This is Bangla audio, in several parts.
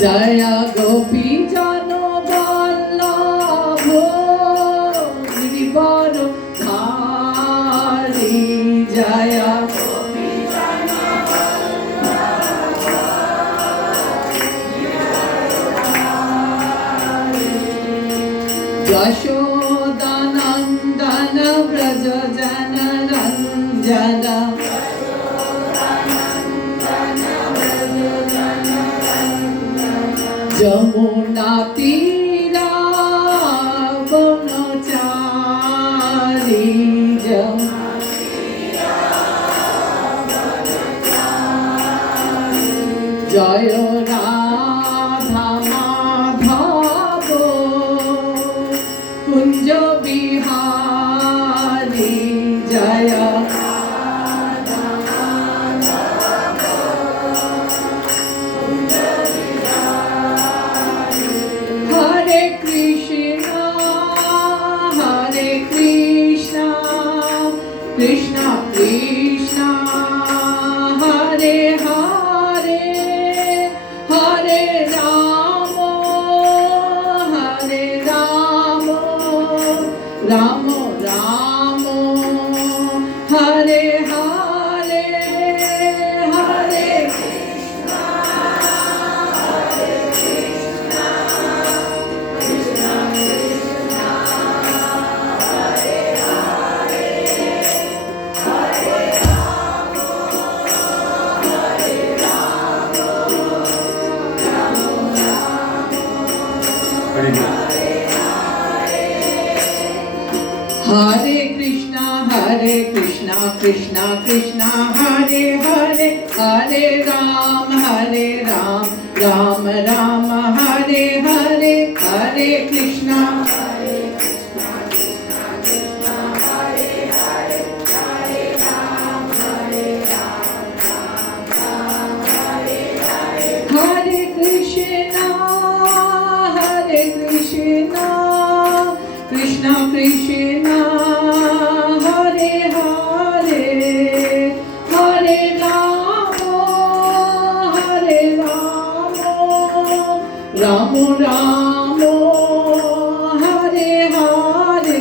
जय गोपी जन वल्लभ गिरिवर धारी जय यशोदानन्दन व्रज जन रञ्जन যমুনা তীরা বনচারী জয় রাধা মাধব কুঞ্জ বিহারী জয় Krishna Krishna Hare Hare Hare Rama Hare Rama Rama Rama Hare Hare Hare Krishna Hare Krishna Krishna Krishna Hare Hare Hare Krishna Krishna Krishna Hare Hare Hare Ram Ram Ram Hare Hare Hare Krishna Hare Krishna Krishna Hare Hare Hare Ram Ram Hare Hare Hare Krishna Krishna Krishna Hare Hare Hare Rama Rama Rama Hare Hare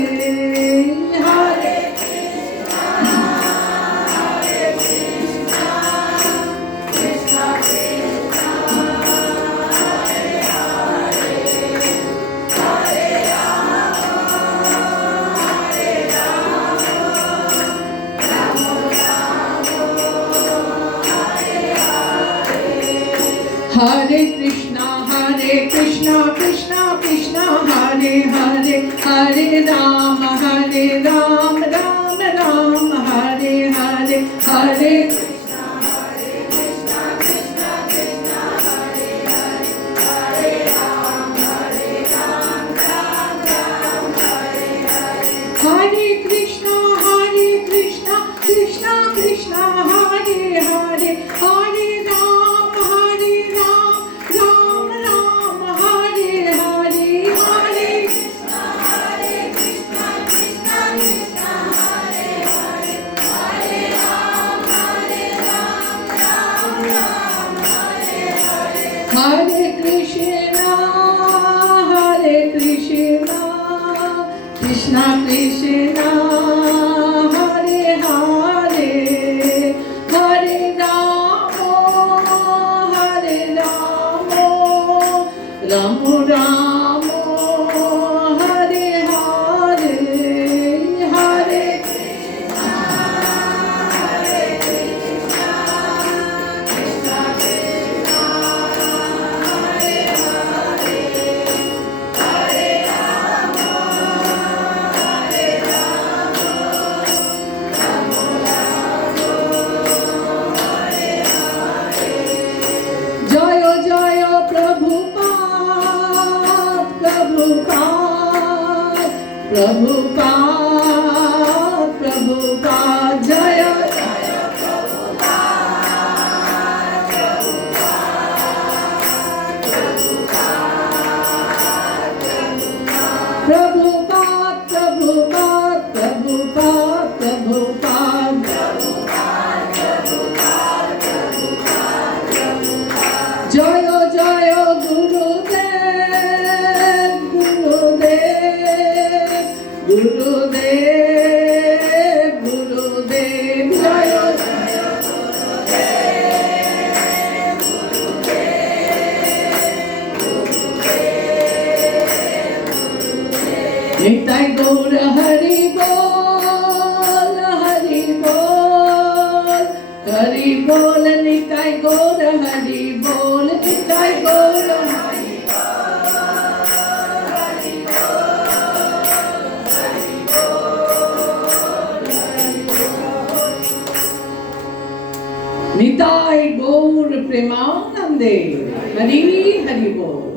Hare Krishna Hare Krishna Krishna Krishna Hare Hare Hare Rama Hare Rama Rama Rama Hare Hare Hare Krishna Krishna Krishna Hare Hare Hare Ram Ram Hare Hare Hare Krishna Krishna Krishna Hare Hare Hare Ram Ram Hare Hare Hare Krishna Krishna Krishna Hare Hare Hare Ram Ram Hare Hare Hare Krishna Krishna Krishna Hare Hare Hare Ram Ram Hare Hare Hare Krishna Krishna Krishna Hare Hare Hare Rama Rama Rama Hare Hare Hare Krishna Krishna Krishna Hare Hare Hare Rama Hare Rama Rama Rama Hare Hare Jaya Jaya Prabhupada Jaya Jaya Prabhupada Jaya Jaya Nitai गौर हरि बोल, हरि बोल, हरि बोल, निताय गौर हरि बोल, निताय गौर हरि निताय गौर प्रेमानंदे, हरि हरि बोल।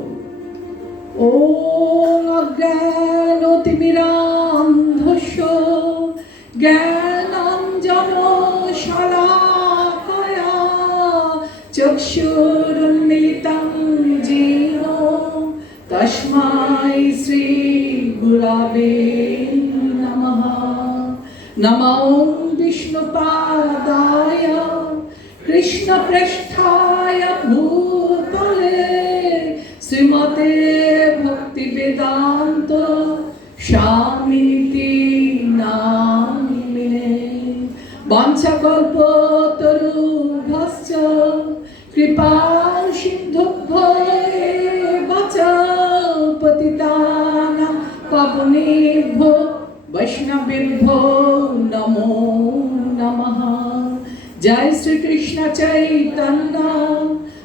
ओम अज्ञानतिमिरान्धस्य ज्ञानाञ्जनशलाकया चक्षुरुन्मिलितं येन तस्मै श्रीगुरवे नमः। नमो विष्णुपादाय कृष्णप्रेष्ठाय भूतले श्रीमते भक्तिवेदान्त स्वामिनिति नामिने। वाञ्छाकल्पतरुभ्यश्च कृपा सिन्धुभ्येव च पतितानां पावनेभ्यो वैष्णवेभ्यो नमो नमः। जय श्री कृष्ण चैतन्य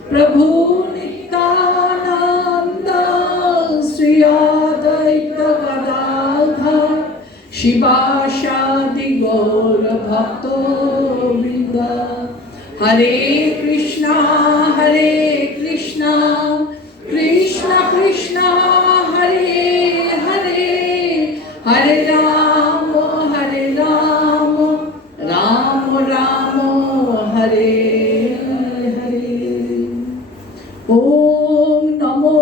प्रभु नित्यानंद श्री अद्वैत गदाधर शिवासादि गौर भक्तवृंद। हरे कृष्णा कृष्णा कृष्णा हरे हरे, हरे राम राम राम हरे हरे। ओम नमो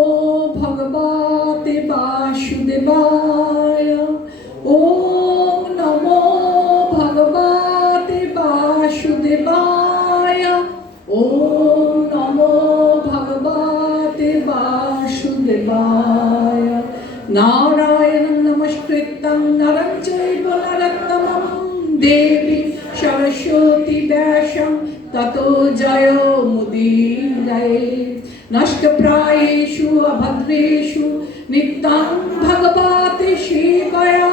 भगवते वासुदेवाय, ओम नमो भगवते वासुदेवाय, ओम नमो भगवते वासुदेवाय। नारायणं नमस्कृतं नरं चैव नरोत्तमं देवी सरस्वती व्यासं ततो जयमुदीरये। नष्टप्रायेषु अभद्रेषु नित्यं भगवते सेवया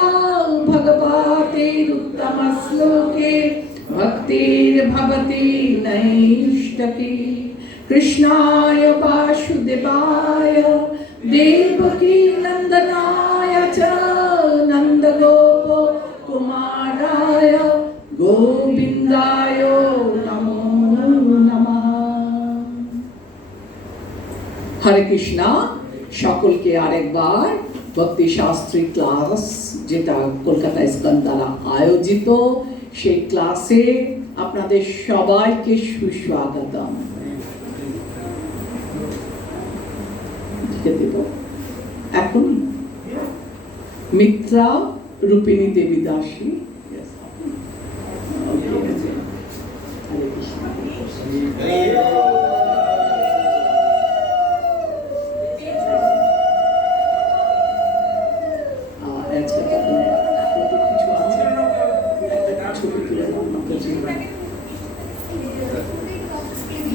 भगवते उत्तमश्लोके भक्तिर्भवति नैष्ठकी। कृष्णाय वासुदेवाय देवकी नंदनाय च नंदगोप कुमाराय गोविंदाय नमो नमः। हरे कृष्णा। সকলকে আরেকবার ভক্তি শাস্ত্রী ক্লাস, যেটা কলকাতা ইসকন দ্বারা আয়োজিত, সেই ক্লাসে আপনাদের সবাইকে সুস্বাগতম। এখন মিত্রা রূপিণী দেবী দাসী।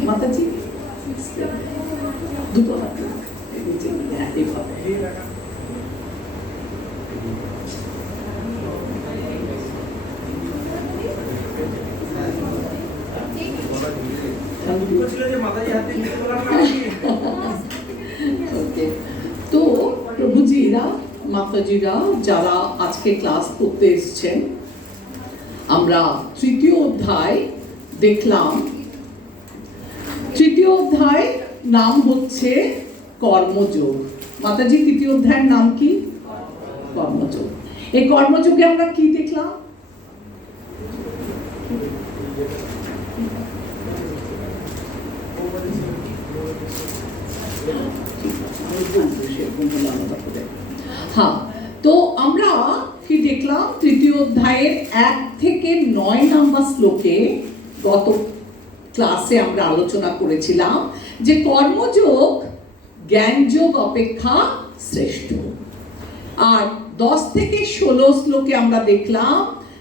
মাতাজি দুটো হাত এইভাবে। তো প্রভুজিরা মাতাজিরা যারা আজকে ক্লাস করতে এসেছেন, আমরা তৃতীয় অধ্যায় দেখলাম। তৃতীয় অধ্যায় নাম হচ্ছে কর্মযোগ। মাতাজি তৃতীয় অধ্যায়ের নাম কি? কর্মযোগ। এই কর্মযোগে আমরা কি দেখলাম? হ্যাঁ, তো আমরা কি দেখলাম? তৃতীয় অধ্যায়ের 1 থেকে 9 নম্বর শ্লোকে গত ক্লাসে আমরা আলোচনা করেছিলাম যে কর্মযোগ জ্ঞানযোগ অপেক্ষা শ্রেষ্ঠ। আর 10 থেকে 16 শ্লোকে আমরা দেখলাম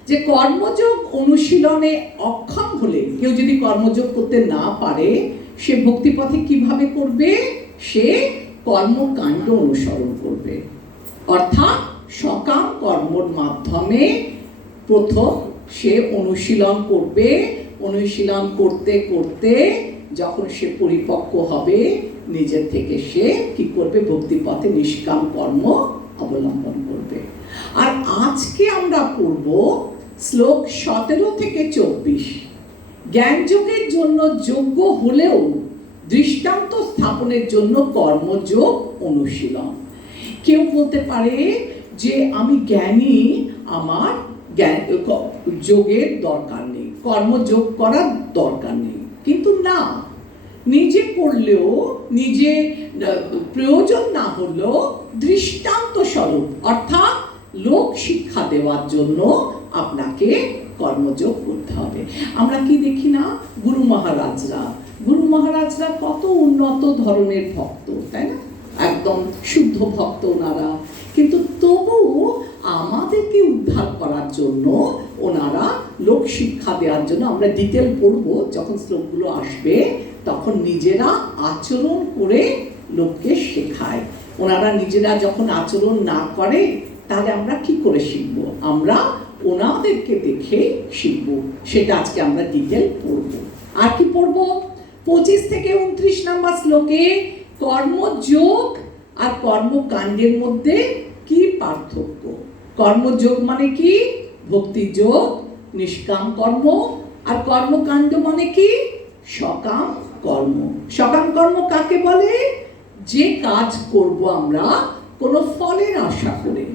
যে কর্মযোগ অনুশীলনে অক্ষম হলে, কেউ যদি কর্মযোগ করতে না পারে, সে ভক্তিপথে কিভাবে করবে? সে কর্মকাণ্ড অনুসরণ করবে, অর্থাৎ সকাম কর্মর মাধ্যমে প্রথম সে অনুশীলন করবে। অনুশীলন করতে করতে যখন সে পরিপক্ক হবে, নিজের থেকে সে কি করবে? ভক্তিপথে নিষ্কাম কর্ম অবলম্বন করবে। আর আজকে আমরা পড়ব শ্লোক 17 থেকে 24। জ্ঞানযোগের জন্য যোগ্য হলেও দৃষ্টান্ত স্থাপনের জন্য কর্মযোগ অনুশীলন। কেউ বলতে পারে যে আমি জ্ঞানী, আমার যোগের দরকার নেই, কর্মযোগ করার দরকার নেই। কিন্তু না, নিজে করলেও, নিজে প্রয়োজন না হলেও দৃষ্টান্ত স্বরূপ অর্থাৎ লোক শিক্ষা দেওয়ার জন্য আপনাকে কর্মযোগ করতে হবে। আমরা কি দেখি না, গুরু মহারাজরা কত উন্নত ধরনের ভক্ত, তাই না? একদম শুদ্ধ ভক্ত ওনারা, কিন্তু তবু আমাদেরকে উদ্ধার করার জন্য ওনারা লোক শিক্ষা দেওয়ার জন্য, আমরা ডিটেল পড়বো যখন শ্লোকগুলো আসবে, তখন নিজেরা আচরণ করে লোককে শেখায়। ওনারা নিজেরা যখন আচরণ না করে, তাহলে আমরা কি করে শিখবো? আমরা ওনাদেরকে দেখে শিখবো। সেটা আজকে আমরা ডিটেল পড়বো। আর কি পড়বো? 25 থেকে 29 নম্বর শ্লোকে কর্মযোগ আর কর্মকাণ্ডের মধ্যে কি পার্থক্য? কর্মযোগ মানে কি? ভক্তিযোগ, নিষ্কাম কর্ম। আর কর্মকাণ্ড মানে কি? সকাম কর্ম। সকাম কর্ম কাকে বলে? যে কাজ করব আমরা কোনো ফলের আশা করে।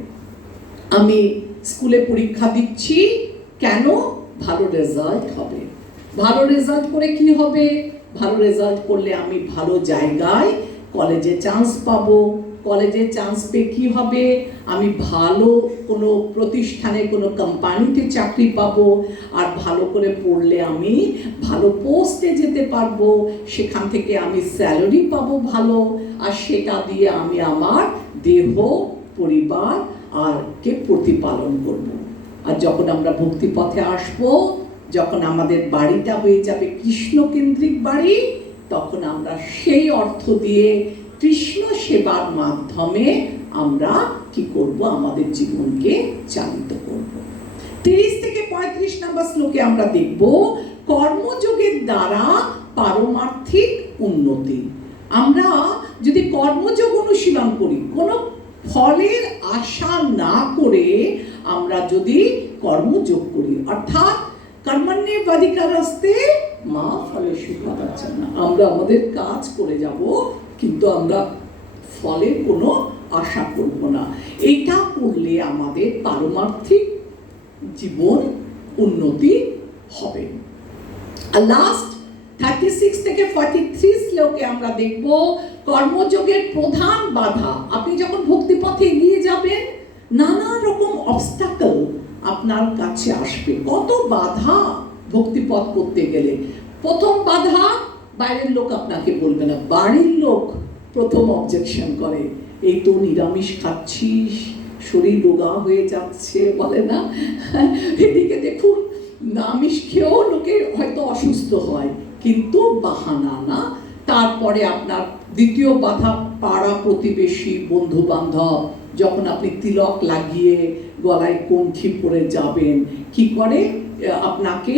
আমি স্কুলে পরীক্ষা দিচ্ছি, কেন? ভালো রেজাল্ট হবে। ভালো রেজাল্ট করে কি হবে? ভালো রেজাল্ট করলে আমি ভালো জায়গায় কলেজে চান্স পাবো। কলেজে চান্স পেয়ে কি হবে? আমি ভালো কোনো প্রতিষ্ঠানে, কোনো কোম্পানিতে চাকরি পাবো। আর ভালো করে পড়লে আমি ভালো পোস্টে যেতে পারবো, সেখান থেকে আমি স্যালারি পাবো ভালো, আর সেটা দিয়ে আমি আমার দেহ, পরিবার আর কে প্রতিপালন করব। আর যখন আমরা ভক্তিপথে আসবো, যখন আমাদের বাড়িটা হয়ে যাবে কৃষ্ণকেন্দ্রিক বাড়ি, তখন আমরা সেই অর্থ দিয়ে কৃষ্ণ সেবার মাধ্যমে আমরা কি করব? আমাদের জীবনকে চালিত করব। 30 থেকে 35 নম্বর শ্লোকে আমরা দেখব কর্মযোগের দ্বারা পারমার্থিক উন্নতি। আমরা যদি কর্মযোগ অনুশীলন করি, কোনো ফলের আশা না করে আমরা যদি কর্মযোগ করি, অর্থাৎ কর্মণ্যেবাধিকারস্তে মা ফলেষু কদাচন, আমরা আমাদের কাজ করে যাব, কিন্তু আমরা ফলের কোনো আশা করব না। এইটা করলে আমাদের পারমার্থিক জীবন উন্নতি হবে। আর লাস্ট 36 থেকে 43 শ্লোকে আমরা দেখব কর্মযোগের প্রধান বাধা। আপনি যখন ভক্তিপথে এগিয়ে যাবেন, নানা রকম অবস্টাকল আপনার কাছে আসবে। কত বাধা ভক্তিপথ করতে গেলে। প্রথম বাধা, বাইরের লোক আপনাকে বলবে না, বাড়ির লোক প্রথম অবজেকশন করে, এই তো নিরামিষ খাচ্ছিস, শরীর রোগা হয়ে যাচ্ছে, বলে না? এদিকে দেখুন, নিরামিষ খেয়েও লোকে হয়তো অসুস্থ হয়, কিন্তু বাহানা না। তারপরে আপনার দ্বিতীয় বাধা, পাড়া প্রতিবেশী, বন্ধু বান্ধব, যখন আপনি তিলক লাগিয়ে গলায় কণ্ঠি পরে যাবেন, কি করে? আপনাকে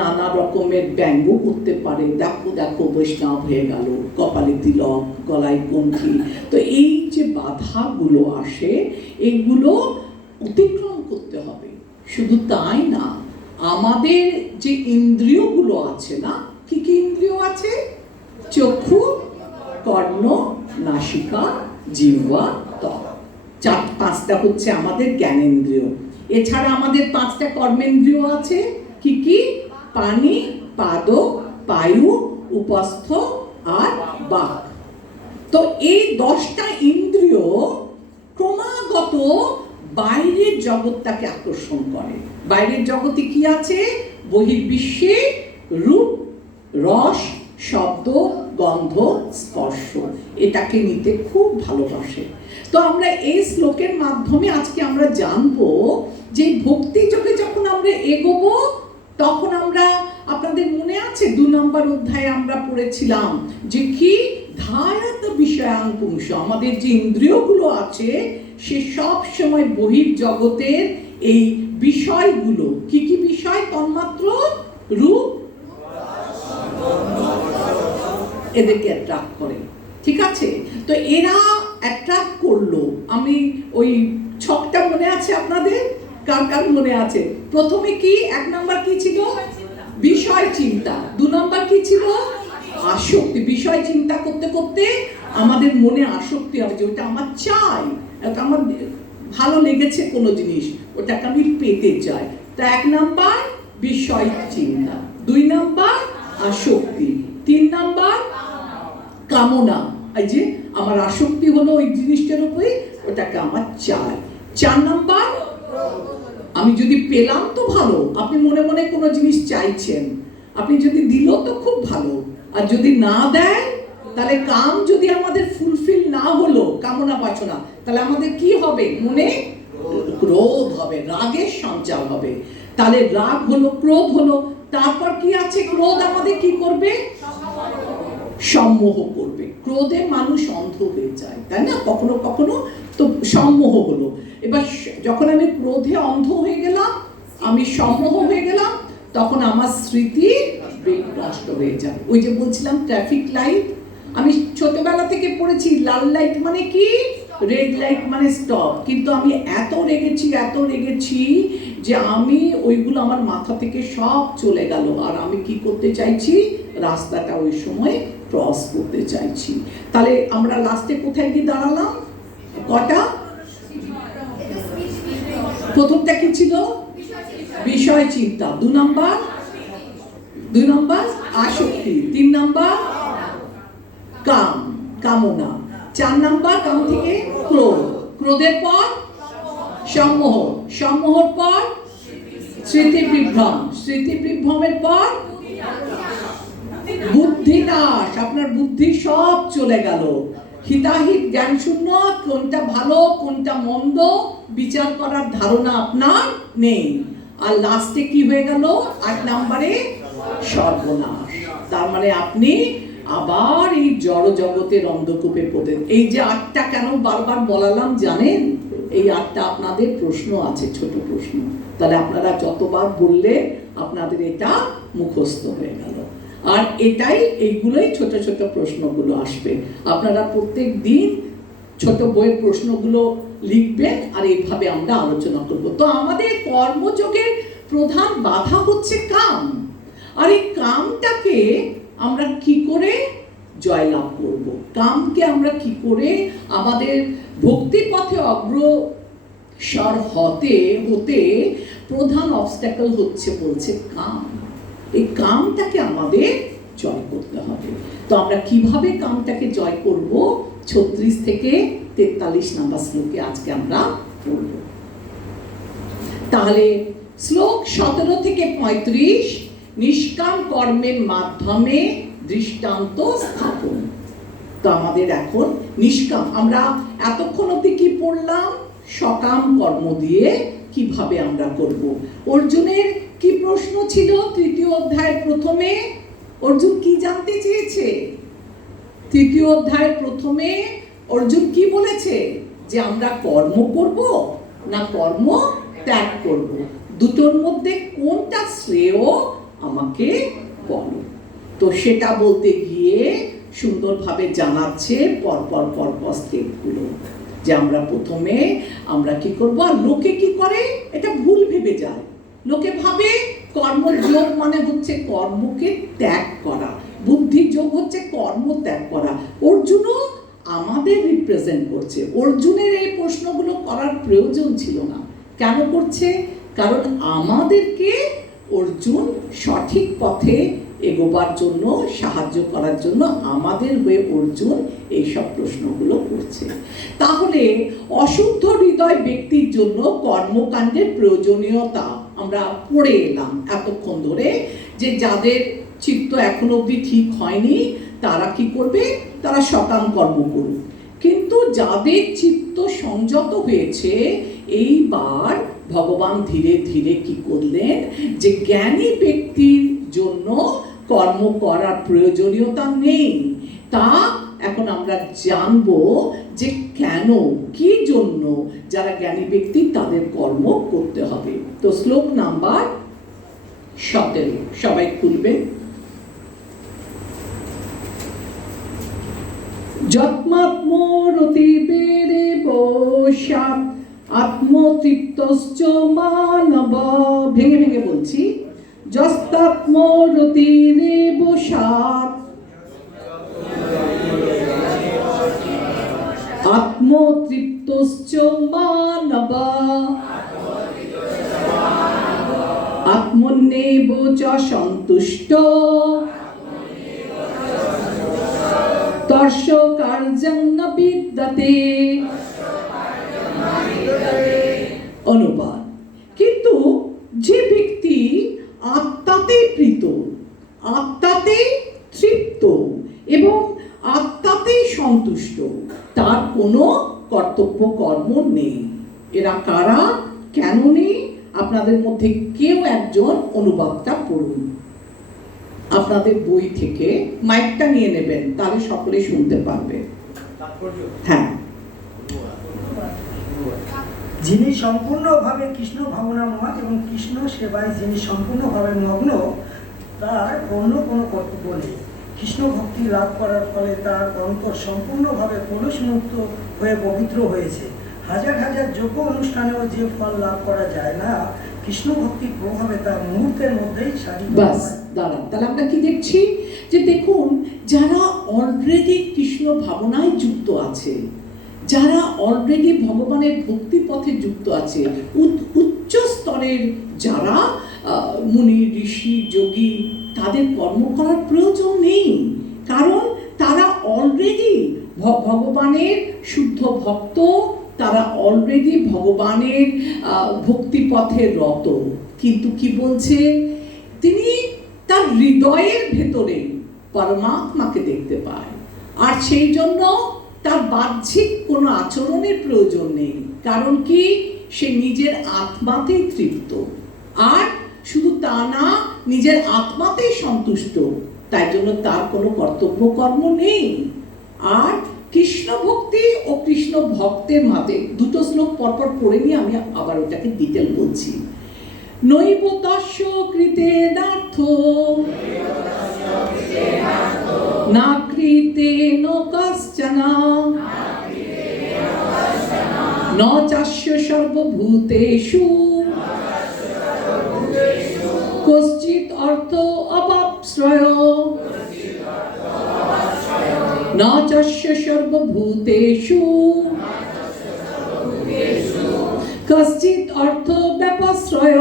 নানা রকমের ব্যঙ্গ করতে পারে, দেখো দেখো বৈষ্ণব হয়ে গেল, কপালে তিলক, গলায় কণ্ঠি। তো এই যে বাধাগুলো আসে, এগুলো অতিক্রম করতে হবে। শুধু তাই না, আমাদের যে ইন্দ্রিয়গুলো আছে না, কি কি ইন্দ্রিয় আছে? চক্ষু, কর্ণ, নাসিকা, জিহ্বা, ত্বক। 4-5টা হচ্ছে আমাদের জ্ঞানেন্দ্রিয়। এছাড়া আমাদের 5টা কর্মেন্দ্রিয় আছে। কি কি? পানি, পাদ, পায়ু, উপস্থ আর বাক। তো এই 10টা ইন্দ্রিয় ক্রমাগত বাইরের জগৎটাকে আকর্ষণ করে। বাইরের জগতে কি আছে? বহির্বিশ্বে রূপ, রস, শব্দ, গন্ধ, স্পর্শ, এটাকে নিতে খুব ভালোবাসে। তো আমরা এই শ্লোকের মাধ্যমে আজকে আমরা জানবো যে ভক্তি যোগে যখন আমরা এগোবো, তখন আমরা আপনাদের মনে আছে 2 নম্বর অধ্যায়ে আমরা পড়েছিলাম যে কি ধায়াত বিষয়াঙ্কুশ, আমাদের যে ইন্দ্রিয়গুলো আছে সে সব সময় বহির্জগতের এই বিষয়গুলো, কি কি বিষয়? তন্মাত্র, রূপ, এদেরকে অ্যাট্রাক্ট করে। ঠিক আছে, তো এরা অ্যাট্রাক্ট করলো। আমি ওই ছকটা মনে আছে আপনাদের? কার কার মনে আছে? প্রথমে কি 1 নাম্বার কি ছিল? বিষয় চিন্তা। 2 নাম্বার কি ছিল? আসক্তি। বিষয় চিন্তা করতে করতে আমাদের মনে আসক্তি হবে যে ওটা আমার চাই, ওটা আমার ভালো লেগেছে কোনো জিনিস, ওটাকে আমি পেতে চাই। তো 1 নাম্বার বিষয় চিন্তা, 2 নাম্বার আসক্তি, 3 নাম্বার কামনা, এই যে আমার আসক্তি হলো ওই জিনিসটার উপরে, ওটাকে আমার চাই। 4 নাম্বার আমি যদি পেলাম তো ভালো, আপনি মনে মনে কোনো জিনিস চাইছেন, আপনি যদি দিল তো খুব ভালো, আর যদি না দেয় তাহলে কাম যদি আমাদের ফুলফিল না হলো, কামনা বাসনা, তাহলে আমাদের কি হবে? মনে ক্রোধ হবে, রাগের সঞ্চার হবে। তাহলে রাগ হলো, ক্রোধ হলো, তারপর কি আছে? ক্রোধ আমাদের কি করবে? সম্মোহ করবে। ক্রোধে মানুষ অন্ধ হয়ে যায়, তাই না? কখনো কখনো তো সম্মোহ হলো। এবার যখন আমি ক্রোধে অন্ধ হয়ে গেলাম, আমি সম্মোহ হয়ে গেলাম, তখন আমার স্মৃতি নষ্ট হয়ে যাবে। ওই যে বলছিলাম ট্রাফিক লাইট, আমি ছোটবেলা থেকে পড়েছি লাল লাইট মানে কি, রেড লাইট মানে স্টপ, কিন্তু আমি এত রেগেছি যে আমি ওইগুলো আমার মাথা থেকে সব চলে গেল, আর আমি কি করতে চাইছি? রাস্তাটা ওই সময় ক্রস করতে চাইছি। তাহলে আমরা লাস্টে কোথায় গিয়ে দাঁড়ালাম? কটা? প্রথমটা কি ছিল? বিষয় চিন্তা। 2 নাম্বার আসক্তি, 3 নাম্বার কামনা, 4 নাম্বার কাম থেকে ক্রোধ, ক্রোধের পর সম্মোহ, সম্মোহর পর স্মৃতি বিভ্রম, স্মৃতি বিভ্রমের পর বুদ্ধিনাশ, আপনার বুদ্ধি সব চলে গেল, হিতাহিত জ্ঞান শূন্য, কোনটা ভালো কোনটা মন্দ বিচার করার ধারণা আপনার নেই। আর লাস্টে কি হয়ে গেল? 8 নম্বরে সর্বনাশ। তার মানে আপনি আবার এই জড় জগতের অন্ধকূপে পড়েন। এই যে 8টা কেন বারবার বলালাম জানেন? এই 8টা আপনাদের প্রশ্ন আছে, ছোট প্রশ্ন, তাহলে আপনারা যতবার বললে আপনাদের এটা মুখস্থ হয়ে গেল। আর এটাই, এইগুলোই ছোট ছোট প্রশ্নগুলো আসবে। আপনারা প্রত্যেক দিন ছোট বইয়ের প্রশ্নগুলো লিখবেন, আর এইভাবে আমরা আলোচনা করব। তো আমাদের কর্মযোগের প্রধান বাধা হচ্ছে কাম, আর এই কামটাকে আমরা কি করে জয়লাভ করব? কামকে আমরা কি করে আমাদের ভক্তি পথে অগ্রসর হতে প্রধান অবস্ট্যাকল হচ্ছে বলছে কাম। এই কামটাকে আমাদের জয় করতে হবে। তো আমরা কিভাবে কামটাকে জয় করব? 36 থেকে 43 নম্বর শ্লোকে আজকে আমরা পড়ব। তাহলে শ্লোক 17 থেকে 35, নিষ্কাম কর্মের মাধ্যমে দৃষ্টান্ত স্থাপন। তো আমাদের এখন নিষ্কাম, আমরা এতক্ষণ অবধি কি পড়লাম? সকাম কর্ম দিয়ে কিভাবে আমরা করব। অর্জুনের কি প্রশ্ন ছিল? 3য় অধ্যায়ের প্রথমে অর্জুন কি জানতে চেয়েছে? 3য় অধ্যায়ের প্রথমে অর্জুন কি বলেছে? যে আমরা কর্ম করব না কর্ম ত্যাগ করব, দুটোর মধ্যে কোনটা শ্রেয় আমাকে বলো। তো সেটা বলতে গিয়ে সুন্দরভাবে জানাচ্ছে পরপর স্টেপগুলো, যে আমরা প্রথমে আমরা কি করব। আর লোকে কি করে? এটা ভুল ভেবে যায়। লোকে ভাবে কর্মযোগ মানে হচ্ছে কর্মকে ত্যাগ করা, বুদ্ধির যোগ হচ্ছে কর্ম ত্যাগ করা। অর্জুনও আমাদের রিপ্রেজেন্ট করছে। অর্জুনের এই প্রশ্নগুলো করার প্রয়োজন ছিল না। কেন করছে? কারণ আমাদেরকে অর্জুন সঠিক পথে এগোবার জন্য, সাহায্য করার জন্য আমাদের হয়ে অর্জুন এইসব প্রশ্নগুলো করছে। তাহলে অশুদ্ধ হৃদয় ব্যক্তির জন্য কর্মকাণ্ডের প্রয়োজনীয়তা আমরা পড়ে এলাম এতক্ষণ ধরে, যে যাদের চিত্ত এখনো অবধি ঠিক হয়নি তারা কি করবে? তারা সকাম কর্ম করুক। কিন্তু যাদের চিত্ত সংযত হয়েছে, এইবার ভগবান ধীরে ধীরে কি করলেন? যে জ্ঞানী ব্যক্তির জন্য কর্ম করার প্রয়োজনীয়তা নেই। তা এখন আমরা জানবো যে কেন, কি জন্য যারা জ্ঞানী ব্যক্তি তাদের কর্ম করতে হবে। তো শ্লোক নাম্বার 17 সবাই খুলবেন। যৎমাত্মরতিবেরে বসাৎ আত্মতৃপ্তশ্চ মানব, ভেঙে ভেঙে বলছি, যস্তাত্মরতিরে বসাৎ আত্মতৃপ্তশ্চ মানব আত্মন্যেব চ সন্তুষ্ট তর্ষ কার্যং ন বিদ্যতে। অনুবাদ: কিন্তু যে ব্যক্তি আত্মাতে প্রীত, আত্মাতে তৃপ্ত এবং আত্মাতে সন্তুষ্ট, তার কোনো কর্তব্য কর্ম নেই। এরা কারা, কেন নেই? আপনাদের মধ্যে কেউ একজন অনুবাদটা পড়ুন আপনাদের বই থেকে, মাইকটা নিয়ে নেবেন, তাহলে সকলে শুনতে পারবে। হ্যাঁ। যিনি সম্পূর্ণভাবে কৃষ্ণ ভাবনাময় এবং কৃষ্ণ সেবায় যিনি সম্পূর্ণভাবে মগ্ন, তার অন্য কোনো কর্তব্য নেই। কৃষ্ণ ভক্তি লাভ করার ফলে তার অন্তর সম্পূর্ণভাবে কলুষমুক্ত হয়ে পবিত্র হয়েছে। হাজার হাজার যোগ্য অনুষ্ঠানেও যে ফল লাভ করা যায় না, কৃষ্ণ ভক্তির প্রভাবে তার মুহূর্তের মধ্যেই বাস দাঁড়ান। তাহলে আমরা কি দেখছি? যে দেখুন, যারা অলরেডি কৃষ্ণ ভাবনায় যুক্ত আছে, যারা অলরেডি ভগবানের ভক্তি পথে যুক্ত আছে, উচ্চ স্তরের যারা মুনি ঋষি যোগী, তাদের কর্ম করার প্রয়োজন নেই, কারণ তারা অলরেডি ভগবানের শুদ্ধ ভক্ত, তারা অলরেডি ভগবানের ভক্তি পথে রত। কিন্তু কি বলছে? তিনি তার হৃদয়ের ভেতরে পরমাত্মাকে দেখতে পায়, আর সেই জন্য তার বাহ্যিক কোনো আচরণের প্রয়োজন নেই। কারণ কি? সে নিজের আত্মাতেই তৃপ্ত, আর শুধু তা না, নিজের আত্মাতেই সন্তুষ্ট, তাই জন্য তার কোনো কর্তব্য কর্ম নেই। আর কৃষ্ণ ভক্তি ও কৃষ্ণ ভক্তের মাঝে দুটো শ্লোক পরপর পড়ে নিয়ে আমি আবার ওটাকে ডিটেল বলছি। নৈব তস্য কৃতেনার্থ না কৃতেন কশ্চন ন চাস্য সর্বভূতেষু কশ্চিৎ অর্থ অবাপ্স্রয় ন চাস্য সর্বভূতেষু কশ্চিৎ অর্থ ব্যাপাশ্রয়।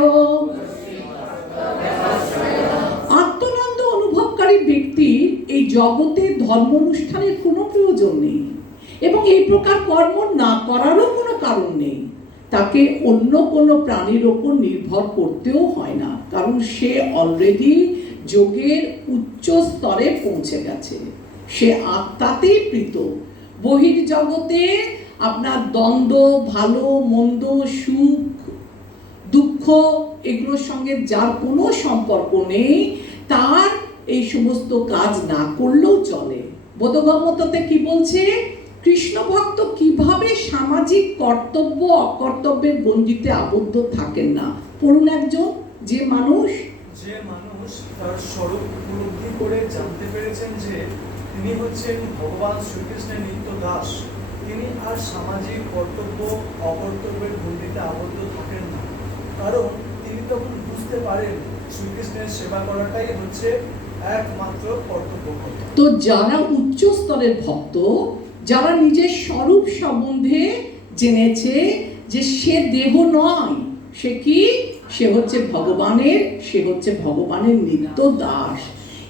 আত্মনন্দ অনুভবকারী ব্যক্তির এই জগতে ধর্ম অনুষ্ঠানের কোনো প্রয়োজন নেই, এবং এই প্রকার কর্ম না করারও কোনো কারণ নেই। তাকে অন্য কোনো প্রাণীর ওপর নির্ভর করতেও হয় না, কারণ সে অলরেডি যোগের উচ্চ স্তরে পৌঁছে গেছে। সে আত্মাতেই প্রীত। বহির্জগতে আপনার দ্বন্দ্ব, ভালো মন্দ, সুখ দুঃখ, এগুলোর সঙ্গে যার কোনো সম্পর্ক নেই, তার এই সমস্ত কাজ না করলেও চলে। বোধগম্যতাতে কি বলছে? কৃষ্ণ ভক্ত কিভাবে সামাজিক কর্তব্য অকর্তব্যের গণ্ডিতে আবদ্ধ থাকেন না। পড়ুন একজন, যে মানুষ তার স্বরূপ উপলব্ধি করে জানতে পেরেছেন যে তিনি হচ্ছেন ভগবান শ্রীকৃষ্ণের নিত্য দাস, তিনি আর সামাজিক কর্তব্য অকর্তব্যের গণ্ডিতে আবদ্ধ থাকেন না, কারণ তিনি তখন বুঝতে পারেন শ্রীকৃষ্ণের সেবা করাটাই হচ্ছে একমাত্র কর্তব্য। তো যারা উচ্চ স্তরের ভক্ত, যারা নিজের স্বরূপ সম্বন্ধে জেনেছে যে সে দেহ নয়, সে কি? সে হচ্ছে ভগবানের, সে হচ্ছে ভগবানের নিত্য দাস,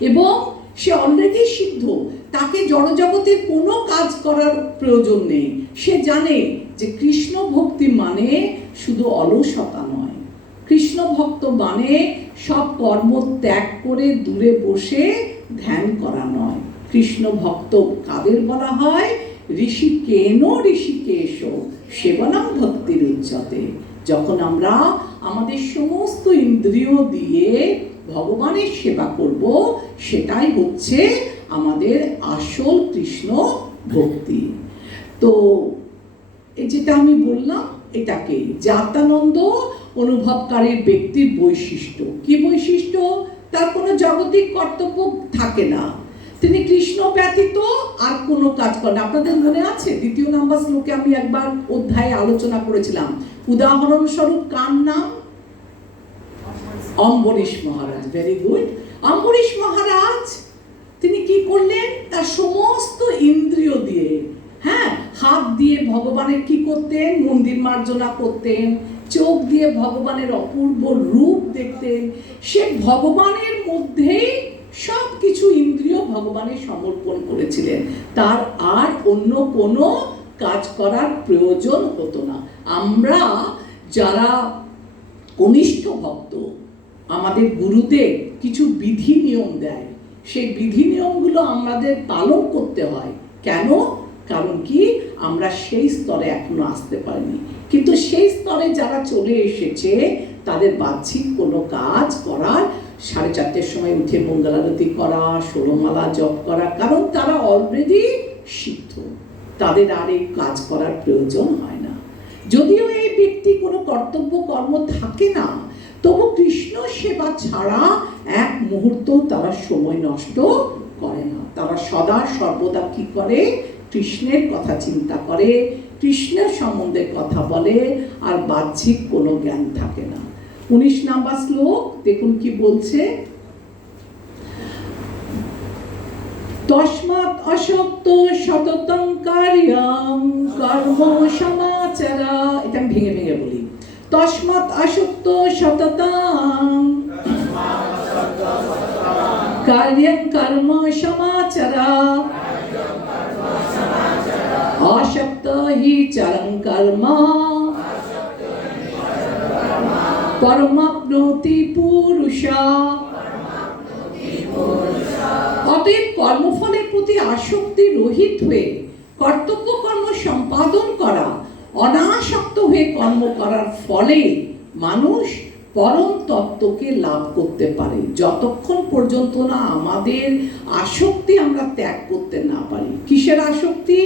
এবং সে অলরেডি সিদ্ধ, তাকে জড়জগতের কোনো কাজ করার প্রয়োজন নেই। সে জানে যে কৃষ্ণ ভক্তি মানে শুধু অলসতা নয়, কৃষ্ণ ভক্ত মানে সব কর্ম ত্যাগ করে দূরে বসে ধ্যান করা নয়। কৃষ্ণ ভক্ত কাদের বলা হয়? ঋষিকেন ঋষিকেশ সেবনম ভক্তির উচ্চতে। যখন আমরা আমাদের সমস্ত ইন্দ্রিয় দিয়ে ভগবানের সেবা করব, সেটাই হচ্ছে আমাদের আসল কৃষ্ণ ভক্তি। তো এই যেটা আমি বললাম, এটাকে জাতানন্দ অনুভবকারীর ব্যক্তির বৈশিষ্ট্য। কি বৈশিষ্ট্য? তার কোনো জাগতিক কর্তব্য থাকে না, তিনি কৃষ্ণ ব্যতীত আর কোনো কাজ করেন। আপনাদের মনে আছে 2 নম্বর শ্লোকে আমি একবার অধ্যায়ে আলোচনা করেছিলাম, উদাহরণস্বরূপ কার নাম? অম্বরীশ মহারাজ। Very good. অম্বরীশ মহারাজ তিনি কি করলেন? তার সমস্ত ইন্দ্রিয় দিয়ে, হ্যাঁ, হাত দিয়ে ভগবানের কি করতেন? মন্দির মার্জনা করতেন, চোখ দিয়ে ভগবানের অপূর্ব রূপ দেখতেন, সে ভগবানের মধ্যেই সব কিছু ইন্দ্রিয় ভগবানের সমর্পণ করেছিলেন, তার আর অন্য কোনো কাজ করার প্রয়োজন হতো না। আমরা যারা কনিষ্ঠ ভক্ত, আমাদের গুরুদেব কিছু বিধি নিয়ম দেয়, সেই বিধি নিয়মগুলো আমাদের পালন করতে হয়। কেন? কারণ কি, আমরা সেই স্তরে এখনো আসতে পারিনি, কিন্তু সেই স্তরে যারা চলে এসেছে তাদের বাহ্যিক কোনো কাজ করার, 4:30 সময় উঠে মঙ্গলারতি করা, 16 মালা জপ করা, কারণ তারা অলরেডি সিদ্ধ, তাদের আর এই কাজ করার প্রয়োজন হয় না। যদিও এই ব্যক্তি কোনো কর্তব্য কর্ম থাকে না, তবু কৃষ্ণ সেবা ছাড়া এক মুহূর্ত তারা সময় নষ্ট করে না। তারা সদা সর্বদা কি করে? কৃষ্ণের কথা চিন্তা করে, কৃষ্ণের সম্বন্ধে কথা বলে, আর বাহ্যিক কোনো জ্ঞান থাকে না। 19 নম্বর শ্লোক দেখুন কি বলছে, তস্মাৎ অসক্ত সততং কার্যং কর্ম সমাচারা। এটা আমি ভেঙে ভেঙে বলি। তস্মাৎ অসক্ত সততং কার্যং কর্ম সমাচারা আসক্ত হি চরং কর্ম পরমাপ্নোতি পুরুষা। অতএব কর্মফলের প্রতি আসক্তি রহিত হয়ে কর্তব্য কর্ম সম্পাদন করা, অনাসক্ত হয়ে কর্ম করার ফলে মানুষ পরম তত্ত্বকে লাভ করতে পারে, যতক্ষণ পর্যন্ত না আমাদের আসক্তি আমরা ত্যাগ করতে না পারি। কিসের আসক্তি?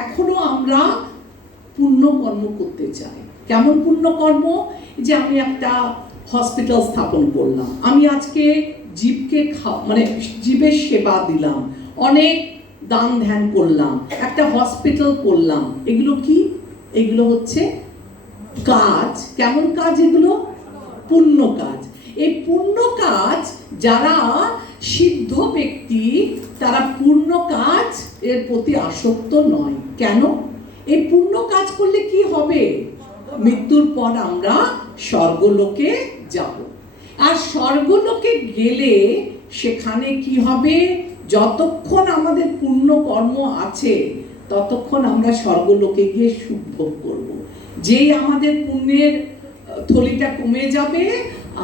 এখনো আমরা পুণ্যকর্ম করতে চাই। কেমন পুণ্যকর্ম? যে আমি একটা হসপিটাল স্থাপন করলাম, আমি আজকে জীবকে মানে জীবের সেবা দিলাম, অনেক দান ধ্যান করলাম, একটা হসপিটাল করলাম, এগুলো কি? এগুলো হচ্ছে কাজ। কেমন কাজ এগুলো? পুণ্য কাজ। এই পুণ্য কাজ যারা সিদ্ধ ব্যক্তি, তারা পুণ্য কাজ এর প্রতি আসক্ত নয়। কেন? এই পুণ্য কাজ করলে কি হবে? মৃত্যুর পর আমরা স্বর্গলোকে যাব, আর স্বর্গলোকে গেলে সেখানে কি হবে? যতক্ষণ আমাদের পুণ্য কর্ম আছে ততক্ষণ আমরা স্বর্গলোকে গিয়ে সুখ ভোগ করব। যেই আমাদের পুণ্যের থলিটা কমে যাবে,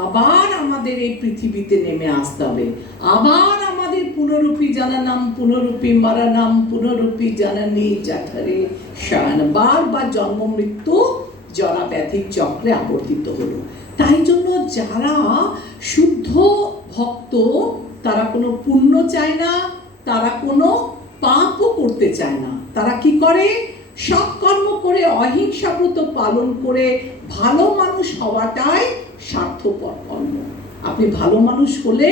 আবার আমাদের এই পৃথিবীতে নেমে আসতে হবে, আবার আমাদের পুনরূপী জানানাম পুনরূপী মারানাম পুনরূপী জানানি জাঠারে শায়ন, বারবার জন্ম মৃত্যু জরা ব্যাধির চক্রে আবর্তিত হলো। তাই জন্য যারা শুদ্ধ ভক্ত, তারা কোনো পুণ্য চায় না, তারা কোনো পাপও করতে চায় না। তারা কি করে? সৎ কর্ম করে, অহিংসা ব্রত পালন করে ভালো মানুষ হওয়াটাই স্বার্থপর কর্ম। আপনি ভালো মানুষ হলে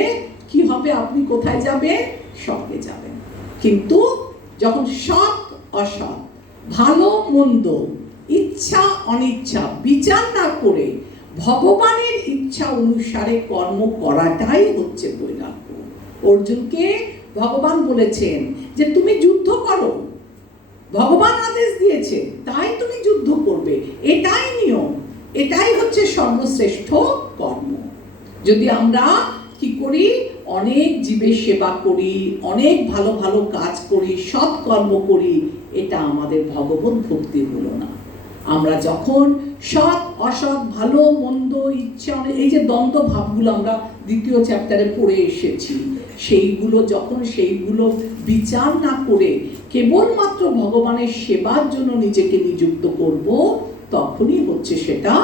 কি হবে? আপনি কোথায় যাবেন? স্বর্গে যাবেন। কিন্তু যখন সৎ অসৎ, ভালো মন্দ, ইচ্ছা অনিচ্ছা বিচার না করে ভগবানের ইচ্ছা অনুসারে কর্ম করাটাই হচ্ছে বৈরাগ্য। অর্জুনকে ভগবান বলেছেন যে তুমি যুদ্ধ করো, ভগবান আদেশ দিয়েছে, তাই তুমি যুদ্ধ করবে, এটাই নিয়ম, এটাই হচ্ছে সর্বশ্রেষ্ঠ কর্ম। যদি আমরা কি করি? অনেক জীবের সেবা করি, অনেক ভালো ভালো কাজ করি, সৎ কর্ম করি, এটা আমাদের ভগবত ভক্তি হলো না। আমরা যখন সৎ অসৎ, ভালো মন্দ, ইচ্ছা, এই যে দ্বন্দ্ব ভাবগুলো আমরা 2য় চ্যাপ্টারে পড়ে এসেছি, সেইগুলো যখন সেইগুলো বিচার না করে কেবলমাত্র ভগবানের সেবার জন্য নিজেকে নিযুক্ত করব, তখনই হচ্ছে সেটা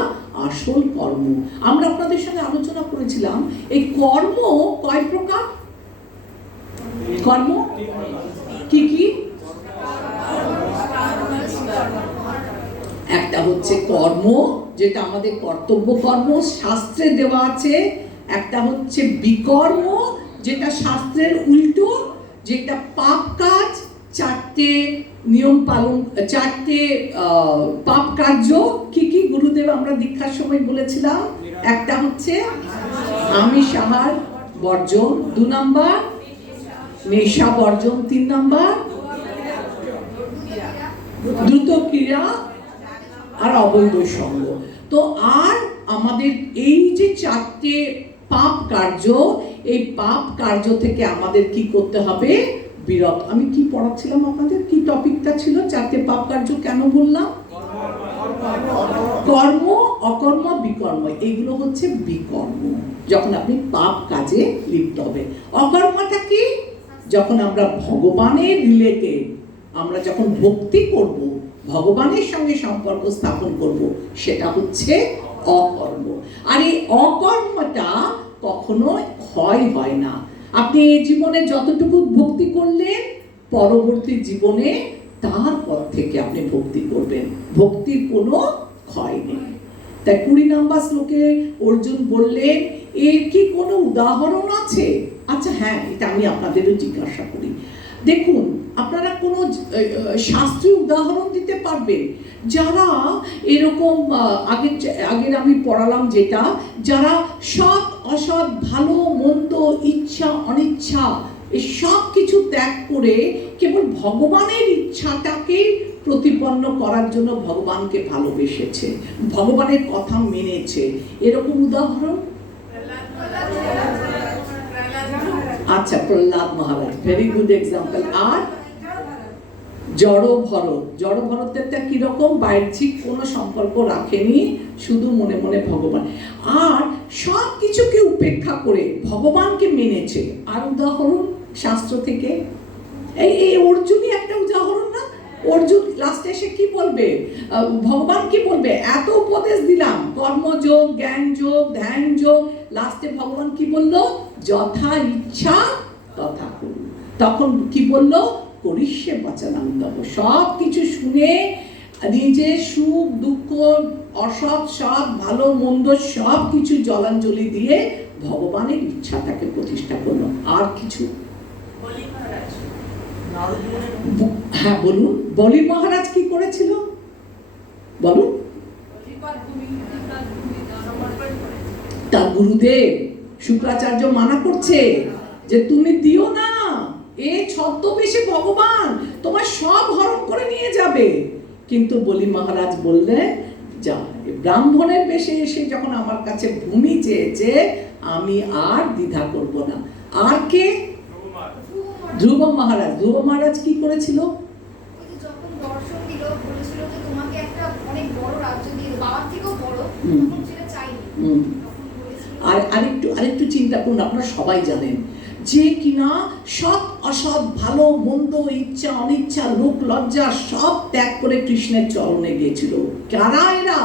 আসল কর্ম। আমরা আপনাদের সঙ্গে আলোচনা করেছিলাম এই কর্ম কয় প্রকার? কর্ম কি কি? একটা হচ্ছে কর্ম যেটা আমাদের কর্তব্য কর্ম, শাস্ত্রে দেওয়া আছে। একটা হচ্ছে বিকর্ম যেটা শাস্ত্রের উল্টো, যেটা পাপ কাজ। চারটে নিয়ম পালন, চারটে পাপ কার্য কি কি গুরুদেব আমরা দীক্ষার সময় বলেছিলাম? একটা হচ্ছে আমিষ আহার বর্জন, 2 নাম্বার নেশা বর্জন, 3 নাম্বার দ্রুত ক্রীড়া আর অবৈধ সঙ্গ। তো আর আমাদের এই যে চারটে পাপ কার্য, এই পাপ কার্য থেকে আমাদের কি করতে হবে? বিরত। আমি কি পড়াচ্ছিলাম আপনাদের? কি টপিকটা ছিল? চারটে পাপ কার্য কেন বললাম? কর্ম, অকর্ম, বিকর্ম। এগুলো হচ্ছে বিকর্ম, যখন আপনি পাপ কাজে লিপ্ত হবে। অকর্মটা কি? যখন আমরা ভগবানের রিলেটেড, আমরা যখন ভক্তি করব, ভগবানের সঙ্গে সম্পর্ক স্থাপন করব, সেটা হচ্ছে অকর্ম। আর এই অকর্মটা কখনো ক্ষয় হয় না। আপনি এই জীবনে যতটুকু ভক্তি করলেন, পরবর্তী জীবনে তারপর থেকে আপনি ভক্তি করবেন, ভক্তির কোনো ক্ষয় নেই। তাই 20 নম্বর শ্লোকে অর্জুন বললেন, এর কি কোনো উদাহরণ আছে? আচ্ছা হ্যাঁ, এটা আমি আপনাদেরও জিজ্ঞাসা করি। দেখুন, আপনারা কোনো শাস্ত্রীয় উদাহরণ দিতে পারবেন যারা এরকম আগের আমি পড়ালাম যেটা, যারা সৎ অসৎ, ভালো মন্দ, ইচ্ছা অনিচ্ছা এই সব কিছু ত্যাগ করে কেবল ভগবানের ইচ্ছাটাকে প্রতিপন্ন করার জন্য ভগবানকে ভালোবেসেছে, ভগবানের কথা মেনেছে, এরকম উদাহরণ? আচ্ছা, প্রহ্লাদ মহারাজ, ভেরি গুড এক্সাম্পল। আর জড় ভরত, জড় ভরতেরটা কিরকম? বাহ্যিক কোনো সম্পর্ক রাখেনি, শুধু মনে মনে ভগবান, আর সব কিছুকে উপেক্ষা করে ভগবানকে মেনেছে। আর উদাহরণ শাস্ত্র থেকে এই অর্জুনই একটা উদাহরণ না? অর্জুন লাস্টে এসে কি বলবে? ভগবান কি বলবে? এত উপদেশ দিলাম, কর্মযোগ, জ্ঞান যোগ, ধ্যান যোগ, লাস্টে ভগবান কি বলল? যথা ইচ্ছা তথা করু। তখন কি বলল? করিষ্যে বচনং তব। সব কিছু শুনে নিজের সুখ দুঃখ, অসৎ সৎ, ভালো মন্দ সব কিছু জলাঞ্জলি দিয়ে ভগবানের ইচ্ছাটাকে প্রতিষ্ঠা করলো। আর কিছু? হ্যাঁ বলুন, বলি মহারাজ কি করেছিল বলুন? তার গুরুদেব শুক্রাচার্য মানা করছে যে তুমি দিও না, এ ছদ্মবেশে ভগবান তোমার সব হরণ করে নিয়ে যাবে। কিন্তু বলি মহারাজ বললেন, যা, ব্রাহ্মণের বেশে এসে যখন আমার কাছে ভূমি চেয়েছে, আমি আর দ্বিধা করব না। আর কে? ধ্রুব মহারাজ। ধ্রুব মহারাজ কি করেছিল? যখন দর্শন দিল, বলেছিল যে তোমাকে একটা অনেক বড় রাজ্য দিয়ে, বাবার থেকেও বড়, তখন সেটা চাইনি। আর আরেকটু চিন্তা করুন, আপনারা সবাই জানেন যে কিনা সৎ অসৎ, ভালো মন্দ, ইচ্ছা অনিচ্ছা, লোক লজ্জা সব ত্যাগ করে কৃষ্ণের চরণে গিয়েছিল। কারা এরা?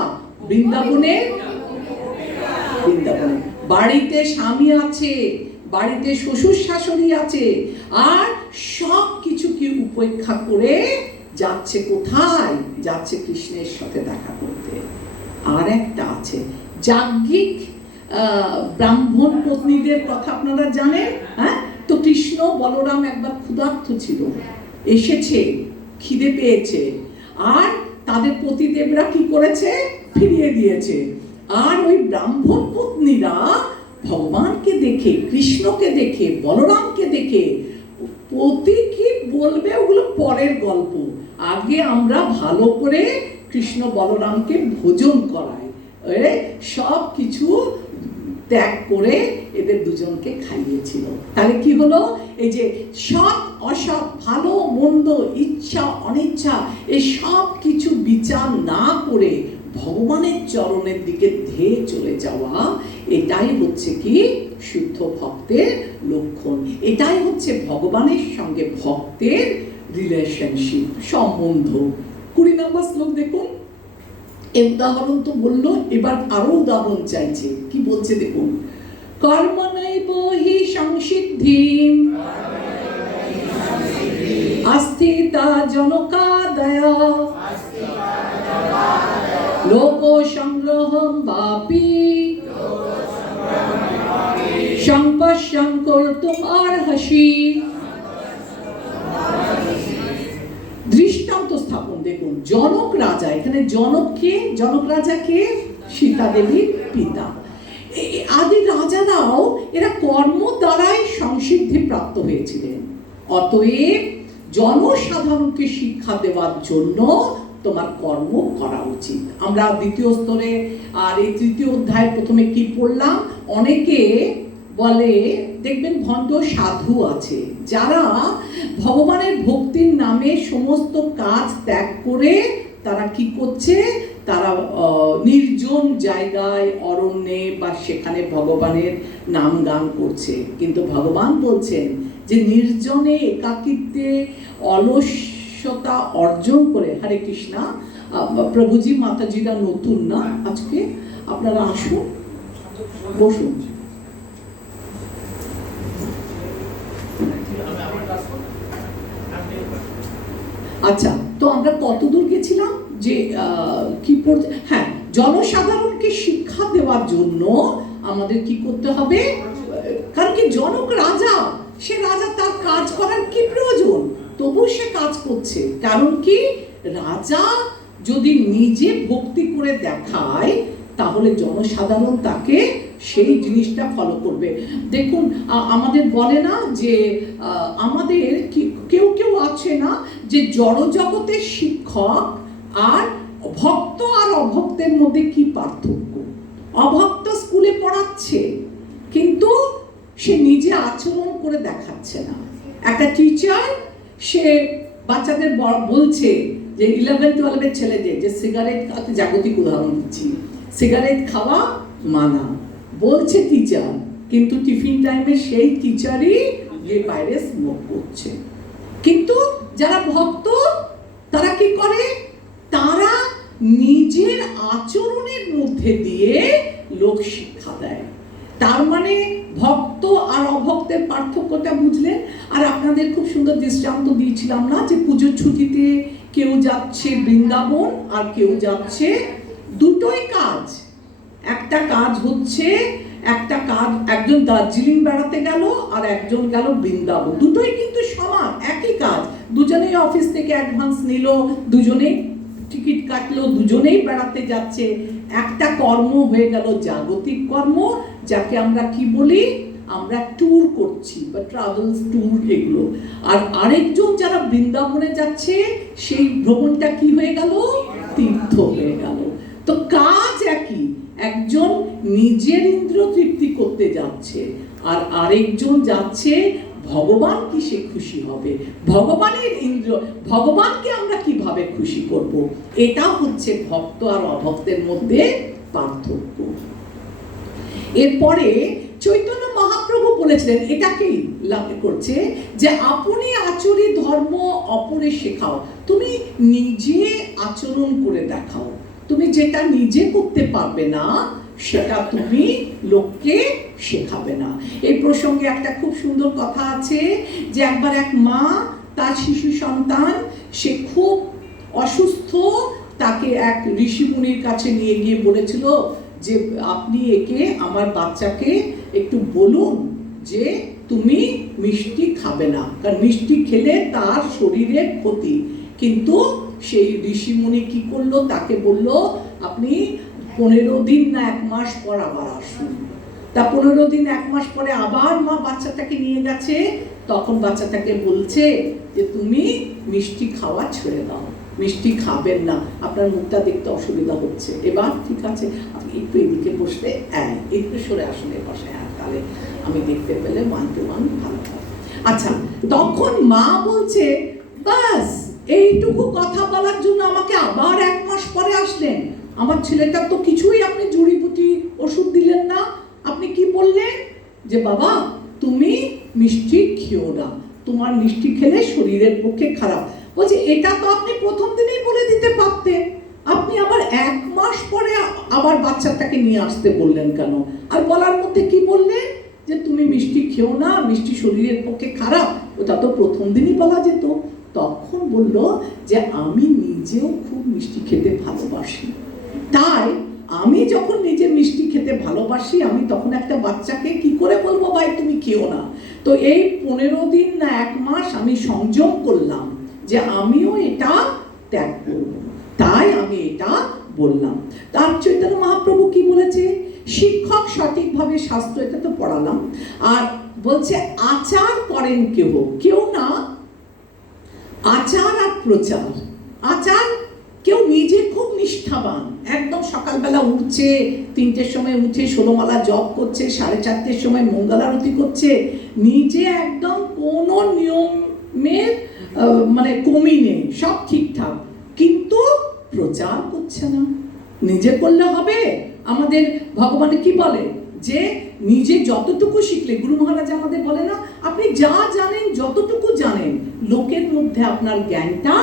বৃন্দাবনে। বাড়িতে স্বামী আছে, বাড়িতে শ্বশুর শাশুড়ি আছে, আর সব কিছুকে উপেক্ষা করে যাচ্ছে কোথায়? যাচ্ছে কৃষ্ণের সাথে দেখা করতে। আর একটা আছে যাজ্ঞিক ব্রাহ্মণ পত্নীদের কথা আপনারা জানেন। হ্যাঁ, তো কৃষ্ণ বলরাম একবার ক্ষুধার্ত ছিল, এসেছে, খিদে পেয়েছে, আর তাদের পতিদেবরা কি করেছে? ফিরিয়ে দিয়েছে। আর ওই ব্রাহ্মণ পত্নীরা ভগবানকে দেখে, কৃষ্ণকে দেখে, বলরামকে দেখে, পতি কি বলবে ওগুলো পরের গল্প, আগে আমরা ভালো করে কৃষ্ণ বলরামকে ভোজন করাই, সব কিছু ত্যাগ করে এদের দুজনকে খাইয়েছিল। তাহলে কি হলো? এই যে সৎ অসৎ, ভালো মন্দ, ইচ্ছা অনিচ্ছা, এই সব কিছু বিচার না করে ভগবানের চরণের দিকে ধেয়ে চলে যাওয়া, এটাই হচ্ছে কি শুদ্ধ ভক্তের লক্ষণ। এটাই হচ্ছে ভগবানের সঙ্গে ভক্তের রিলেশনশিপ, সম্বন্ধ। 20 নম্বর শ্লোক দেখুন, এই উদাহরণ তো বললো, এবার আরো উদাহরণ চাইছে। কি বলছে দেখুন, কর্মণৈব হি সংসিদ্ধিম আস্থিতা জনকাদয় লোক সংগ্রহম বাপি সংপশ্যং কর্তুম অর্হসি। দৃষ্টান্ত স্থাপন দেখুন, জনক রাজা, এখানে জনককে, জনক রাজাকে সীতা দেবীর পিতা। আদি রাজারাও এরা কর্ম দ্বারাই সংসিদ্ধি প্রাপ্ত হয়েছিলেন। অতএব জনসাধারণকে শিক্ষা দেওয়ার জন্য তোমার কর্ম করা উচিত। আমরা দ্বিতীয় স্তরে আর এই তৃতীয় অধ্যায় প্রথমে কি পড়লাম, অনেকে বলে দেখবেন ভণ্ড সাধু আছে যারা ভগবানের ভক্তির নামে সমস্ত কাজ ত্যাগ করে তারা কি করছে, তারা নির্জন জায়গায় অরণ্যে বা সেখানে ভগবানের নাম গান করছে। কিন্তু ভগবান বলছেন যে নির্জনে একাকিত্বে অলস্যতা অর্জন করে, হরে কৃষ্ণা। প্রভুজি মাতাজিরা নতুন না আজকে, আপনারা আসুন, বসুন। আচ্ছা, তো আমরা কতদূর গেছিলাম যে কি পড়তে, হ্যাঁ, জনসাধারণকে শিক্ষা দেওয়ার জন্য আমাদের কি করতে হবে, কারণ কি জনক রাজা, সে রাজা, তার কাজ করার কি প্রয়োজন, তবু সে কাজ করছে। কারণ কি, রাজা যদি নিজে ভক্তি করে দেখায় তাহলে জনসাধারণ তাকে সেই জিনিসটা ফলো করবে। দেখুন আমাদের বলে না যে আমাদের কেউ কেউ আছে না যে জড় জগতের শিক্ষক আর ভক্ত আর অভক্তের মধ্যে কি পার্থক্য। অভক্ত স্কুলে পড়াচ্ছে কিন্তু সে নিজে আচরণ করে দেখাচ্ছে না। একটা টিচার সে বাচ্চাদের বলছে যে 11-12 ছেলেদের যে সিগারেট, জাগতিক উদাহরণ দিচ্ছি, সিগারেট খাওয়া মানা বলছে টিচার, কিন্তু টিফিন টাইমে সেই টিচারই যে বাইরে স্মোক করছে। কিন্তু যারা ভক্ত তারা কি করে, তারা নিজের আচরণের মধ্যে দিয়ে লোক শিক্ষা দেয়। তার মানে ভক্ত আর অভক্তের পার্থক্যটা বুঝলেন। আর আপনাদের খুব সুন্দর দৃষ্টান্ত দিয়েছিলাম না যে পুজোর ছুটিতে কেউ যাচ্ছে বৃন্দাবন আর কেউ যাচ্ছে, দুটোই কাজ। একটা কাজ হচ্ছে, একটা কাজ একজন দার্জিলিং বেড়াতে গেল আর একজন গেল বৃন্দাবন, দুটোই কিন্তু সমান, একই কাজ। দুজনেই অফিস থেকে অ্যাডভান্স নিল, দুজনেই টিকিট কাটলো, দুজনেই বেড়াতে যাচ্ছে। একটা কর্ম হয়ে গেল জাগতিক কর্ম, যাকে আমরা কি বলি, আমরা ট্যুর করছি বা ট্রাভেলস ট্যুর এগুলো। আর আরেকজন যারা বৃন্দাবনে যাচ্ছে সেই ভ্রমণটা কি হয়ে গেল, তীর্থ হয়ে গেল। তো কাজ একই, একজন নিজের ইন্দ্র তৃপ্তি করতে যাচ্ছে আর আরেকজন যাচ্ছে ভগবান কি সে খুশি হবে, ভগবানের ইন্দ্র, ভগবানকে আমরা কিভাবে খুশি করব। এটা হচ্ছে ভক্ত আর অভক্তের মধ্যে পার্থক্য। এরপরে চৈতন্য মহাপ্রভু বলেছিলেন, এটাকেই লাভ করছে যে আপনি আচরি ধর্ম অপরে শেখাও। তুমি নিজে আচরণ করে দেখাও, তুমি যেটা নিজে করতে পারবে না সেটা তুমি লোককে শেখাবে না। এই প্রসঙ্গে একটা খুব সুন্দর কথা আছে যে একবার এক মা তার শিশু সন্তান, সে খুব অসুস্থ, তাকে এক ঋষিমুনির কাছে নিয়ে গিয়ে বলেছিল যে আপনি একে, আমার বাচ্চাকে একটু বলুন যে তুমি মিষ্টি খাবে না, কারণ মিষ্টি খেলে তার শরীরের ক্ষতি। কিন্তু সেই ঋষিমুনি কি করলো, তাকে বলল আপনি 15 দিন না 1 মাস পর আবার আসুন। তা 15 দিন 1 মাস পরে আবার মা বাচ্চাটাকে নিয়ে গেছে, তখন বাচ্চাটাকে বলছে যে তুমি মিষ্টি খাওয়া ছেড়ে দাও, মিষ্টি খাবেন না, আপনার মুখটা দেখতে অসুবিধা হচ্ছে। এবার ঠিক আছে, আপনি একটু এদিকে বসলে, একটু সরে আসুন এর পাশে, তাহলে আমি দেখতে পেলে 1 to 1 ভালো হয়। আচ্ছা, তখন মা বলছে বাস এইটুকু কথা বলার জন্য আমাকে আবার 1 মাস পরে আসলেন, আমার ছেলেটার তো কিছুই আপনি জড়িবুটি ওষুধ দিলেন না, আপনি কি বললেন যে বাবা তুমি মিষ্টি খেও না, তোমার মিষ্টি খেলে শরীরের পক্ষে খারাপ। বলছে এটা তো আপনি প্রথম দিনেই বলে দিতে পারতেন, আপনি আবার 1 মাস আবার বাচ্চাটাকে নিয়ে আসতে বললেন কেন? আর বলার মধ্যে কি বললেন যে তুমি মিষ্টি খেও না, মিষ্টি শরীরের পক্ষে খারাপ। ওটা তো প্রথম দিনই বলা যেত। তখন বলল যে আমি নিজেও খুব মিষ্টি খেতে ভালোবাসি, তাই আমি যখন নিজে মিষ্টি খেতে ভালোবাসি, আমি তখন একটা বাচ্চাকে কি করে বলবো ভাই তুমি খেও না? তো এই 15 দিন না 1 মাস আমি সংযম করলাম যে আমিও এটা ত্যাগ করব, তাই আমি এটা বললাম। তার চৈতন্য মহাপ্রভু কি বলেছে? শিক্ষক সঠিকভাবে শাস্ত্র, এটা তো পড়ালাম। আর বলছে আচার করেন কেউ, কেউ না, আচার আর প্রচার। আচার, কেউ নিজে খুব নিষ্ঠাবান, একদম সকালবেলা উঠছে, 3টের সময় উঠে 16 মালা জপ করছে, 4:30-র সময় মঙ্গলারতি করছে, নিজে একদম কোনো নিয়মের মানে কমি নেই, সব ঠিকঠাক, কিন্তু প্রচার করছে না। নিজে করলে হবে? আমাদের ভগবান কি বলে যে নিজে যতটুকু শিখলে, গুরু মহারাজ আমাদের বলে না, আপনি যা জানেন যতটুকু জানেন লোকের মধ্যে আপনার জ্ঞানটা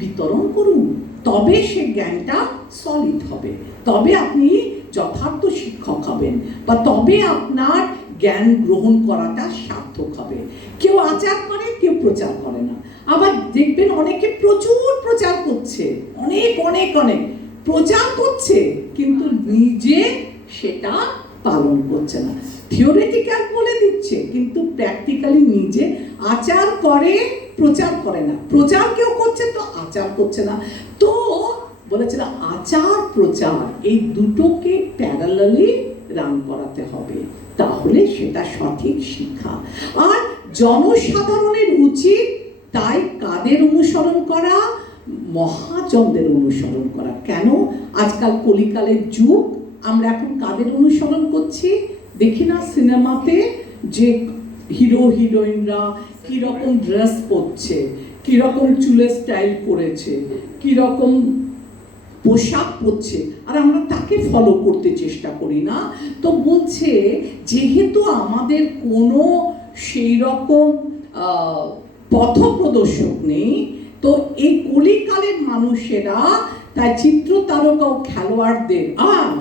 বিতরণ করুন, তবে সে জ্ঞানটা সলিড হবে, তবে আপনি যথার্থ শিক্ষক হবেন, বা তবে আপনার জ্ঞান গ্রহণ করাটা সার্থক হবে। কেউ আচার করে, কেউ প্রচার করে না। আবার দেখবেন অনেকে প্রচুর প্রচার করছে, অনেক অনেক অনেক প্রচার করছে, কিন্তু নিজে সেটা পালন করছে না। থিওরিটিক্যাল বলে দিচ্ছে, কিন্তু প্র্যাকটিক্যালি নিজে আচার করে, প্রচার করে না। প্রচার কেউ করছে তো আচার করছে না। তো বলেছিল আচার প্রচার এই দুটোকে প্যারালালি রান করাতে হবে, তাহলে সেটা সঠিক শিক্ষা। আর জনসাধারণের উচিত তাই কাদের অনুসরণ করা? মহাজনদের অনুসরণ করা। কেন? আজকাল কলিকালের যুগ, আমরা এখন কাদের অনুসরণ করছি? দেখি না সিনেমাতে যে হিরো হিরোইনরা কিরকম ড্রেস পরছে, কিরকম চুলের স্টাইল করেছে, কিরকম পোশাক পরছে, আর আমরা তাকে ফলো করতে চেষ্টা করি না। তো বলছে যেহেতু আমাদের কোনো সেই রকম পথপ্রদর্শক নেই, তো এই কলিকালের মানুষেরা তাই চিত্র তারকা ও খেলোয়াড়দের,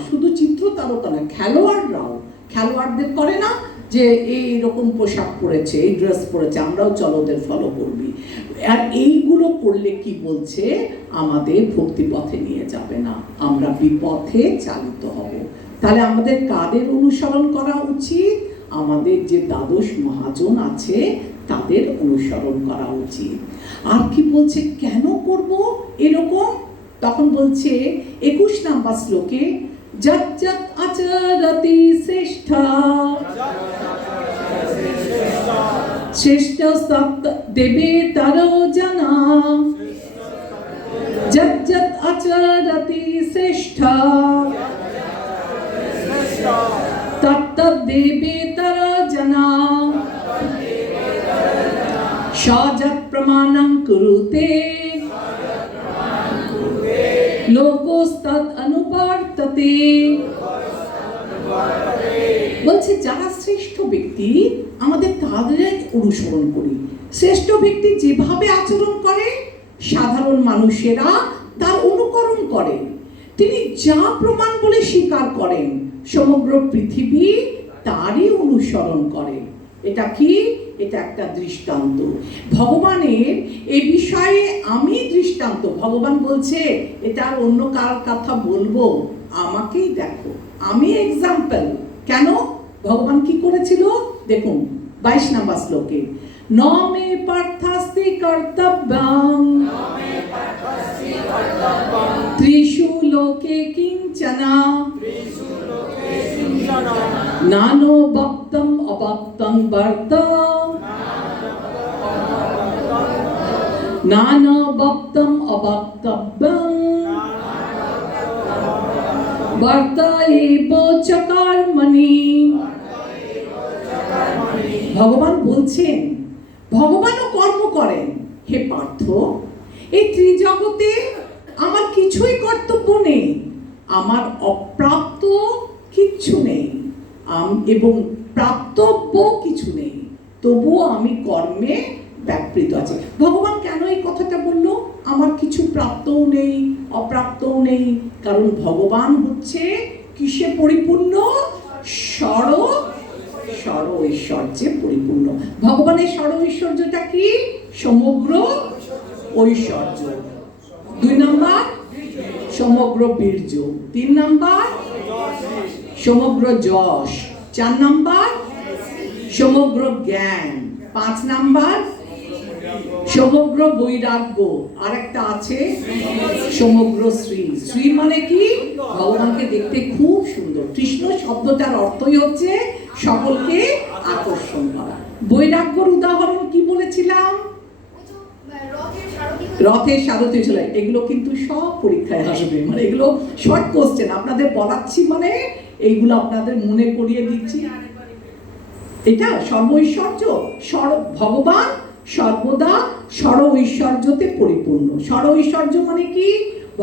শুধু চিত্র তারকা না, খেলোয়াড়রাও খেলোয়াড়দের করে না যে এইরকম পোশাক পরেছে, এই ড্রেস পরেছে, আমরাও চলো ওদের ফলো করবি। আর এইগুলো করলে কি বলছে? আমাদের ভক্তি পথে নিয়ে যাবে না, আমরা বিপথে চালিত হব। তাহলে আমাদের কাদের অনুসরণ করা উচিত? আমাদের যে দ্বাদশ মহাজন আছে তাদের অনুসরণ করা উচিত। আর কি বলছে কেন করব এরকম? তখন বলছে 21 নম্বর শ্লোকে, যৎ যৎ আচরতি শ্রেষ্ঠা শ্রেষ্ঠ সৎ দেবে তারো জানা, যৎ যৎ আচরতি শ্রেষ্ঠা তত্ত দেবে তারো জানা, সযৎ প্রমাণং কুরুতে লোকস্তৎ অনুবর্ততে। বলছে যারা শ্রেষ্ঠ ব্যক্তি আমাদের তাদের অনুসরণ করি। শ্রেষ্ঠ ব্যক্তি যেভাবে আচরণ করে সাধারণ মানুষেরা তার অনুকরণ করে। তিনি যা প্রমাণ বলে স্বীকার করেন সমগ্র পৃথিবী তারই অনুসরণ করে। এটা কি? এটা একটা দৃষ্টান্ত। ভগবানের এই বিষয়ে আমি দৃষ্টান্ত। ভগবান বলছে এটা আর অন্য কার কথা বলবো, আমাকেই দেখো, আমি এক্সাম্পল। কেন? ভগবান কি করেছিল দেখুন 22 নম্বর শ্লোকে, ন মে পার্থাস্তি কর্তব্যং ত্রিষু লোকে কিঞ্চনা নানো ভক্তম অভক্তং বর্ত নানা ভক্তম অভক্তব্যং বর্ত এব চ কর্মণি। ভগবান বলছেন, ভগবানও কর্ম করেন। হে পার্থ, এই ত্রিজগতে আমার কিছুই কর্তব্য নেই, আমার অপ্রাপ্ত কিচ্ছু নেই এবং প্রাপ্তব্য কিছু নেই, তবুও আমি কর্মে ব্যাপৃত আছি। ভগবান কেন এই কথাটা বললো? আমার কিছু প্রাপ্তও নেই অপ্রাপ্তও নেই, কারণ ভগবান হচ্ছে কিসে পরিপূর্ণ? ষড় ঐশ্বর্যে পরিপূর্ণ। ভগবানের ষড় ঐশ্বর্যটা কি? সমগ্র ঐশ্বর্য। 2 নাম্বার সমগ্র বীর্য, 3 নাম্বার সমগ্র যশ, 4 নাম্বার সমগ্র জ্ঞান, 5 নাম্বার সমগ্র বৈরাগ্য, আরেকটা আছে সমগ্র শ্রী। শ্রী মানে কি? ভগবানকে দেখতে খুব সুন্দর। কৃষ্ণ শব্দটার অর্থই হচ্ছে সকলকে আকর্ষণ করা। বৈরাগ্যর উদাহরণ কি বলেছিলাম? রথের সারথি ছিল। এগুলো কিন্তু সব পরীক্ষায় আসবে, মানে এগুলো শর্ট কোশ্চেন আপনাদের বলাচ্ছি, মানে এইগুলো আপনাদের মনে করিয়ে দিচ্ছি। এটা সর্বৈশ্বর্য, ভগবান সর্বদা ষড় ঐশ্বর্যতে পরিপূর্ণ। ষড় ঐশ্বর্য মানে কি?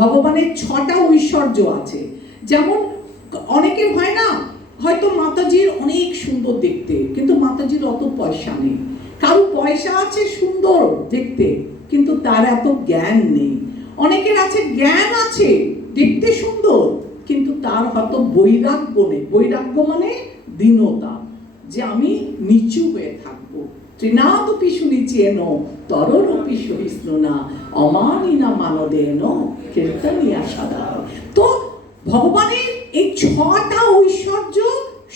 ভগবানের 6টা ঐশ্বর্য আছে। যেমন অনেকের হয় না, হয়তো মাতাজির অনেক সুন্দর দেখতে, কিন্তু মাতাজির অত পয়সা নেই। কারো পয়সা আছে সুন্দর দেখতে, কিন্তু তার এত জ্ঞান নেই। অনেকের আছে জ্ঞান আছে, দেখতে সুন্দর, কিন্তু তার হয়তো বৈরাগ্য নেই। বৈরাগ্য মানে দীনতা, যে আমি নিচু হয়ে থাকবো। তৃণাদপি সুনিচেন তররপি সহিষ্ণু না অমানিনা মানদেন কীর্তনিয়া সদা। তো ভগবানের এই 6টা ঐশ্বর্য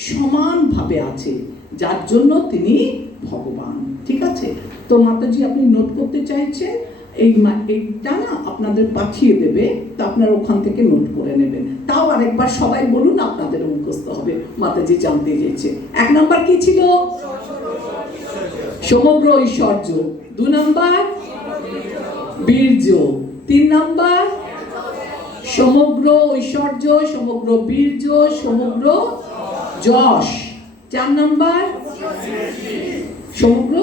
সমানভাবে আছে, যার জন্য তিনি ভগবান। ঠিক আছে? তো মাতাজি আপনি নোট করতে চাইছেন, এইটা না আপনাদের পাঠিয়ে দেবে, তো আপনারা ওখান থেকে নোট করে নেবেন। তাও আরেকবার সবাই বলুন, আপনাদের মুখস্থ হবে। মাতাজি জানতে চেয়েছে 1 নাম্বার কি ছিল? সমগ্র ঐশ্বর্য। 2 নাম্বার বীর্য। 3 নাম্বার সমগ্র ঐশ্বর্য, সমগ্র বীর্য, সমগ্র যশ। 4 নাম্বার সমগ্র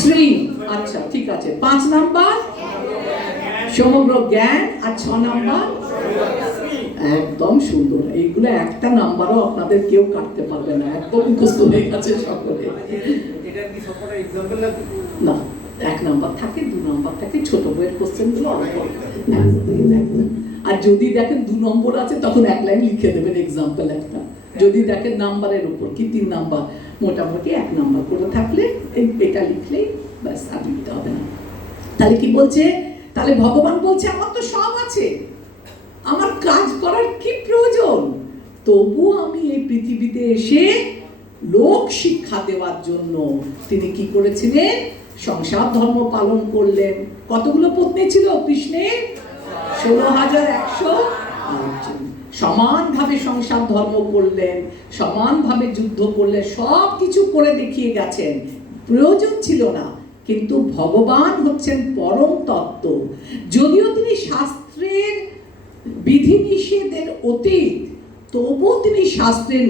শ্রী। আচ্ছা ঠিক আছে। 5 নাম্বার সমগ্র জ্ঞান, আর 6 নাম্বার একদম সুন্দর। এইগুলো একটা নাম্বারও আপনাদের কেউ কাটতে পারবে না, একদম মুখস্থ হয়ে গেছে সকলে। না, 1 নাম্বার থাকে, 2 নাম্বার থাকে, ছোট বইয়ের কোশ্চেন গুলো অল্প। আর যদি দেখেন 2 নম্বর আছে, তখন 1 লাইন লিখে দেবেন এক্সাম্পল একটা। যদি দেখেন নাম্বারের উপর কি 3 নাম্বার, মোটামুটি 1 নাম্বার করে থাকলে এটা লিখলেই ব্যাস, আর লিখতে হবে না। তাহলে কি বলছে? তাহলে ভগবান বলছে আমার তো সব আছে, আমার কাজ করার কি প্রয়োজন? তবু আমি এই পৃথিবীতে এসে লোক শিক্ষা দেওয়ার জন্য তিনি কি করেছিলেন? সংসার ধর্ম পালন করলেন। কতগুলো পত্নী ছিল কৃষ্ণের? 16,108 সমানভাবে সংসার ধর্ম করলেন, সমানভাবে যুদ্ধ করলেন, সব কিছু করে দেখিয়ে গেছেন। প্রয়োজন ছিল না, কিন্তু ভগবান হচ্ছেন পরম তত্ত্ব। যদিও তিনি শাস্ত্রের বিধিনিষেধের অতীত, তবুও তিনি শাস্ত্রের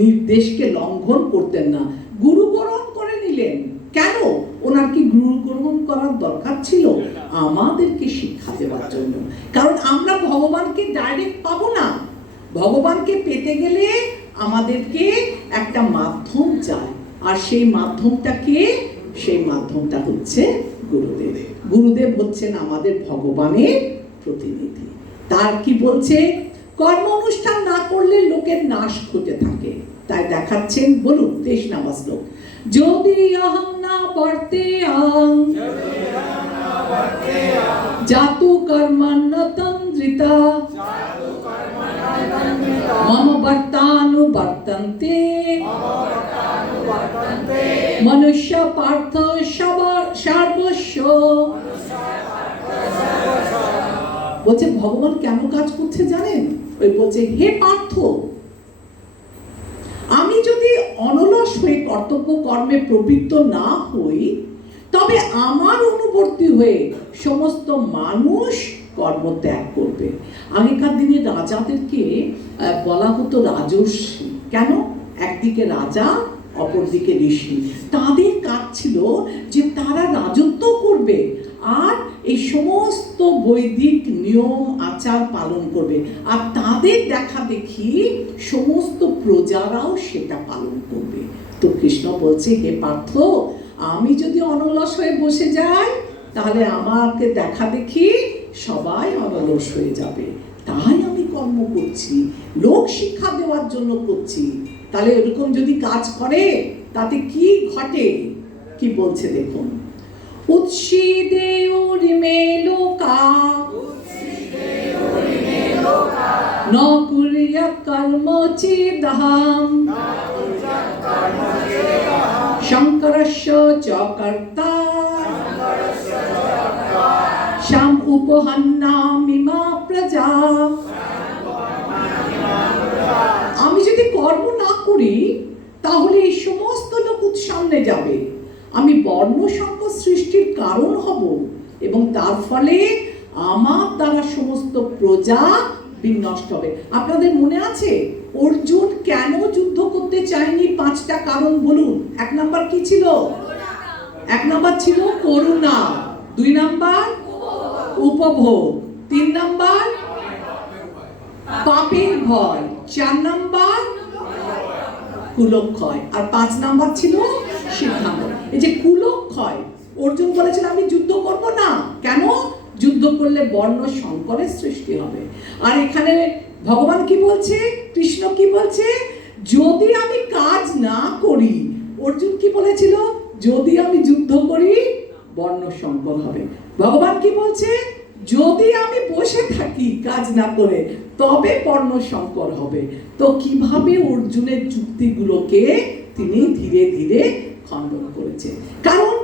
নির্দেশকে লঙ্ঘন করতেন না। গুরু গ্রহণ করে নিলেন। কেন? ওনার কি গুরু গ্রহণ করার দরকার ছিল? আমাদেরকে শিক্ষা দেওয়ার জন্য। কারণ আমরা ভগবানকে ডাইরেক্ট পাবো না। ভগবানকে পেতে গেলে আমাদেরকে একটা মাধ্যম চাই, আর সেই মাধ্যমটা কে? সেই মাধ্যমটা হচ্ছে গুরুদেব। গুরুদেব হচ্ছেন আমাদের ভগবানের প্রতিনিধি। তার কি বলছে? কর্ম অনুষ্ঠান না করলে লোকের নাশ ঘটে থাকে। তাই দেখাচ্ছেন, বলুন 23 নাম্বার শ্লোক। যদি অহং না বর্তে আং জাতু কর্মণ্য তন্দ্রিতা মম বর্তানু বর্তন্তে মনুষ্য পার্থ সর্বস্ব। বলছে ভগবান কেন কাজ করছে জানেন? ওই বলছে, হে পার্থ, আমি যদি অনলস হয়ে কর্তব্য কর্মে প্রবৃত্ত না হই, তবে আমার অনুবর্তী হয়ে সমস্ত মানুষ কর্ম ত্যাগ করবে। আগেকার দিনে রাজাদেরকে বলা হতো রাজর্ষি। কেন? একদিকে রাজা, অপরদিকে ঋষি। তাদের কাজ ছিল যে তারা রাজত্ব করবে আর এই সমস্ত বৈদিক নিয়ম আচার পালন করবে, আর তাদের দেখা দেখি সমস্ত প্রজারাও সেটা পালন করবে। তো কৃষ্ণ বলছে, হে পার্থ, আমি যদি অনলস হয়ে বসে যাই, তাহলে আমাকে দেখা দেখি সবাই অনলস হয়ে যাবে। তাই আমি কর্ম করছি। করছি, লোক শিক্ষা দেওয়ার জন্য করছি, তাহলে এরকম যদি কাজ করে তাতে কি ঘটে, কি বলছে দেখুন। উৎসিদে উরিমে লোকা ন কুর্যাৎ কর্ম চেদহম শঙ্করস্য চ কর্তা শাম উপহন্নামিমা প্রজা। আমি যদি কর্ম না করি তাহলে এই সমস্ত লোক সামনে যাবে, আমি বর্ণ সংকর সৃষ্টির কারণ হব এবং তার ফলে আমার দ্বারা সমস্ত প্রজা বিনষ্ট হবে। আপনাদের মনে আছে অর্জুন কেন যুদ্ধ করতে চায়নি? 5টা কারণ বলুন। 1 নাম্বার কি ছিল? 1 নাম্বার ছিল করুণা, 2 নাম্বার উপভোগ, 3 নাম্বার পাপের ভয়, 4 নাম্বার কুলক্ষয়, আর 5 নাম্বার ছিল সিদ্ধান্ত। এই যে কুলক্ষয়, অর্জুন বলেছেন আমি যুদ্ধ করব না। কেন? যুদ্ধ করলে বর্ণ সংকরের সৃষ্টি হবে। আর এখানে ভগবান কি বলছে, কৃষ্ণ কি বলছে? যদি আমি কাজ না করি, অর্জুন কি বলেছিল? যদি আমি যুদ্ধ করি বর্ণ সংকর হবে। ভগবান কি বলছে? যদি আমি বসে থাকি কাজ না করে তবে বর্ণ সংকর হবে। তো কিভাবে অর্জুনের যুক্তিগুলোকে তিনি ধীরে ধীরে খণ্ডন করেছে। কারণ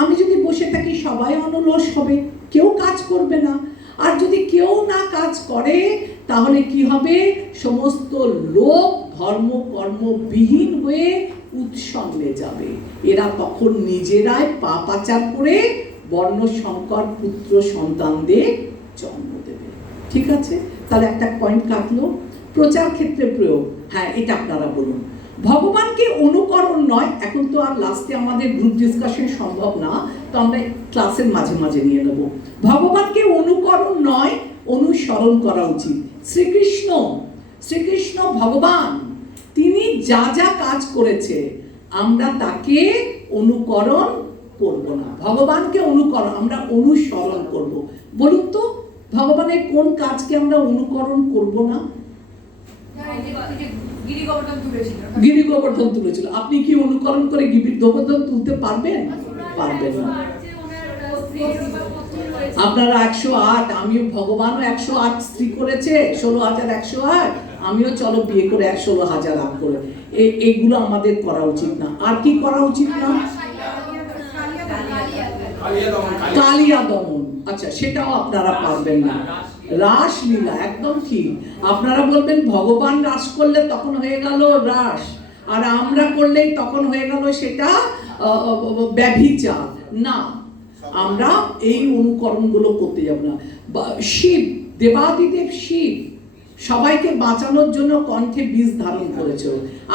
আমি যদি বসে থাকি সবাই অনলস হবে, কেউ কাজ করবে না। আর যদি কেউ না কাজ করে তাহলে কি হবে? সমস্ত লোক ধর্ম কর্মবিহীন হয়ে উৎসঙ্গে যাবে। এরা তখন নিজেরাই পাপাচার করে বর্ণ সংকর পুত্র সন্তানদের জন্ম দেবে। ঠিক আছে, তাহলে একটা পয়েন্ট কাটলো। প্রচার ক্ষেত্রে প্রয়োগ, হ্যাঁ এটা আপনারা বলুন। ভগবানকে অনুকরণ নয়, এখন তো আর লাস্টে আমাদের গ্রুপ ডিসকাশন সম্ভব না, তো আমরা ক্লাসের মাঝে মাঝে নিয়ে নেব। ভগবানকে অনুকরণ নয়, অনুসরণ করা উচিত। শ্রীকৃষ্ণ ভগবান, তিনি যা যা কাজ করেছে আমরা তাকে অনুকরণ করব না, ভগবানকে অনুকরণ, আমরা অনুসরণ করব। বলুন তো ভগবানের কোন কাজকে আমরা অনুকরণ করব না? গিরি গোবর্ধন তুলেছিল। আপনি কি অনুকরণ করে গিরি গোবর্ধন তুলতে পারবেন? পারবেন না। আপনারা 108, আমিও, ভগবানও 108 স্ত্রী করেছে, 16,108, আমিও চলো বিয়ে করে 16,008 করে। এইগুলো আমাদের করা উচিত না। আর কি করা উচিত না? কালিয়া দমন, আচ্ছা সেটাও আপনারা পারবেন না। রাসলীলা, একদম ঠিক। আপনারা বলবেন ভগবান রাস করলে তখন হয়ে গেল রাস, আর আমরা করলেই তখন হয়ে গেল সেটা ব্যভিচার। না, আমরা এই অনুকরণগুলো করতে যাব না। শিব, দেবাদিদেব শিব সবাইকে বাঁচানোর জন্য কণ্ঠে বীজ ধারণ করেছে।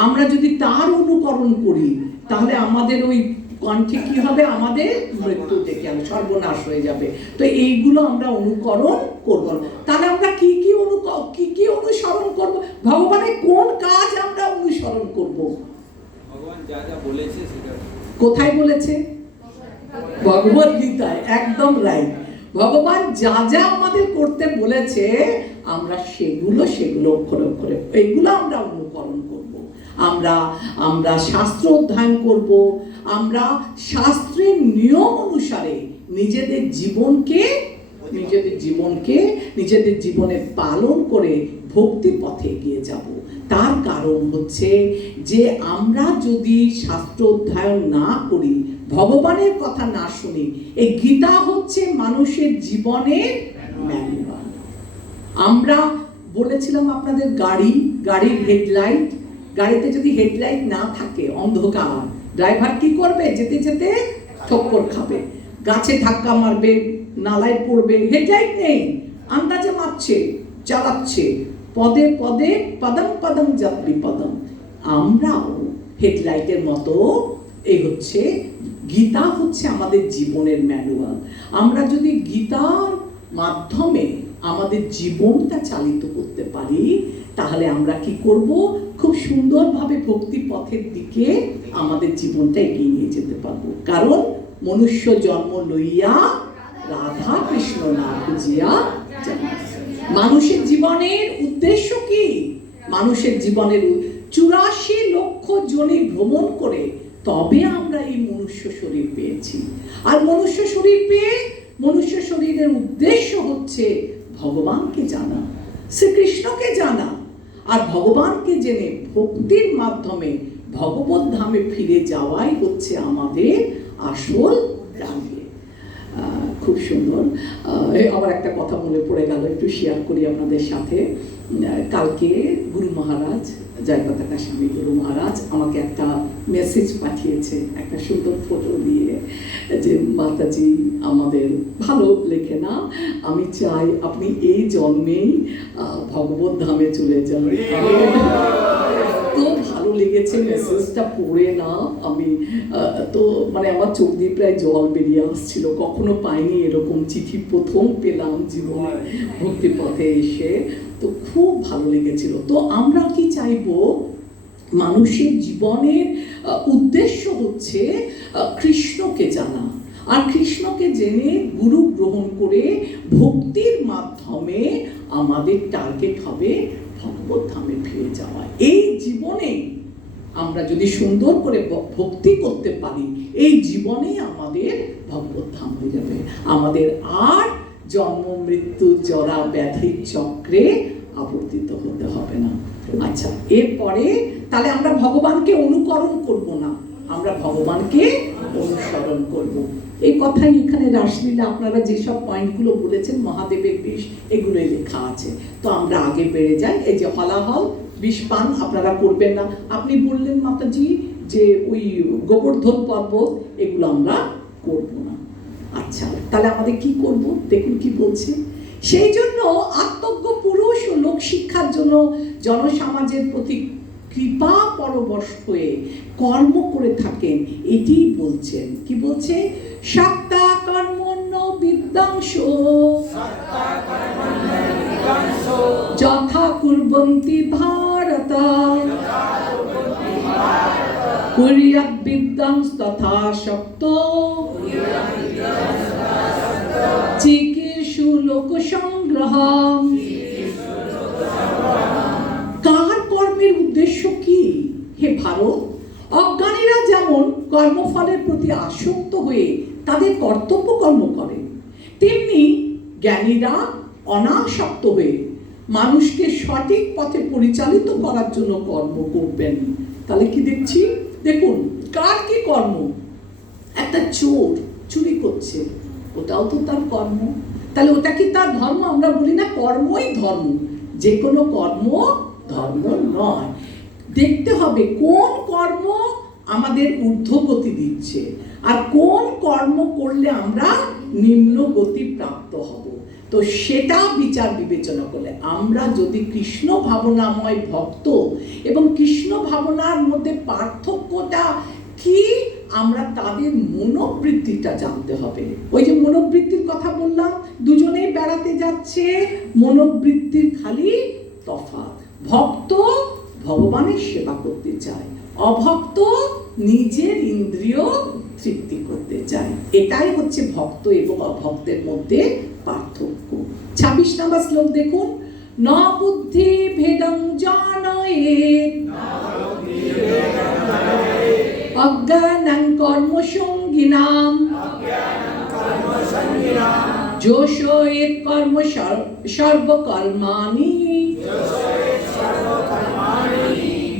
আমরা যদি তার অনুকরণ করি তাহলে আমাদের ওই কণ্ঠে কি হবে? আমাদের মৃত্যু ডেকে আনবে, সর্বনাশ হয়ে যাবে। তো এইগুলো আমরা অনুকরণ করব না। তাহলে আমরা কি কি অনুসরণ করব? ভগবানের কোন কাজ আমরা অনুসরণ করব? ভগবান যা যা বলেছে সেটা। কোথায় বলেছে? ভগবদ গীতায়, একদম রাইট। ভগবান যা যা আমাদের করতে বলেছে আমরা সেগুলো অক্ষরে অক্ষরে এইগুলো আমরা অনুকরণ করব। আমরা শাস্ত্র অধ্যয়ন করব, আমরা শাস্ত্রের নিয়ম অনুসারে নিজেদের জীবনে পালন করে ভক্তি পথে এগিয়ে যাব। তার কারণ হচ্ছে যে আমরা যদি শাস্ত্র অধ্যয়ন না করি, ভগবানের কথা না শুনি, এই গীতা হচ্ছে মানুষের জীবনের ম্যানুয়াল। আমরা বলেছিলাম আপনাদের গাড়ির হেডলাইট, গাড়িতে যদি হেডলাইট না থাকে, অন্ধকার, ড্রাইভার কি করবে? যেতে যেতে ঠক্কর খাবে, গাছে ধাক্কা মারবে, নালায় পড়বে। হেডলাইট নেই, আন্দাজে মারছে, চালাচ্ছে, পদে পদে পদম পদম যত বিপদম। আমরাও হেডলাইটের মতো, এই হচ্ছে গীতা হচ্ছে আমাদের জীবনের ম্যানুয়াল। আমরা যদি গীতার মাধ্যমে আমাদের জীবনটা চালিত করতে পারি তাহলে আমরা কি করব? খুব সুন্দরভাবে ভক্তি পথের দিকে আমাদের জীবনটা এগিয়ে নিয়ে যেতে পারবো। কারণ মনুষ্য জন্ম লইয়া রাধা কৃষ্ণ না খুঁজিয়া জানা। মানুষের জীবনের উদ্দেশ্য কি? মানুষের জীবনের 84 লক্ষ জনে ভ্রমণ করে তবে আমরা এই মনুষ্য শরীর পেয়েছি। আর মনুষ্য শরীর পেয়ে মনুষ্য শরীরের উদ্দেশ্য হচ্ছে ভগবানকে জানা, শ্রীকৃষ্ণকে জানা। আর ভগবানকে জেনে ভক্তির মাধ্যমে ভগবত ধামে ফিরে যাওয়াই হচ্ছে আমাদের আসল টার্গেট। খুব সুন্দর। আবার একটা কথা মনে পড়ে গেল, একটু শেয়ার করি আপনাদের সাথে। কালকে গুরু মহারাজ, জয় পতাকা স্বামী গুরু মহারাজ আমাকে একটা মেসেজ পাঠিয়েছে, একটা সুন্দর ফটো দিয়ে, যে মাতাজি আমাদের ভালো লেখে না, আমি চাই আপনি এই জন্মেই ভগবত ধামে চলে যান। তো ভালো লেগেছে মেসেজটা পড়ে না, আমি তো মানে আমার চোখ দিয়ে প্রায় জল বেরিয়ে আসছিল। কখনো পাইনি এরকম চিঠি, প্রথম পেলাম জীবনে ভক্তি পথে এসে, তো খুব ভালো লেগেছিল। তো আমরা কি চাইবো? মানুষের জীবনের উদ্দেশ্য হচ্ছে কৃষ্ণকে জানা, আর কৃষ্ণকে জেনে গুরু গ্রহণ করে ভক্তির মাধ্যমে আমাদের টার্গেট হবে ভগবত ধামে ফিরে যাওয়া। এই জীবনে আমরা যদি সুন্দর করে ভক্তি করতে পারি, এই জীবনেই আমাদের ভগবত ধাম হয়ে যাবে। আমাদের আর জন্ম মৃত্যু জরা ব্যাধির চক্রে আবর্তিত হতে হবে না। আচ্ছা, এরপরে তাহলে আমরা ভগবানকে অনুকরণ করব না, আমরা ভগবানকে অনুসরণ করব। এই কথাই এখানে রাসলীলা আপনারা যেসব পয়েন্টগুলো বলেছেন মহাদেবের বিষ, এগুলোই লেখা আছে। তো আমরা আগে বেড়ে যাই। এই যে হলাহল বিষ পান আপনারা করবেন না। আপনি বললেন মাতাজি যে ওই গোবর্ধন পর্বত, এগুলো আমরা করব না। আচ্ছা, তাহলে আমাদের কি করব? দেখুন কি বলছে। সেই জন্য আত্মজ্ঞ পুরুষ ও লোক শিক্ষার জন্য জনসমাজের প্রতি কৃপা পরবশ হয়ে কর্ম করে থাকেন, এটি বলছেন। কি বলছে? সত্তা কর্মণ্য বিদ্যাংশ যথা কুর্বন্তি ভারত কুর্যাৎ বিদ্যাংশ তথা শক্ত চিকীর্ষু লোক সংগ্রহ। কার কর্মের উদ্দেশ্য কি হে ভারত? অজ্ঞানীরা যেমন কর্মফলের প্রতি আসক্ত হয়ে তাদের কর্তব্য কর্ম করে, তেমনি জ্ঞানীরা অনাসক্ত হয়ে মানুষকে সঠিক পথে পরিচালিত করার জন্য কর্ম করবেন। তাহলে কি দেখছি? দেখুন কার কি কর্ম। একটা চোর চুরি করছে, ওটাও তো তার কর্ম। তাহলে ওটা কি তার ধর্ম? আমরা বলি না কর্মই ধর্ম, যে কোনো কর্ম ধর্ম নয়। দেখতে হবে কোন কর্ম আমাদের ঊর্ধ্বগতি দিচ্ছে, আর কোন কর্ম করলে আমরা নিম্ন গতি প্রাপ্ত হব। তো সেটা বিচার বিবেচনা করলে আমরা যদি কৃষ্ণ ভাবনাময় ভক্ত, এবং কৃষ্ণ ভাবনার মধ্যে পার্থক্যটা কি আমরা তাদের মনোবৃত্তিটা জানতে হবে। ওই যে মনোবৃত্তির কথা বললাম, দুজনেই বেড়াতে যাচ্ছে, মনোবৃত্তির খালি তফাৎ। ভক্ত ভগবানের সেবা করতে চায়, অভক্ত নিজের ইন্দ্রিয় তৃপ্তি করতে চায়। এটাই হচ্ছে ভক্ত এবং অভক্তের মধ্যে পার্থক্য। 26 নম্বর শ্লোক দেখুন। ন বুদ্ধি ভেদং জানয়েৎ অজ্ঞানং কর্মসঙ্গিনাম যোষয়েৎ কর্ম সর্বকর্মাণি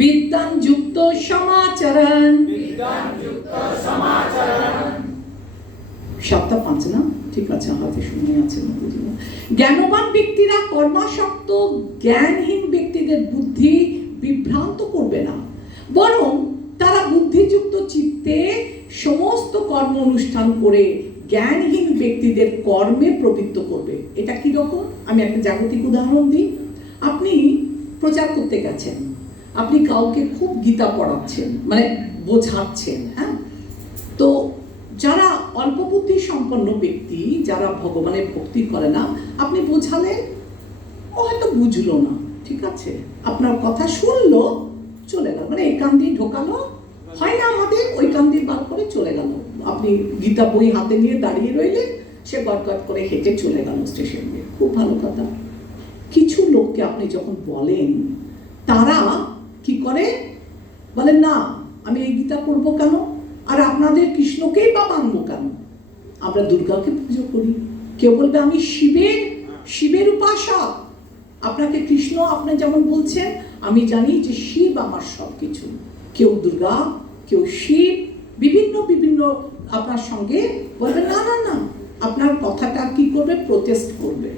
বিদ্যান যুক্ত সমাচরণ। সপ্তাহ 5 না? ঠিক আছে, হাতে শুনে আছে। জ্ঞানবান ব্যক্তিরা কর্মাসক্ত জ্ঞানহীন ব্যক্তিদের বুদ্ধি বিভ্রান্ত করবে না, বরং তারা বুদ্ধিযুক্ত চিত্তে সমস্ত কর্ম অনুষ্ঠান করে জ্ঞানহীন ব্যক্তিদের কর্মে প্রবৃত্ত করবে। এটা কি রকম? আমি একটা জাগতিক উদাহরণ দিই। আপনি প্রচার করতে গেছেন, আপনি কাউকে খুব গীতা পড়াচ্ছেন, মানে বোঝাচ্ছেন, হ্যাঁ? তো যারা অল্প বুদ্ধি সম্পন্ন ব্যক্তি, যারা ভগবানের ভক্তি করে না, আপনি বোঝালেন, ও হয়তো বুঝলো না, ঠিক আছে, আপনার কথা শুনলো, চলে গেল, মানে এই কান দিয়ে ঢোকালো, হয় না আমাদের, ওই কান দিয়ে বার করে চলে গেল। আপনি গীতা বই হাতে নিয়ে দাঁড়িয়ে রইলেন, সে গট গট করে হেঁটে চলে গেল স্টেশন দিয়ে। খুব ভালো কথা, লোককে আপনি যখন বলেন, তারা কি করে? বলেন না, আমি এই গীতা পড়বো কেন, আর আপনাদের কৃষ্ণকেই বা মানবো কেন? আমরা দুর্গাকে পুজো করি। কেউ বলবে আমি শিবের উপাসক। আপনাকে কৃষ্ণ, আপনি যেমন বলছেন, আমি জানি যে শিব আমার সব কিছু। কেউ দুর্গা, কেউ শিব, বিভিন্ন বিভিন্ন আপনার সঙ্গে বলবে না না না, আপনার কথাটা কি করবে? প্রোটেস্ট করবে।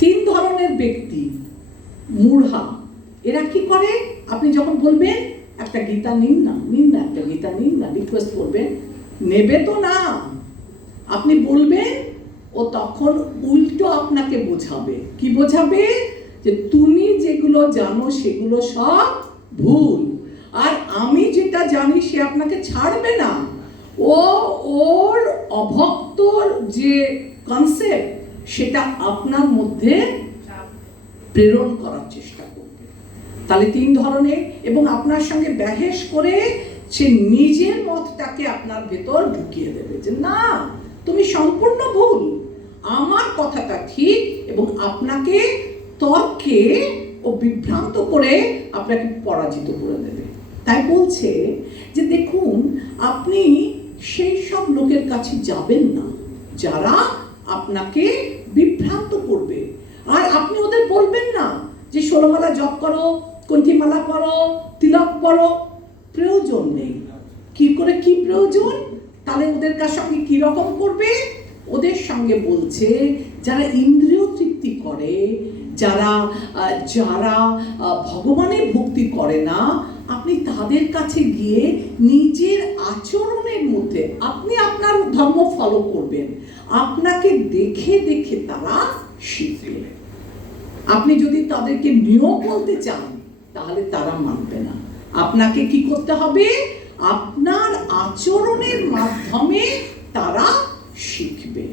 3 ধরনের ব্যক্তি মূঢ়া। এরা কি করে? আপনি যখন বলবেন একটা গীতা নিন না, একটা গীতা নিন না, রিকোয়েস্ট করবেন, নেবে তো না। আপনি বলবেন, ও তখন উল্টো আপনাকে বোঝাবে। কি বোঝাবে? যে তুমি যেগুলো জানো সেগুলো সব ভুল, আর আমি যেটা জানি সে আপনাকে ছাড়বে না। ওর অভক্তর যে কনসেপ্ট সেটা আপনার মধ্যে প্রেরণ করার চেষ্টা করবে। তাহলে 3 ধরনের, এবং আপনার সঙ্গে বহস করে সে নিজের মতটাকে আপনার ভেতর ঢুকিয়ে দেবে যে না, তুমি সম্পূর্ণ ভুল, আমার কথাটা ঠিক, এবং আপনাকে তর্কে ও বিভ্রান্ত করে আপনাকে পরাজিত করে দেবে। তাই বলছে যে দেখুন, আপনি সেই সব লোকের কাছে যাবেন না যারা আপনাকে বিভ্রান্ত করবে। আর আপনি ওদের বলবেন না যে 16 মালা জপ করো, কণ্ঠিমালা পরো, তিলক পরো। প্রয়োজন নেই। কি করে কি প্রয়োজন? তাহলে ওদের সঙ্গে কি রকম করবে? ওদের সঙ্গে বলছে যারা ইন্দ্রিয় তৃপ্তি করে, যারা ভগবানের ভক্তি করে না, আপনি তাদের কাছে গিয়ে নিজের আচরণের মধ্যে আপনি আপনার ধর্ম ফলো করবেন। আপনাকে দেখে দেখে তারা শিখবে। আপনি যদি তাদেরকে নিয়ম বলতে চান তাহলে তারা মানবে না। আপনাকে কি করতে হবে? আপনার আচরণের মাধ্যমে তারা শিখবে।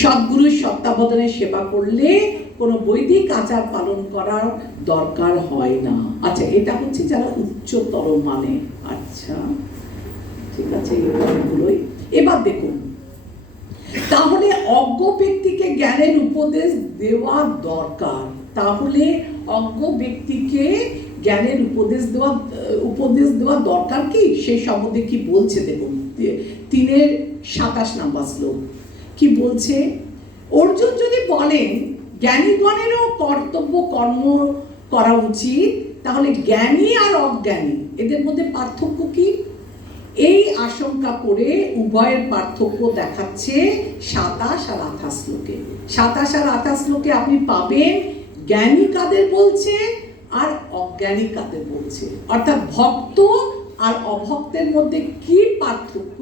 সদ্গুরুর সত্তাবধানে সেবা করলে কোনো বৈদিক আচার পালন করার দরকার হয় না। আচ্ছা, এটা হচ্ছে যারা উচ্চতর মানে। আচ্ছা ঠিক আছে, এগুলোই। এবার দেখুন, তাহলে অজ্ঞ ব্যক্তিকে জ্ঞানের উপদেশ দেওয়া দরকার। তাহলে অজ্ঞ ব্যক্তিকে জ্ঞানের উপদেশ দেওয়া দরকার কি? সেই সম্বন্ধে কি বলছে দেখুন, 3:27 নম্বর শ্লোক কি বলছে? অর্জুন যদি বলেন জ্ঞানীগণেরও কর্তব্য কর্ম করা উচিত, তাহলে জ্ঞানী আর অজ্ঞানী এদের মধ্যে পার্থক্য কি? এই আশঙ্কা করে উভয়ের পার্থক্য দেখাচ্ছে 27 আর 28 শ্লোকে। 27 আর 28 শ্লোকে আপনি পাবেন জ্ঞানী কাদের বলছে আর অজ্ঞানী কাদের বলছে, অর্থাৎ ভক্ত আর অভক্তের মধ্যে কি পার্থক্য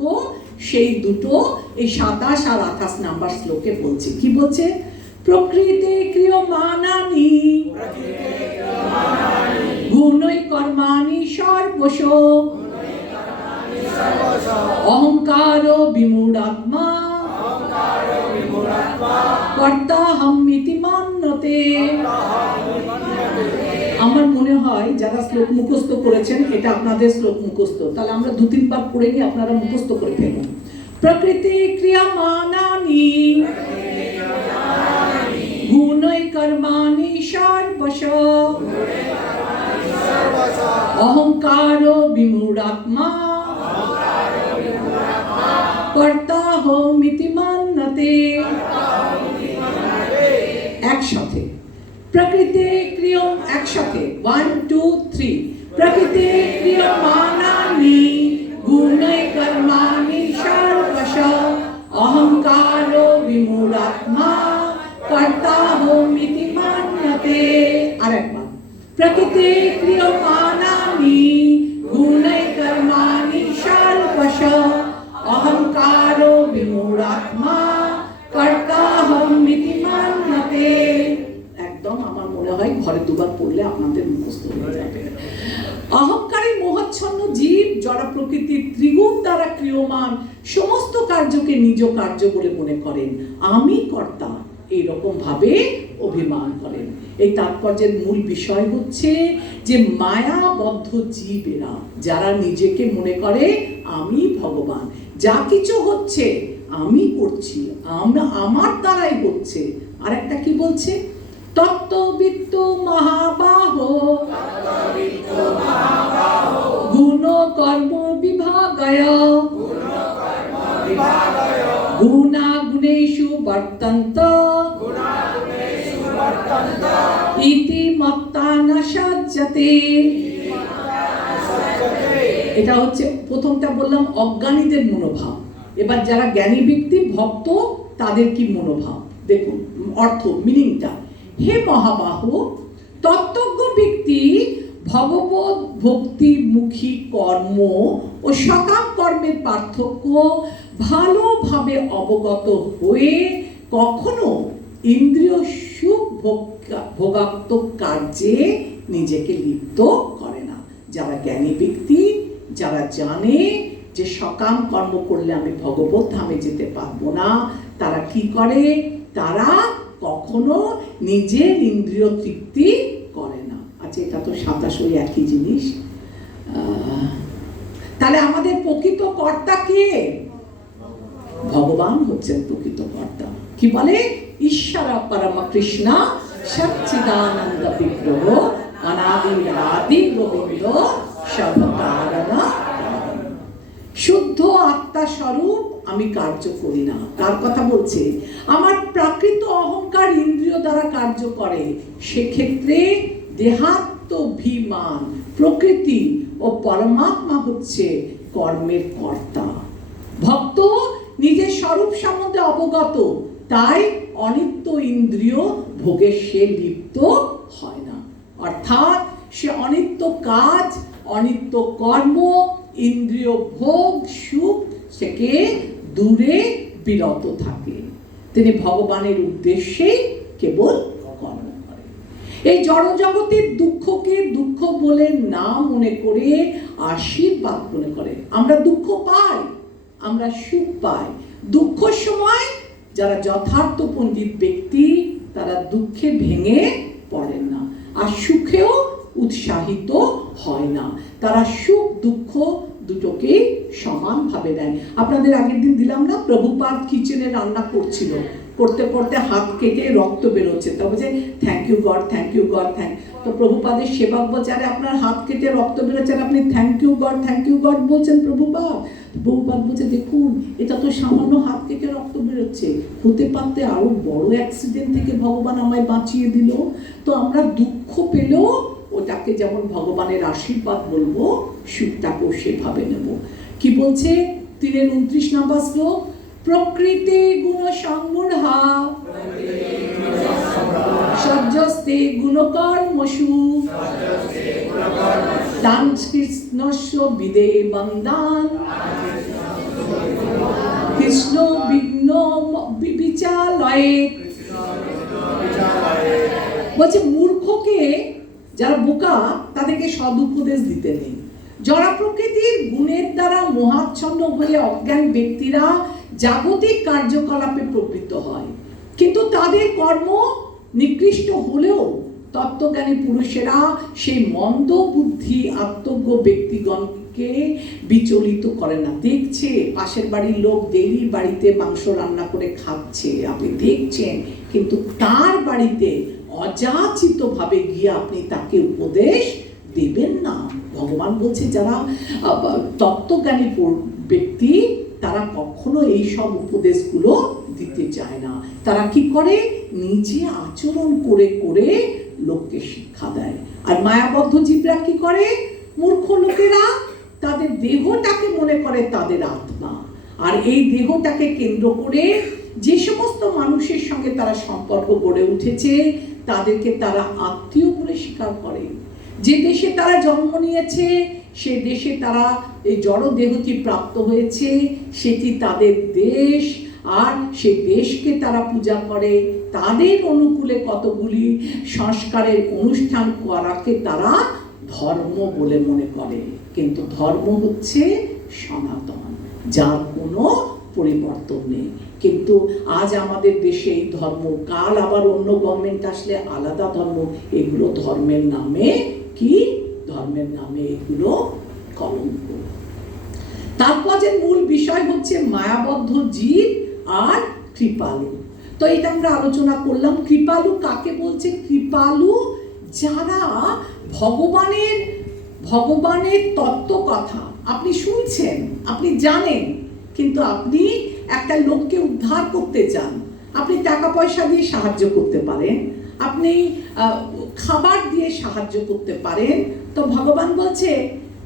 সেই দুটো এই 27 আর 28 নাম্বার শ্লোকে বলছে। কি বলছে? প্রকৃতি ক্রিয়মাণানি গুণৈ কর্মাণি সর্বশ অহংকার বিমূঢ়াত্মা কর্তাহমিতি মান্যতে। আমার মনে হয় যারা শ্লোক মুখস্থ করেছেন, এটা আপনাদের শ্লোক মুখস্থ, তাহলে আমরা 2-3 বার পড়ে নিয়ে আপনারা মুখস্থ করে ফেলুন। প্রকৃতি ক্রিয়মাণানি গুণৈ কর্মাণি সর্বশ অহংকার বিমূঢ়াত্মা কর্তাহমিতি মান্যতে। একসাথে প্রকৃতি ক্রিয়ম, একসাথে 1 2 3। প্রকৃতি ক্রিয়মাণানি গুণৈ কর্মাণি সর্বশ অহংকার বিমূঢ়াত্মা কর্তাহমিতি মান্যতে। আরেকবার, প্রকৃতি ক্রিয়মাণানি গুণৈ কর্মাণি সর্বশ অহংকার বিমূঢ়াত্মা কর্তাহমিতি মান্যতে। একদম আমার মনে হয় ঘরে 2 বার পড়লে আপনাদের মুখস্থ হয়ে যাবে। অহংকারী মোহাচ্ছন্ন জীব জড় প্রকৃতির ত্রিগুণ দ্বারা ক্রিয়মান সমস্ত কার্যকে নিজ কার্য বলে মনে করেন, আমি কর্তা এইরকম ভাবে অভিমান করেন। এই তাৎপর্যের মূল বিষয় হচ্ছে যে মায়াবদ্ধ জীবেরা যারা নিজেকে মনে করে আমি ভগবান, যা কিছু হচ্ছে আমি করছি, আমার দ্বারাই হচ্ছে। আর একটা কি বলছে? তত্ত্ববিত্ত মহাবাহ গুণ কর্ম বিভাগয় গুণাগুণেষু বর্তন্ত ইতি মত্তা ন সজ্জতে। এটা হচ্ছে প্রথমটা বললাম অজ্ঞানীদের মনোভাব। এবার যারা জ্ঞানী ব্যক্তি ভক্ত তাদের কি মনোভাব দেখুন, অর্থ মিনিংটা। হে মহাবাহু, তত্ত্বজ্ঞ ব্যক্তি ভগবত ভক্তিমুখী কর্ম ও সকাম কর্মের পার্থক্য ভালোভাবে অবগত হয়ে কখনো ইন্দ্রিয় সুখ ভোগাত্মক কার্যে নিজেকে লিপ্ত করে না। যারা জ্ঞানী ব্যক্তি, যারা জানে যে সকাম কর্ম করলে আমি ভগবত ধামে যেতে পারবো না, তারা কি করে? তারা কখনো নিজের ইন্দ্রিয় তৃপ্তি করে না। আচ্ছা, এটা তো 27 একই জিনিস। তাহলে আমাদের প্রকৃত কর্তা কে? ভগবান হচ্ছেন প্রকৃত কর্তা। কি বলে? ঈশ্বর পরম কৃষ্ণ সচ্চিদানন্দ বিগ্রহ অনাদি আদি গোবিন্দ সর্বকারণ। শুদ্ধ আত্মা স্বরূপ আমি কার্য করি না। কার কথা বলছে? আমার প্রাকৃত অহংকার ইন্দ্রিয় দ্বারা কার্য করে। সেক্ষেত্রে দেহাত্মাভিমান প্রকৃতি ও পরমাত্মা হচ্ছে কর্মের কর্তা। ভক্ত নিজের স্বরূপ সম্বন্ধে অবগত, তাই অনিত্য ইন্দ্রিয় ভোগে সে লিপ্ত হয় না। অর্থাৎ সে অনিত্য কাজ, অনিত্য কর্ম, ইন্দ্রিয় ভোগ সুখ থেকে দূরে বিরত থাকে। তিনি ভগবানের উদ্দেশ্যে কেবল কর্ম করেন। এই জড় জগতের দুঃখকে দুঃখ বলে না মনে করে আশীর্বাদ মনে করে। আমরা দুঃখ পাই, আমরা সুখ পাই। দুঃখের সময় যারা যথার্থ পণ্ডিত ব্যক্তি তারা দুঃখে ভেঙে পড়েন না, আর সুখেও উৎসাহিত হয় না। তারা সুখ দুঃখ দুটোকে সমানভাবে দেয়। আপনাদের আগের দিন দিলাম না, প্রভুপাদ কিচেনে রান্না করছিল, করতে করতে হাত কেটে রক্ত বেরোচ্ছে। তো বলছে thank you God, thank you God, তো প্রভুপাদের সেবক বলছে আরে আপনার হাত কেটে রক্ত বেরোচ্ছে আর আপনি থ্যাংক ইউ গড বলছেন প্রভুপাদ। প্রভুপাদ বলছে দেখুন এটা তো সামান্য হাত কেটে রক্ত বেরোচ্ছে, হতে পারতে আরো বড় অ্যাক্সিডেন্ট থেকে ভগবান আমায় বাঁচিয়ে দিল। তো আমরা দুঃখ পেলেও ওটাকে যেমন ভগবানের আশীর্বাদ বলবো, সুখটাকেও সেভাবে নেব। কি বলছে 3-29 নম্বর শ্লোক? প্রকৃতি গুণ সংমূঢ়া সজ্জস্তে গুণকর্মসু তাং কৃষ্ণস্য বিদে বন্দান কৃষ্ণ বিঘ্ন বিচালয়ে। বলছে মূর্খকে, যারা বোকা তাদেরকে সদুপদেশ দিতে নেই। জড় প্রকৃতির গুণের দ্বারা মোহাচ্ছন্ন হয়ে অজ্ঞান ব্যক্তিরা জাগতিক কার্যকলাপে প্রবৃত্ত হয়, কিন্তু তাদের কর্ম নিকৃষ্ট হলেও তত্ত্বজ্ঞানী পুরুষেরা সেই মন্দ বুদ্ধি আত্মজ্ঞ ব্যক্তিগণকে বিচলিত করে না। দেখছে পাশের বাড়ির লোক ডেইলি বাড়িতে মাংস রান্না করে খাচ্ছে, আপনি দেখছেন, কিন্তু তার বাড়িতে অযাচিতভাবে গিয়ে আপনি তাকে উপদেশ দেবেন না। ভগবান বলছে যারা তত্ত্বজ্ঞানী ব্যক্তি তারা কখনো এই সব উপদেশগুলো দিতে চায় না। তারা কি করে? নিজে আচরণ করে করে লোককে শিক্ষা দেয়। আর মায়াবদ্ধ জীবরা কি করে? মূর্খ লোকেরা তাদের দেহটাকে মনে করে তাদের আত্মা, আর এই দেহটাকে কেন্দ্র করে যে সমস্ত মানুষের সঙ্গে তারা সম্পর্ক গড়ে উঠেছে তাদেরকে তারা আত্মীয় বলে স্বীকার করে। যে দেশে তারা জন্ম নিয়েছে সে দেশে তারা এই জড় দেহটি প্রাপ্ত হয়েছে, সেটি তাদের দেশ, আর সে দেশকে তারা পূজা করে। তাদের অনুকূলে কতগুলি সংস্কারের অনুষ্ঠান করাকে তারা ধর্ম বলে মনে করে, কিন্তু ধর্ম হচ্ছে সনাতন, যার কোনো পরিবর্তন নেই। কিন্তু আজ আমাদের দেশে এই ধর্ম, কাল আবার অন্য গভর্নমেন্ট আসলে আলাদা ধর্ম, এগুলো ধর্মের নামে কি? ধর্মের নামে এগুলো কলঙ্ক। তারপর যে মূল বিষয় হচ্ছে মায়াবদ্ধ জীব আর কৃপালু। তো এটা আমরা আলোচনা করলাম। কৃপালু কাকে বলছে? কৃপালু যারা ভগবানের তত্ত্ব কথা আপনি শুনছেন, আপনি জানেন, কিন্তু আপনি একটা লোককে উদ্ধার করতে চান। আপনি টাকা পয়সা দিয়ে সাহায্য করতে পারেন, আপনি খাবার দিয়ে সাহায্য করতে পারেন। তো ভগবান বলছে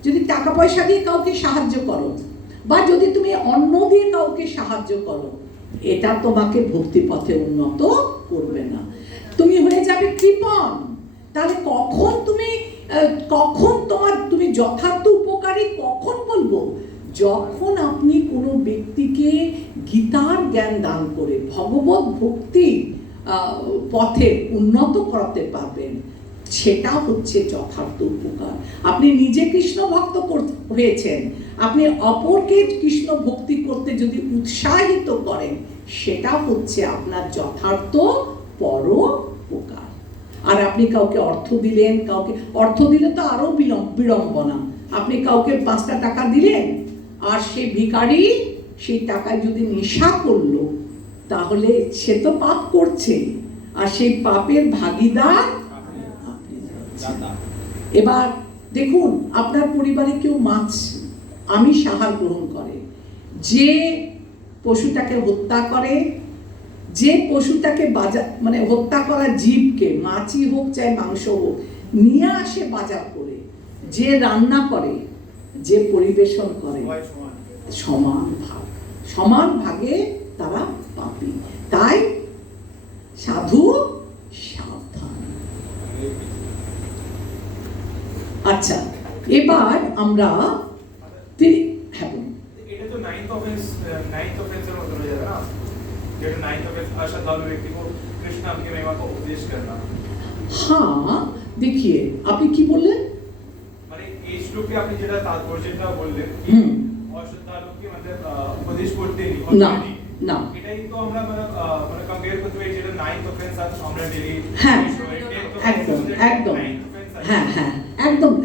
যদি টাকা পয়সা দিয়ে কাউকে সাহায্য করো বা যদি তুমি অন্ন দিয়ে কাউকে সাহায্য করো, এটা তোমাকে ভক্তি পথে উন্নত করবে না, তুমি হয়ে যাবে কৃপণ। তাহলে কখন তুমি যথার্থ উপকারী কখন বলবো? যখন আপনি কোনো ব্যক্তিকে গীতার জ্ঞান দান করে ভগবত ভক্তি পথে উন্নত করাতে পারবেন, সেটা হচ্ছে যথার্থ উপকার। আপনি নিজে কৃষ্ণ ভক্ত হয়েছেন, আপনি অপরকে কৃষ্ণ ভক্তি করতে যদি উৎসাহিত করেন, সেটা হচ্ছে আপনার যথার্থ পরোপকার। আর আপনি কাউকে অর্থ দিলেন, অর্থ দিলে তো আরো বিড়ম্বনা। আপনি কাউকে 5টা টাকা দিলেন আর সে ভিখারি সেই টাকায় যদি নেশা করলো, তাহলে সে তো পাপ করছে, আর সেই পাপের ভাগীদার আপনি। এবার দেখুন, আপনার পরিবারে কেউ মাছ আমিষ আহার গ্রহণ করে, যে পশুটাকে হত্যা করে, যে পশুটাকে হত্যা করা জীবকে, মাছই হোক চাই মাংস হোক, নিয়ে আসে বাজার করে, যে রান্না করে, যে পরিবেশন করে, সমান ভাগে তারা পাপী। তাই সাধু সাবধান। আচ্ছা, এবার আমরা হ্যাঁ, এটা তো নাইন্থ অফেন্সের মধ্যে হয়ে যাবে না, যেটা नाइन्थ ऑफेंस अश्रद्धालु व्यक्ति को कृष्ण नाम की महिमा का उपदेश करना। हाँ, देखिए আপনি কি বললেন, মানে এই শ্লোকে আপনি যেটা তাৎপর্যটা বললেন, অশ্রদ্ধালু কি মানে উপদেশ করতে না না, এটাই তো আমরা মানে কম্পেয়ার করতে পারি যেটা নাইন্থ অফেন্স আর আমরা ডেইলি। হ্যাঁ একদম হ্যাঁ হ্যাঁ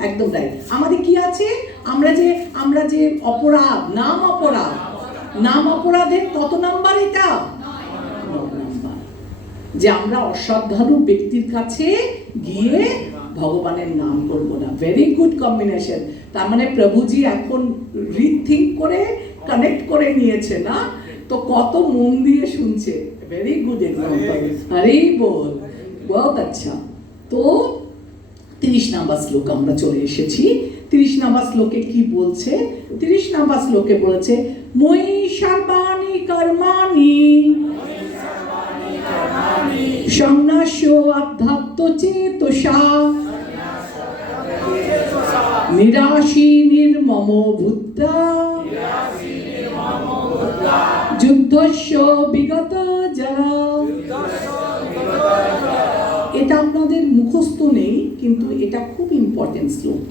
একদম রাইট। আমাদের কি আছে, আমরা যে অপরাধ, নাম অপরাধের কত নাম্বার? এটা 9 নাম্বার। যে আমরা অশ্রদ্ধালু ব্যক্তির কাছে গিয়ে ভগবানের নাম করব না। Very good combination. তার মানে প্রভুজি এখন রিথিঙ্ক করে কানেক্ট করে নিয়েছে না, তো কত মন দিয়ে শুনছে। Very good example. আরে বল, বহুত আচ্ছা। তো 30 নাম্বার শ্লোক আমরা চলে এসেছি। 30 নাম্বার শ্লোকে কি বলছে? 30 নাম্বার শ্লোকে বলেছে, মই সর্বাণি কর্মাণি সংনাশ্য আধ্যাত্ম চেতসা নিরাশী নির্মম বুদ্ধা যুদ্ধস্য বিগত যারা। এটা আপনাদের মুখস্থ নেই, কিন্তু এটা খুব ইম্পর্টেন্ট শ্লোক।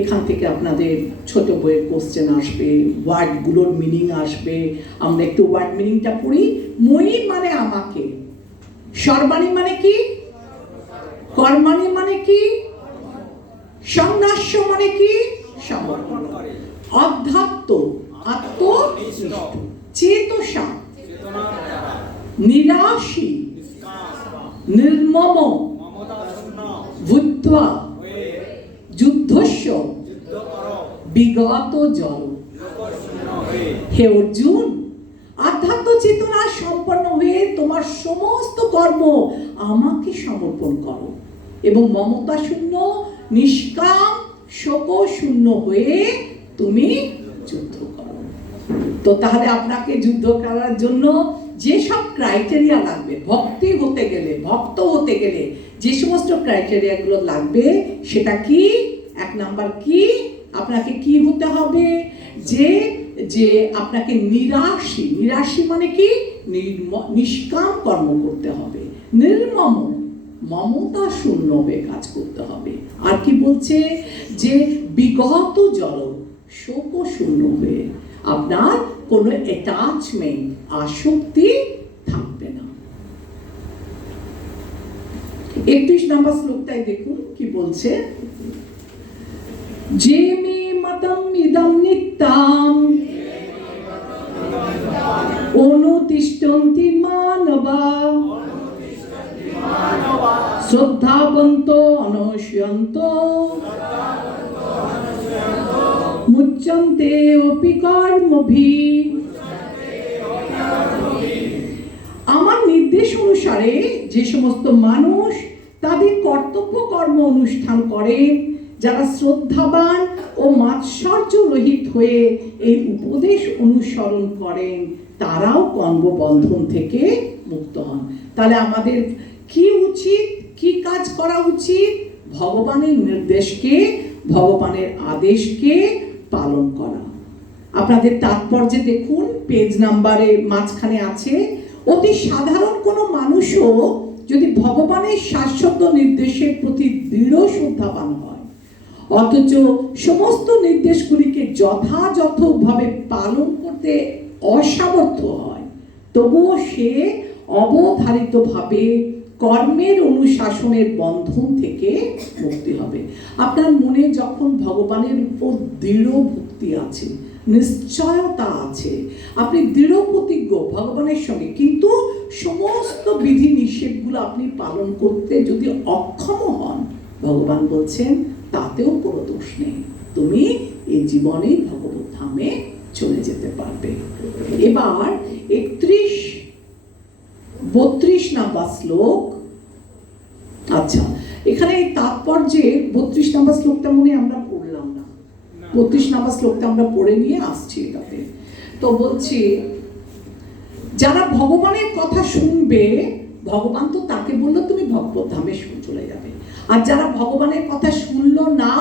এখান থেকে আপনাদের ছোট বইয়ের কোশ্চেন আসবে, ওয়ার্ডগুলোর মিনিং আসবে। আমরা একটু ওয়ার্ড মিনিংটা পড়ি। মই মানে আমাকে, সর্বাণী মানে কি, কর্মাণী মানে কি, সংন্যাস্য মানে কি, সমর্পণ, অধ্যাত্ম আত্মনিষ্ঠ, চেতসা নিরাশী নির্মম বুদ্ধা যুদ্ধস্য বিগত জল। হে অর্জুন, আধ্যাত্ম চেতনা সম্পন্ন হয়ে তোমার সমস্ত কর্ম আমাকে সমর্পণ করো এবং মমতা শূন্য, নিষ্কাম, শোক শূন্য হয়ে তুমি যুদ্ধ করো। তো তাহলে আপনাকে যুদ্ধ করার জন্য যেসব ক্রাইটেরিয়া লাগবে, ভক্ত হতে গেলে যে সমস্ত ক্রাইটেরিয়াগুলো লাগবে, সেটা কি? 1 নাম্বার কি, আপনাকে কি হতে হবে? যে আপনাকে নিরাশী মানে কি, নিষ্কাম কর্ম করতে হবে, নির্মম মমতা শূন্য হয়ে কাজ করতে হবে। আর কি বলছে? যে বিগত জল, শোক শূন্য হয়ে, আপনার কোনো অ্যাটাচমেন্ট, আসক্তি থাকবে না। 31 নাম্বার শ্লোকটাই দেখুন কি বলছে, যে মে মতম ইদম নিত্যম অনুতিষ্ঠন্তি মানবা শ্রদ্ধাবন্ত অনশ্যন্ত মুচ্যন্তে অপি কর্মভিঃ। আমার নির্দেশ অনুসারে যে সমস্ত মানুষ তাদের কর্তব্য কর্ম অনুষ্ঠান করেন, যারা শ্রদ্ধাবান ও মাৎসর্য রহিত হয়ে এই উপদেশ অনুসরণ করেন, তারাও কর্মবন্ধন থেকে মুক্ত হন। তাহলে আমাদের কি উচিত, কি কাজ করা উচিত? ভগবানের নির্দেশকে, ভগবানের আদেশকে পালন করা। আপনাদের তাৎপর্যে দেখুন, পেজ নাম্বারে মাঝখানে আছে, অতি সাধারণ কোনো মানুষও যদি ভগবানের শাশ্বত নির্দেশের প্রতি দৃঢ় শ্রদ্ধাবান হয়, অথচ সমস্ত নির্দেশগুলিকে যথাযথভাবে পালন করতে অসামর্থ্য হয়, তবুও সে অবধারিতভাবে কর্মের অনুশাসনের বন্ধন থেকে মুক্তি হবে। আপনার মনে যখন ভগবানের উপর দৃঢ় ভক্তি আছে, নিশ্চয়তা আছে, আপনি দৃঢ় প্রতিজ্ঞ ভগবানের সঙ্গে, কিন্তু সমস্ত বিধি নিষেধগুলো আপনি পালন করতে যদি অক্ষম হন, ভগবান বলছেন তাতেও কোনো দোষ নেই, তুমি এই জীবনে ভগবত ধামে চলে যেতে পারবে। এবার 32 নাম্বার শ্লোক। আচ্ছা, এখানে তাৎপর্যে 32 নাম্বার শ্লোকটা মনে আমরা পড়লাম না, 32 নাম্বার শ্লোকটা আমরা পড়ে নিয়ে আসছি এটাতে। তো বলছি, যারা ভগবানের কথা শুনবে, ভগবান তো তাকে বললো তুমি ভগবত ধামে চলে যাবে, আর যারা ভগবানের কথা শুনলো না,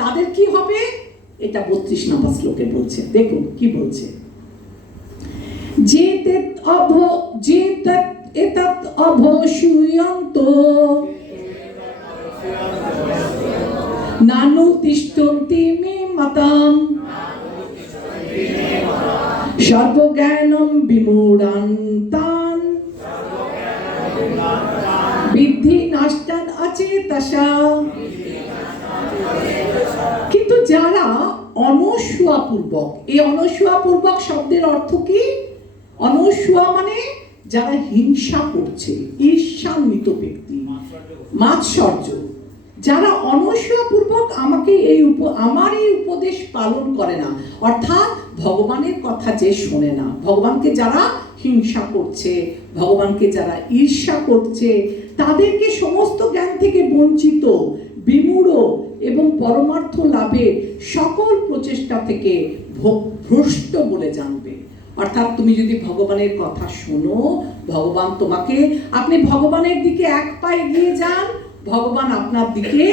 তাদের কি হবে? এটা 32 নাম্বার শ্লোকে বলছে। দেখুন কি বলছে, এতৎ অভূয়ন্ত নানুতিষ্ঠন্তি মে মতম সর্বজ্ঞানম বিমূঢ়ান্তান বিদ্ধি নষ্টান অচেতসা। কিন্তু যারা অনস্বপূর্বক, এই অনস্বপূর্বক শব্দের অর্থ কি? অনস্বয়া মানে যারা হিংসা করছে, ঈর্ষান্বিত ব্যক্তি, মাৎসর্য, যারা অনস্বপূর্বক আমার এই উপদেশ পালন করে না, অর্থাৎ ভগবানের কথা যে শোনে না, ভগবানকে যারা হিংসা করছে, ভগবানকে যারা ঈর্ষা করছে, তাদেরকে সমস্ত জ্ঞান থেকে বঞ্চিত, বিমূঢ় এবং পরমার্থ লাভের সকল প্রচেষ্টা থেকে ভ্রষ্ট বলে জানবে। অর্থাৎ তুমি যদি ভগবানের কথা শোনো, ভগবান তোমাকে, আপনি ভগবানের দিকে এক পা এগিয়ে যান, ভগবান আপনার দিকে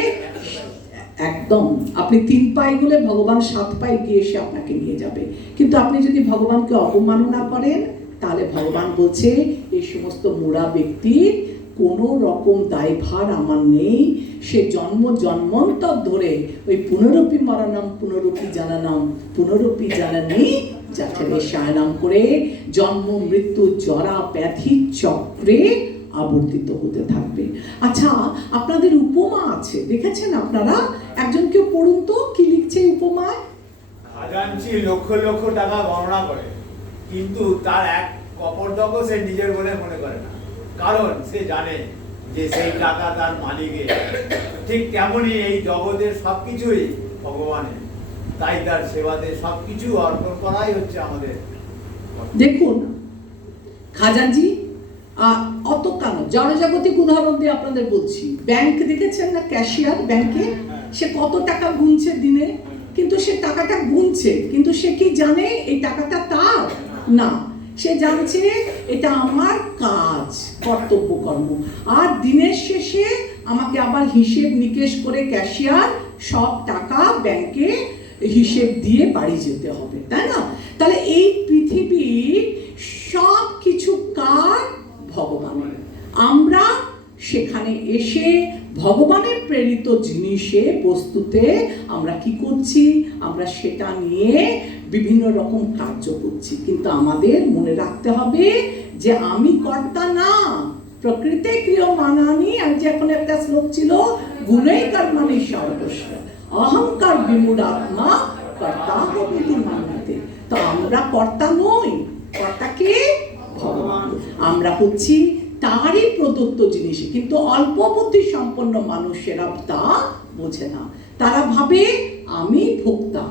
একদম, আপনি 3 পা এগোলে ভগবান 7 পা এগিয়ে এসে আপনাকে নিয়ে যাবে। কিন্তু আপনি যদি ভগবানকে অবমাননা করেন, তাহলে ভগবান বলছে এই সমস্ত মূঢ়া ব্যক্তির কোনো রকম দায়ভার আমার নেই, সে জন্ম জন্মান্তর ধরে ওই পুনরপি মরণম পুনরপি জানানাম পুনরপি জানানি যাতে শায়নাম করে জন্ম মৃত্যু জরা ব্যাধি চক্রে আবর্তিত হতে থাকবে। আচ্ছা, আপনাদের উপমা আছে, দেখেছেন আপনারা? একজন কেউ পড়ুন তো, কি লিখছে উপমায়? খাজাঞ্চি লক্ষ লক্ষ টাকা গণনা করে, কিন্তু তার এক কপর্দকও সে নিজের বলে মনে করে না, কারণ সে জানে যে সেই টাকা তার মালিকের। ঠিক তেমনই এই জগতের সবকিছুই ভগবানের, তাই তার সেবাতে সবকিছু অর্পণ করাই হচ্ছে আমাদের। দেখুন খাজাঞ্চি অত কেন, জনজাগতিক উদাহরণ দিয়ে আপনাদের বলছি। ব্যাংক দেখেছেন না, ক্যাশিয়ার ব্যাংকে, সে কত টাকা গুনছে দিনে, কিন্তু সে টাকাটা গুনছে, কিন্তু সে কি জানে এই টাকাটা তার না, সে জানছে এটা আমার কাজ, কর্তব্য কর্ম, আর দিনের শেষে আমাকে আবার হিসেব নিকেশ করে ক্যাশিয়ার সব টাকা ব্যাংকে হিসেব দিয়ে বাড়ি যেতে হবে, তাই না? তাহলে এই পৃথিবীর সব কিছু কার? ভগবানের। আমরা সেখানে এসে ভগবানের প্রেরিত জিনিসে, বস্তুতে আমরা কি করছি? আমরা সেটা নিয়ে বিভিন্ন রকম কার্য করছি, কিন্তু আমাদের মনে রাখতে হবে যে আমি কর্তা না, প্রকৃতি ক্রিয়মাণানি। আর যে এখন একটা শ্লোক ছিল, গুণেই কর্মাণি সর্বস্ব অহংকার বিমূঢ়াত্মা কর্তা হবিতি মান্যতে। তো আমরা কর্তা নই, কর্তা কে? ভগবান। আমরা হচ্ছি তারই প্রদত্ত জিনিস, কিন্তু অল্প বুদ্ধি সম্পন্ন মানুষেরা তা বোঝে না। তারা ভাবে আমি ভোক্তা,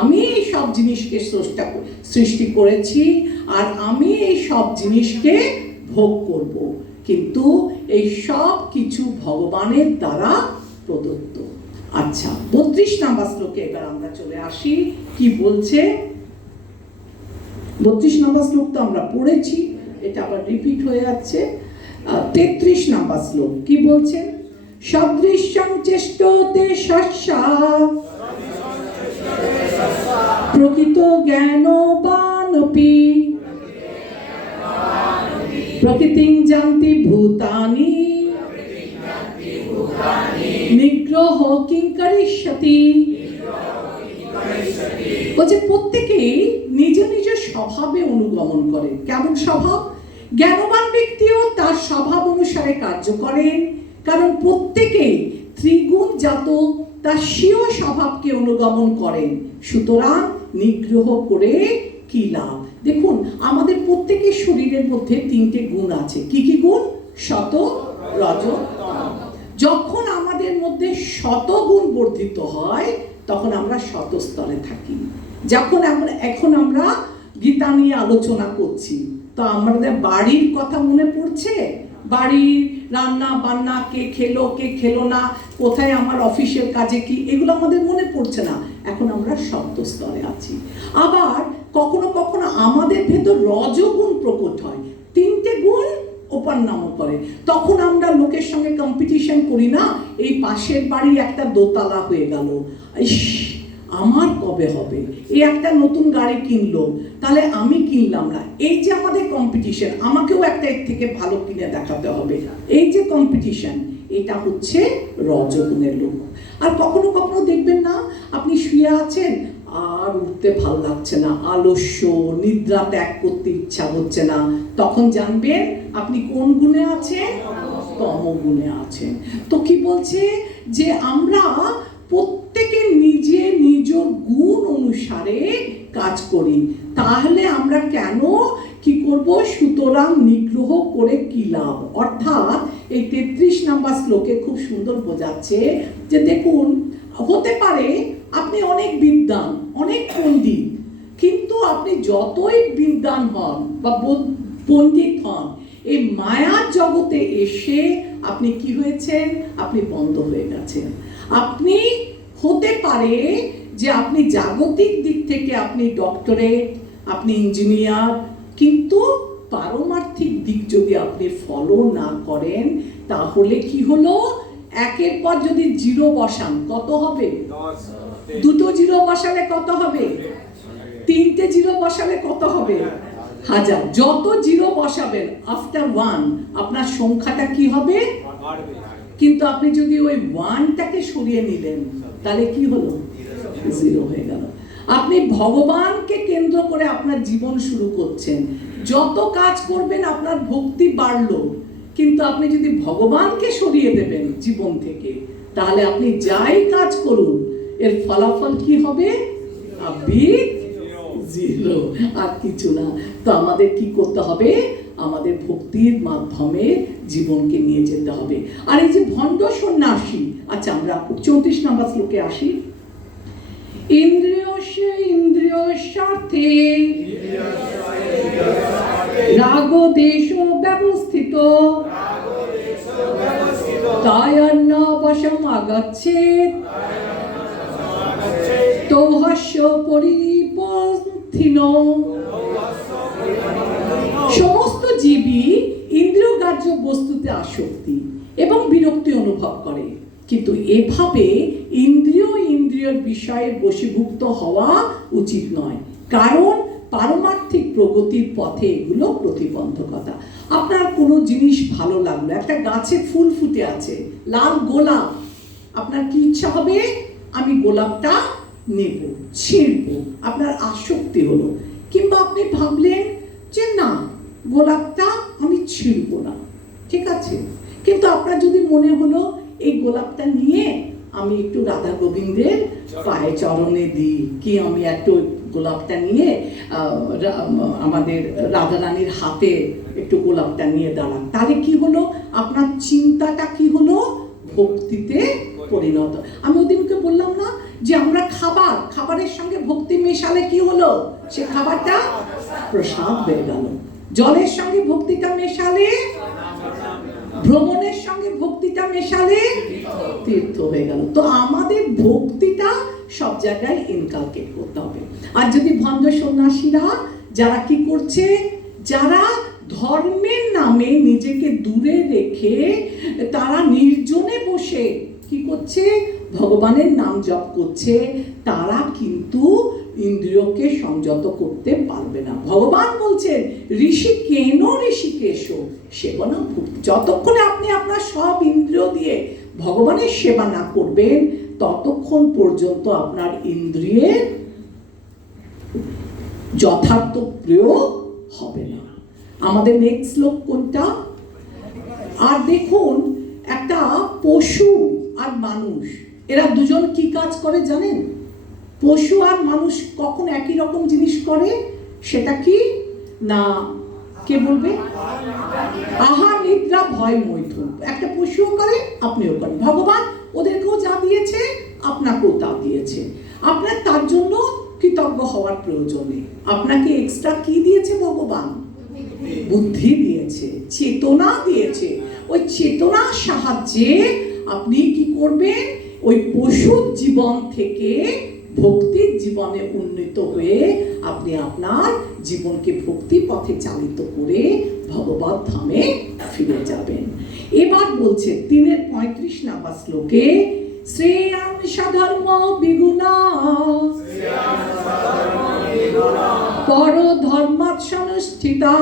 আমি এই সব জিনিসকে সৃষ্টি করেছি আর আমি এই সব জিনিসকে ভোগ করব, কিন্তু এই সব কিছু ভগবানের দ্বারা প্রদত্ত। আচ্ছা, 32 নম্বর শ্লোকে এবার আমরা চলে আসি। কি বলছে? 32 নম্বর শ্লোক তো আমরা পড়েছি, এটা আবার রিপিট হয়ে যাচ্ছে। 33 নম্বর শ্লোক কি বলছেন? সদৃশ্যং চেষ্টতে সস্যা প্রকৃত জ্ঞানবানপি প্রকৃতিং জানতি ভূতানি নিগ্রহ কিং করিষ্যতি। বলছে প্রত্যেকেই নিজ নিজ স্বভাবে অনুগমন করে। কেমন স্বভাব? জ্ঞানবান ব্যক্তিও তার স্বভাব অনুসারে কার্য করেন, কারণ প্রত্যেকেই ত্রিগুণ জাত তার স্বীয় স্বভাবকে অনুগমন করেন। সুতরাং নিগ্রহ করে কি লাভ? দেখুন, আমাদের প্রত্যেকের শরীরের মধ্যে 3টে গুণ আছে। কি কি গুণ? সত, রজ, তম। যখন আমাদের মধ্যে শতগুণ বর্ধিত হয় তখন আমরা শত স্তরে থাকি। যখন এখন আমরা গীতা নিয়ে আলোচনা করছি, তো আমাদের বাড়ির কথা মনে পড়ছে? বাড়ির রান্না বান্না, কে খেলো কে খেলো না, কোথায় আমার অফিসের কাজে কি, এগুলো আমাদের মনে পড়ছে না। এখন আমরা সপ্ত স্তরে আছি। আবার কখনো কখনো আমাদের ভেতর রজগুণ প্রকট হয়, 3টে গুণ ওপান্নামো করে। তখন আমরা লোকের সঙ্গে কম্পিটিশন করি না, এই পাশের বাড়ি একটা দোতলা হয়ে গেল, ইস আমার কবে হবে, এই একটা নতুন গাড়ি কিনলো, তাহলে আমি কিনলাম না। এই যে আমাদের কম্পিটিশন, আমাকেও একটা এর থেকে ভালো কিনে দেখাতে হবে, এই যে কম্পিটিশন, এটা হচ্ছে রজগুণের লোক। আর কখনো কখনো দেখবেন না, আপনি শুয়ে আছেন আর উঠতে ভালো লাগছে না, আলস্য, নিদ্রা ত্যাগ করতে ইচ্ছা হচ্ছে না, তখন জানবেন আপনি কোন গুণে আছেন? তমগুণে আছেন। তো কি বলছে? যে আমরা প্রত্যেকে নিজে নিজ গুণ অনুসারে কাজ করি, তাহলে আমরা কেন কি করব? সুতরাং নিগ্রহ করে কি লাভ? অর্থাৎ এই 33 নম্বর শ্লোকে খুব সুন্দর বোঝাচ্ছে যে দেখুন, হতে পারে আপনি অনেক বিদ্বান, অনেক পণ্ডিত, কিন্তু আপনি যতই বিদ্বান হন বা পণ্ডিত হন, এই মায়ার জগতে এসে আপনি কি হয়েছেন? আপনি বন্ধ হয়ে গেছেন। আপনি হতে পারে যে আপনি জাগতিক দিক থেকে আপনি ডক্টরেট, আপনি ইঞ্জিনিয়ার, কিন্তু পারমার্থিক দিক যদি আপনি ফলো না করেন, তাহলে কি হলো? একের পর যদি জিরো বসান কত হবে? 2টো জিরো বসালে কত হবে? 3টে জিরো বসালে কত হবে? 1000। যত জিরো বসাবেন আফটার 1 আপনার সংখ্যাটা কি হবে? কিন্তু আপনি যদি ওই 1টাকে সরিয়ে নিলেন, তাহলে কি হলো? 0 হয়ে গেল। আপনি ভগবানকে কেন্দ্র করে আপনার জীবন শুরু করছেন, যত কাজ করবেন আপনার ভক্তি বাড়লো, কিন্তু আপনি যদি ভগবানকে সরিয়ে দেবেন জীবন থেকে, তাহলে আপনি যাই কাজ করুন এর ফলাফল কি হবে? জিরো, আর কিছু না। তো আমাদের কি করতে হবে? আমাদের ভক্তির মাধ্যমে জীবনকে নিয়ে যেতে হবে। আর এই যে ভণ্ড সন্ন্যাসী, আচ্ছা আমরা 34 নম্বর শ্লোকে আসি। ইন্দ্রিয় স্বার্থে রাগ দেশ ব্যবস্থিত তায়ন্ন বশম আগচ্ছেদ তৌহস্য পরিপন্থিন। সমস্ত জীবই ইন্দ্রিয়গ্রাহ্য বস্তুতে আসক্তি এবং বিরক্তি অনুভব করে, কিন্তু এভাবে ইন্দ্রিয়ের বিষয়ে বশীভূত হওয়া উচিত নয়, কারণ পারমার্থিক প্রগতির পথে এগুলো প্রতিবন্ধকতা। আপনার কোনো জিনিস ভালো লাগলো, একটা গাছে ফুল ফুটে আছে, লাল গোলাপ, আপনার কি ইচ্ছা হবে? আমি গোলাপটা নেব, ছিঁড়ব, আপনার আসক্তি হলো। কিংবা আপনি ভাবলেন যে না, গোলাপটা আমি ছিঁড়ব না, ঠিক আছে, কিন্তু আপনার যদি মনে হলো এই গোলাপটা নিয়ে আমি একটু রাধা গোবিন্দের পায়ে চরণে দিই, কি আমি একটু গোলাপটা নিয়ে আমাদের রাধা রানীর হাতে একটু গোলাপটা নিয়ে দাঁড়ান, তাহলে কি হলো, আপনার চিন্তাটা কি হলো, ভক্তিতে পরিণত। আমি ওদিনকে বললাম না যে আমরা খাবারের সঙ্গে ভক্তি মেশালে কি হলো, সে খাবারটা প্রসাদ হয়ে গেল। জলের সঙ্গে ভক্তিটা মেশালে, ভ্রমণের সঙ্গে ভক্তিটা মেশালে তীর্থ হয়ে গেল। তো আমাদের ভক্তিটা সব জায়গায় ইনকালকেট করতে হবে। আর যদি ভণ্ড সন্ন্যাসীরা যারা কি করছে, যারা ধর্মের নামে নিজেকে দূরে রেখে তারা নির্জনে বসে কি করছে, ভগবানের নাম জপ করছে, তারা কিন্তু ইন্দ্রিয়কে সংযত করতে পারবে না। ভগবান বলছেন ঋষি কেন ঋষিকেশ সেবনা ভক্তি, যতক্ষণে আপনি আপনার সব ইন্দ্রিয় দিয়ে ভগবানের সেবা না করবেন ততক্ষণ পর্যন্ত আপনার ইন্দ্রিয়ের যথার্থ প্রয়োগ হবে না। আমাদের নেক্সট শ্লোক কোনটা? আর দেখুন, একটা পশু আর মানুষ, এরা দুজন কি কাজ করে জানেন? পশু আর মানুষ কখন একই রকম জিনিস করে, সেটা কি না, কে বলবে? আহার নিদ্রা ভয় মৈথুন। একটা পশুও করে, আপনিও করেন। ভগবান ওদেরকেও যা দিয়েছে আপনাকেও তা দিয়েছে, আপনার তার জন্য কৃতজ্ঞ হওয়ার প্রয়োজন নেই। আপনাকে এক্সট্রা কি দিয়েছে ভগবান? বুদ্ধি দিয়েছে, চেতনা দিয়েছে। ওই চেতনার সাহায্যে আপনি কি করবেন, ওই পশুর জীবন থেকে ভক্তির জীবনে উন্নীত হয়ে আপনি আপনার জীবনকে ভক্তি পথে চালিত করে ভগবত ধামে ফিরে যাবেন। এবার বলছে 3:35 নাম্বার শ্লোকে, শ্রেয়াং সধর্ম বিগুণা পর ধর্মাৎ সংস্থিতা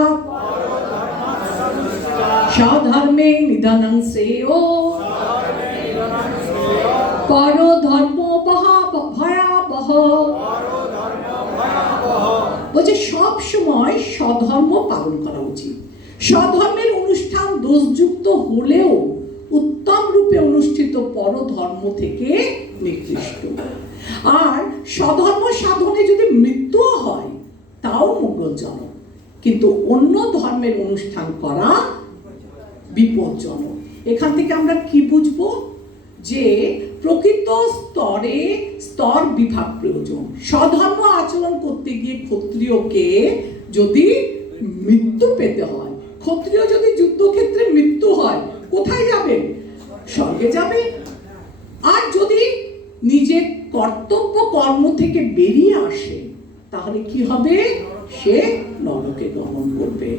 স্বধর্মে নিধনং শ্রেয় পর ধর্ম ভয়াবহ। বলছে সব সময় স্বধর্ম পালন করা উচিত। স্বধর্মের অনুষ্ঠান দোষযুক্ত হলেও উত্তম রূপে অনুষ্ঠিত পরধর্ম থেকে নিকৃষ্ট। আর স্বধর্ম সাধনে যদি মৃত্যু হয় তাও মঙ্গলজনক, কিন্তু অন্য ধর্মের অনুষ্ঠান করা বিপজ্জনক। এখান থেকে আমরা কি বুঝবো, যে প্রকৃত স্তরে স্তর বিভাগ প্রয়োজন। স্বধর্ম আচরণ করতে গিয়ে ক্ষত্রিয়কে যদি মৃত্যু পেতে হয়, ক্ষত্রিয় যদি যুদ্ধক্ষেত্রে মৃত্যু হয় কোথায় যাবে? স্বর্গে যাবে। আর যদি নিজের কর্তব্য কর্ম থেকে বেরিয়ে আসে তাহলে কি হবে? সে নরকে গমন করবে।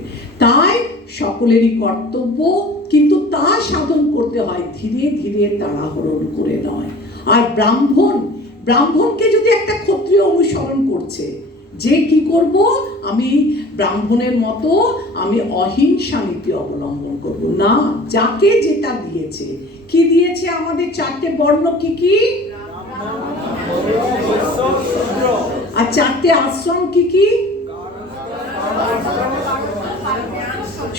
তাই সকলেরই কর্তব্য, কিন্তু তা সাধন করতে হয় ধীরে ধীরে, তাড়াহুড়ো করে নয়। আর ব্রাহ্মণকে যদি একটা ক্ষত্রিয় অনুসরণ করছে, যে কি করব, আমি ব্রাহ্মণের মতো আমি অহিংসা নীতি অবলম্বন করব না। যাকে যেটা দিয়েছে, কি দিয়েছে আমাদের 4টে বর্ণ, কি কি? আর 4টে আশ্রম কি কি?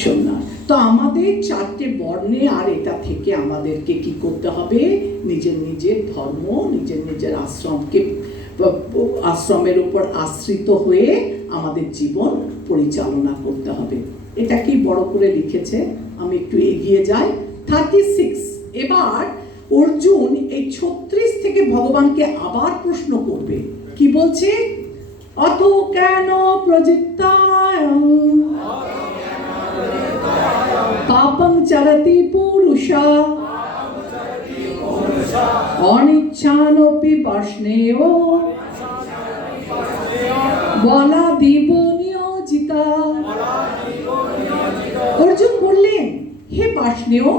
সন্ন্যাস। তো আমাদের 4টে বর্ণে আর এটা থেকে আমাদেরকে কি করতে হবে? নিজের নিজের ধর্ম, নিজের নিজের আশ্রমের উপর আশ্রিত হয়ে আমাদের জীবন পরিচালনা করতে হবে। এটা কি বড় করে লিখেছে, আমি একটু এগিয়ে যাই। 36। এবার অর্জুন এই 36 থেকে ভগবানকে আবার প্রশ্ন করবে। কি বলছে? অত কেন প্রযুক্তায় পাপং চরতি পুরুষা অনিচ্ছানপি বাষ্ণেয় বলাদিব নিয়োজিতা। অর্জুন বললেন, হে বাষ্ণেয়,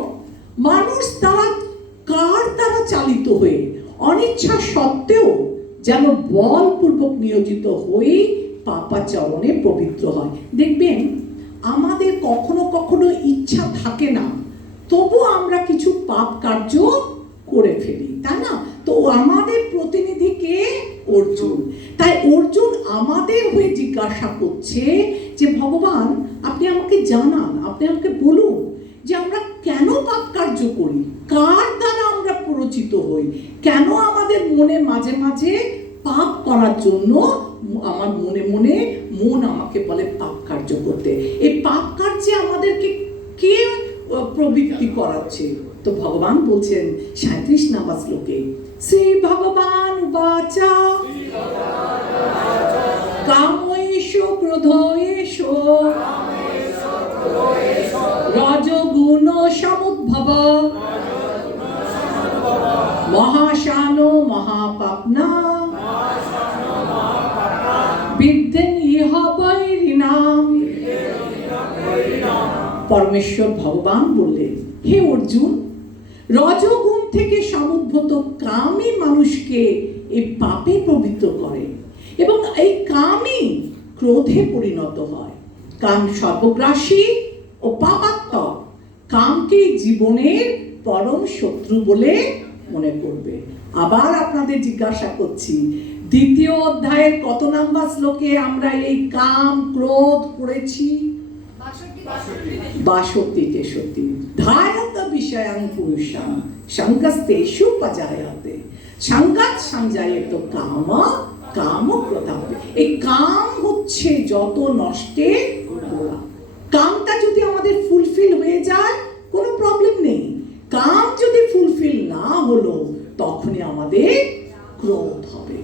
মানুষ তারা কার দ্বারা চালিত হয়ে অনিচ্ছা সত্ত্বেও যেন বলপূর্বক নিয়োজিত হয়ে পাপাচরণে পবিত্র হয়। দেখবেন আমাদের কখনো কখনো ইচ্ছা থাকে না, তবু আমরা কিছু পাপ কার্য করে ফেলি, তাই না? তো আমাদের প্রতিনিধিকে অর্জুন, তাই অর্জুন আমাদের হয়ে জিজ্ঞাসা করছে যে ভগবান আপনি আমাকে জানান, আপনি আমাকে বলুন যে আমরা কেন পাপ কার্য করি, কার দ্বারা আমরা সমালোচিত হই? কেন আমাদের মনে মাঝে মাঝে পাপ করার জন্য আমার মন আমাকে বলে পাপ কার্য করতে? এই পাপ কার্যে আমাদেরকে কে প্রবৃত্তি করাচ্ছে? তো ভগবান বলছেন 37 নম্বর শ্লোকে, শ্রী ভগবান বাচা কাময়েষ ক্রোধয়েষ রজগুণ সমুদ্ভব মহাশানো মহাপাপনা বিদ্ধেন ইহ বৈরিণাম। পরমেশ্বর ভগবান বললেন, হে অর্জুন, রজগুণ থেকে সমুদ্ভূত কামই মানুষকে এই পাপে প্রবৃত্ত করে এবং এই কামই ক্রোধে পরিণত হয়। কাম সর্বগ্রাসী ও পাপাত্মক, কামকে জীবনের পরম শত্রু বলে মনে করবে। আবার আপনাদের জিজ্ঞাসা করছি, 2য় অধ্যায়ের কত নাম্বার শ্লোকে আমরা এই কাম ক্রোধ পড়েছি? 62-63। ধারত বিষয়াং পুরুষাং সংগস্তেষু পজায়তে সংগাত সংজায়ত কাম কাম ক্রোধাপে। এই কাম হচ্ছে যত নষ্টের গোড়া। কামটা যদি আমাদের ফুলফিল হয়ে যায় কোনো প্রবলেম নেই, কাম যদি ফুলফিল না হলো তখনই আমাদের ক্রোধ হবে।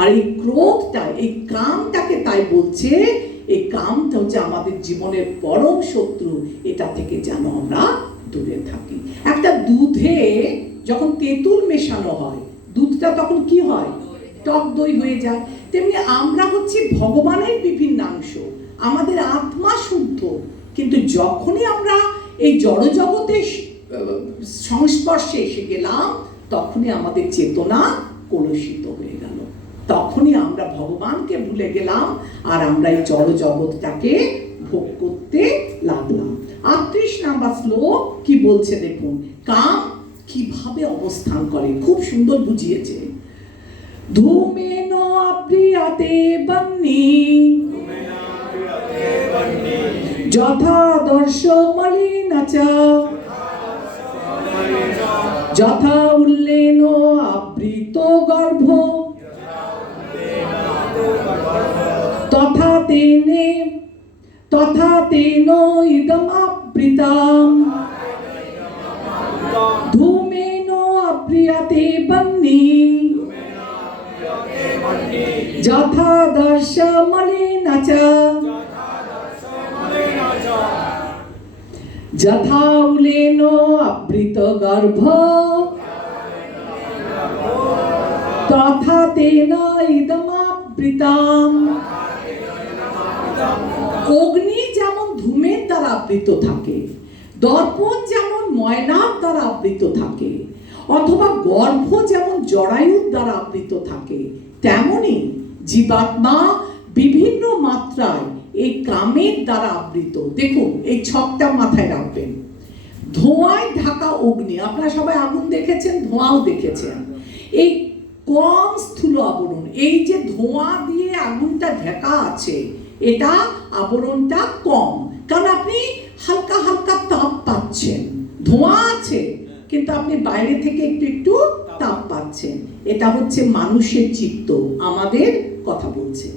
আর এই ক্রোধটা, এই কামটাকে তাই বলছে, এই কামটা হচ্ছে আমাদের জীবনের পরম শত্রু। এটা থেকে যেন আমরা দূরে থাকি। একটা দুধে যখন তেঁতুল মেশানো হয়, দুধটা তখন কি হয়? টক দই হয়ে যায়। তেমনি আমরা হচ্ছে ভগবানের বিভিন্নাংশ, আমাদের আত্মা শুদ্ধ, কিন্তু যখনই আমরা এই জড়জগতের সংস্পর্শে এসে গেলাম তখনই আমাদের চেতনা কলুষিত হয়ে গেল, তখনই আমরা ভগবানকে ভুলে গেলাম আর আমরা এই জড়জগৎটাকে ভোগ করতে লাগলাম। 38 নম্বর শ্লোক কি বলছে দেখুন, কাম কিভাবে অবস্থান করে, খুব সুন্দর বুঝিয়েছে। ধূমেন আপ্রিয়াতে বন্নি যথা দর্শ মলিনাচা যথা উল্লেন আবৃত গর্ভ তথা তেন ইদম আবৃতাম ধূমেন আপ্রিয়াতে বন্নি যথা দর্শ মলিনাচা যথা উলেন আবৃত গর্ভ তথা তেন ইদম আবৃতাম। অগ্নি যেমন ধূমের দ্বারা আবৃত থাকে, দর্পণ যেমন ময়লার দ্বারা আবৃত থাকে, অথবা গর্ভ যেমন জরায়ুর দ্বারা আবৃত থাকে, তেমনি জীবাত্মা বিভিন্ন মাত্রায় এই কামের দ্বারা আবৃত। দেখুন, এই ছকটা মাথায় রাখবেন। ধোঁয়ায় ঢাকা অগ্নি, আপনারা সবাই আগুন দেখেছেন, ধোঁয়াও দেখেছেন। এই কম স্থূল আবরণ, এই যে ধোঁয়া দিয়ে আগুনটা ঢাকা আছে, এটা আবরণটা কম, কারণ আপনি হালকা হালকা তাপ পাচ্ছেন। ধোঁয়া আছে কিন্তু আপনি বাইরে থেকে একটু একটু তাপ পাচ্ছেন। এটা হচ্ছে মানুষের চিত্ত, আমাদের কথা বলছে।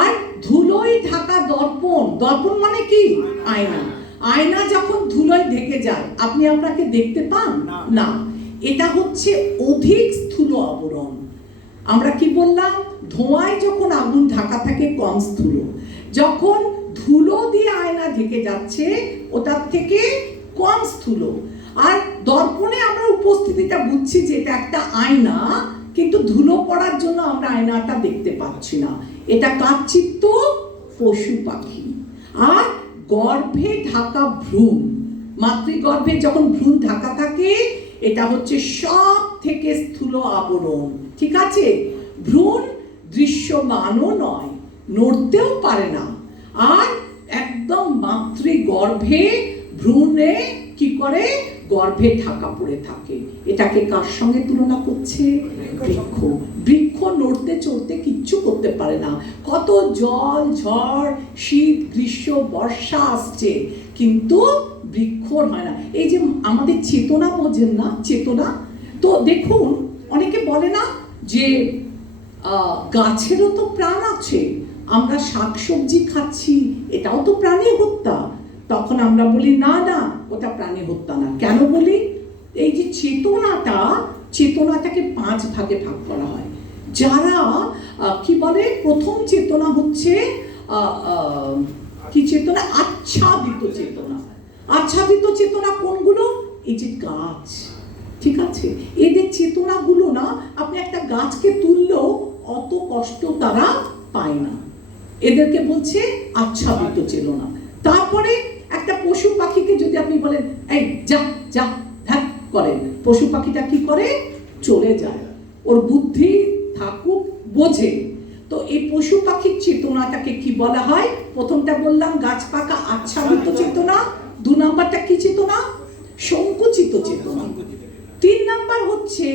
আর ধুলোয় ঢাকা দর্পণ, দর্পণ মানে কি? আয়না। আয়না যখন ধুলোয় ঢেকে যায় আপনি আপনাকে দেখতে পান না, এটা হচ্ছে অধিক স্থূল আবরণ। আমরা কি বললাম? ধোঁয়ায় যখন আগুন ঢাকা থাকে কম স্থূল, যখন ধুলো দিয়ে আয়না ঢেকে যাচ্ছে ওটার থেকে কম স্থূল। আর দর্পণে আমরা উপস্থিতিটা বুঝছি যে এটা একটা আয়না, কিন্তু ধুলো পড়ার জন্য আমরা আয়নাটা দেখতে পাচ্ছি না। এটা কার চিত্ত? পশু পাখি। আর গর্ভে ঢাকা ভ্রূণ, মাতৃগর্ভে যখন ভ্রূণ ঢাকা থাকে এটা হচ্ছে সব থেকে স্থূল আবরণ, ঠিক আছে? ভ্রূণ দৃশ্যমানও নয়, নড়তেও পারে না। আর একদম মাতৃগর্ভে ভ্রূণে কি করে? গর্ভে ঢাকা পড়ে থাকে। এটাকে কার সঙ্গে তুলনা করছে? বৃক্ষ। বৃক্ষ নড়তে চড়তে কিচ্ছু করতে পারে না। কত জল, ঝড়, শীত, গ্রীষ্ম, বর্ষা আসছে, কিন্তু বৃক্ষ হয় না। এই যে আমাদের চেতনা বোঝেন না, চেতনা, তো তো দেখুন, অনেকে বলে না যে গাছেরও তো প্রাণ আছে, আমরা শাকসবজি খাচ্ছি, এটাও তো প্রাণী হত্যা। তখন আমরা বলি না না, ওটা প্রাণী হত্যা না। কেন বলি? এই যে চেতনাটাকে 5 ভাগে ভাগ করা হয়। যারা কি বলে, প্রথম চেতনা হচ্ছে কি চেতনা? আচ্ছাদিত চেতনা। আচ্ছাদিত চেতনা কোনগুলো? এই যে গাছ, ঠিক আছে, এদের চেতনাগুলো না, আপনি একটা গাছকে তুললেও অত কষ্ট তারা পায় না, এদেরকে বলছে আচ্ছাদিত চেতনা। তারপরে একটা পশু পাখিকে যদি আপনি বলেন এই যা যা ধ্যাক করেন, পশু পাখিটা কি করে? চলে যায়, ওর বুদ্ধি থাকুক, বোঝে। তো এই পশু পাখির চেতনাটাকে কি বলা হয়? প্রথমটা বললাম গাছ পাকা, আচ্ছাদিত চেতনা। 2 নাম্বারটা কি চেতনা? সংকুচিত চেতনা। 3 নাম্বার হচ্ছে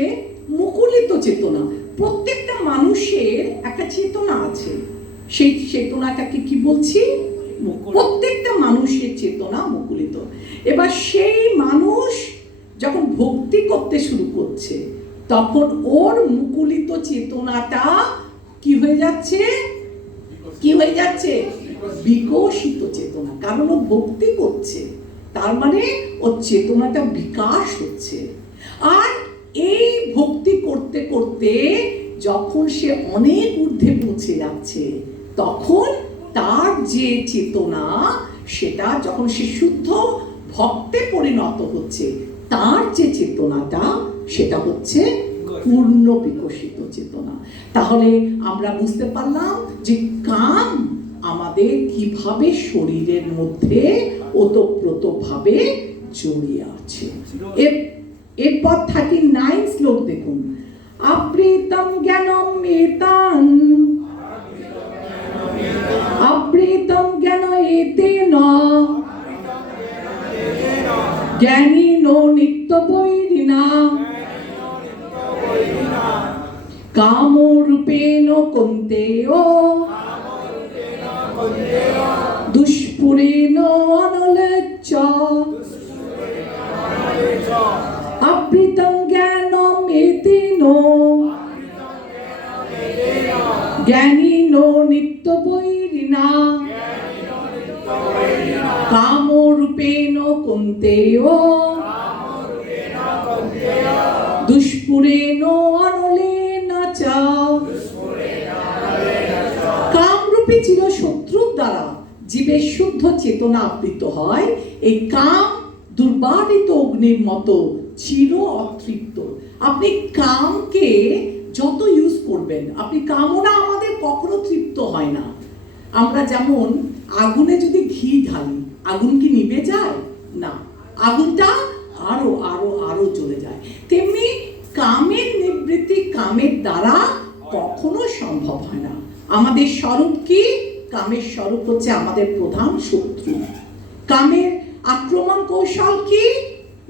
মুকুলিত চেতনা। প্রত্যেকটা মানুষের একটা চেতনা আছে, সেই চেতনাটাকে কি বলছি? প্রত্যেকটা মানুষের চেতনা মুকুলিত। এবার সেই মানুষ যখন ভক্তি করতে শুরু করছে, তখন ওর মুকুলিত চেতনাটা কি হয়ে যাচ্ছে? কি হয়ে যাচ্ছে? বিকশিত চেতনা। কারণ ও ভক্তি করছে, তার মানে ওর চেতনাটা বিকাশ হচ্ছে। আর এই ভক্তি করতে করতে যখন সে অনেক ঊর্ধ্বে পৌঁছে যাচ্ছে, তখন তার যে চেতনা, সেটা যখন সে শুদ্ধ ভক্তে পরিণত হচ্ছে, তার যে চেতনাটা, সেটা হচ্ছে পূর্ণ বিকশিত চেতনা। তাহলে আমরা বুঝতে পারলাম যে কাম আমাদের কিভাবে শরীরের মধ্যে ওতপ্রোতভাবে জড়িয়ে আছে। এরপর 39 শ্লোক দেখুন। অপ্রীতম জ্ঞানম এতান, অপ্রীতম জ্ঞান এতেন জ্ঞানীনো নিত্যবৈরিণা কামরূপেণ কন্তেয় দুষ্পুরেণ অনলেচ্ছ অপ্রীতম জ্ঞানম এতেন জ্ঞানীনো নিত্যবৈরিণা কামরূপেণ কন্তেয় দুষ্পুরেণ অনলেন চ। কামরূপী চিরশত্রুর দ্বারা জীবের শুদ্ধ চেতনা আবৃত হয়। এই কাম দুর্বারিত অগ্নির মতো চির অতৃপ্ত। আপনি কামকে যত ইউজ করবেন, আপনি কামনা আমাদের কখনো তৃপ্ত হয় না। আমরা যেমন আগুনে যদি ঘি ঢালি, আগুন কি নিভে যায়? না, আগুনটা আরো আরো আরো জ্বলে যায়। তেমনি কামের নিবৃত্তি কামের দ্বারা কখনো সম্ভব হয় না। আমাদের স্বরূপ কি? কামের স্বরূপ হচ্ছে আমাদের প্রধান শত্রু। কামের আক্রমণ কৌশল কি?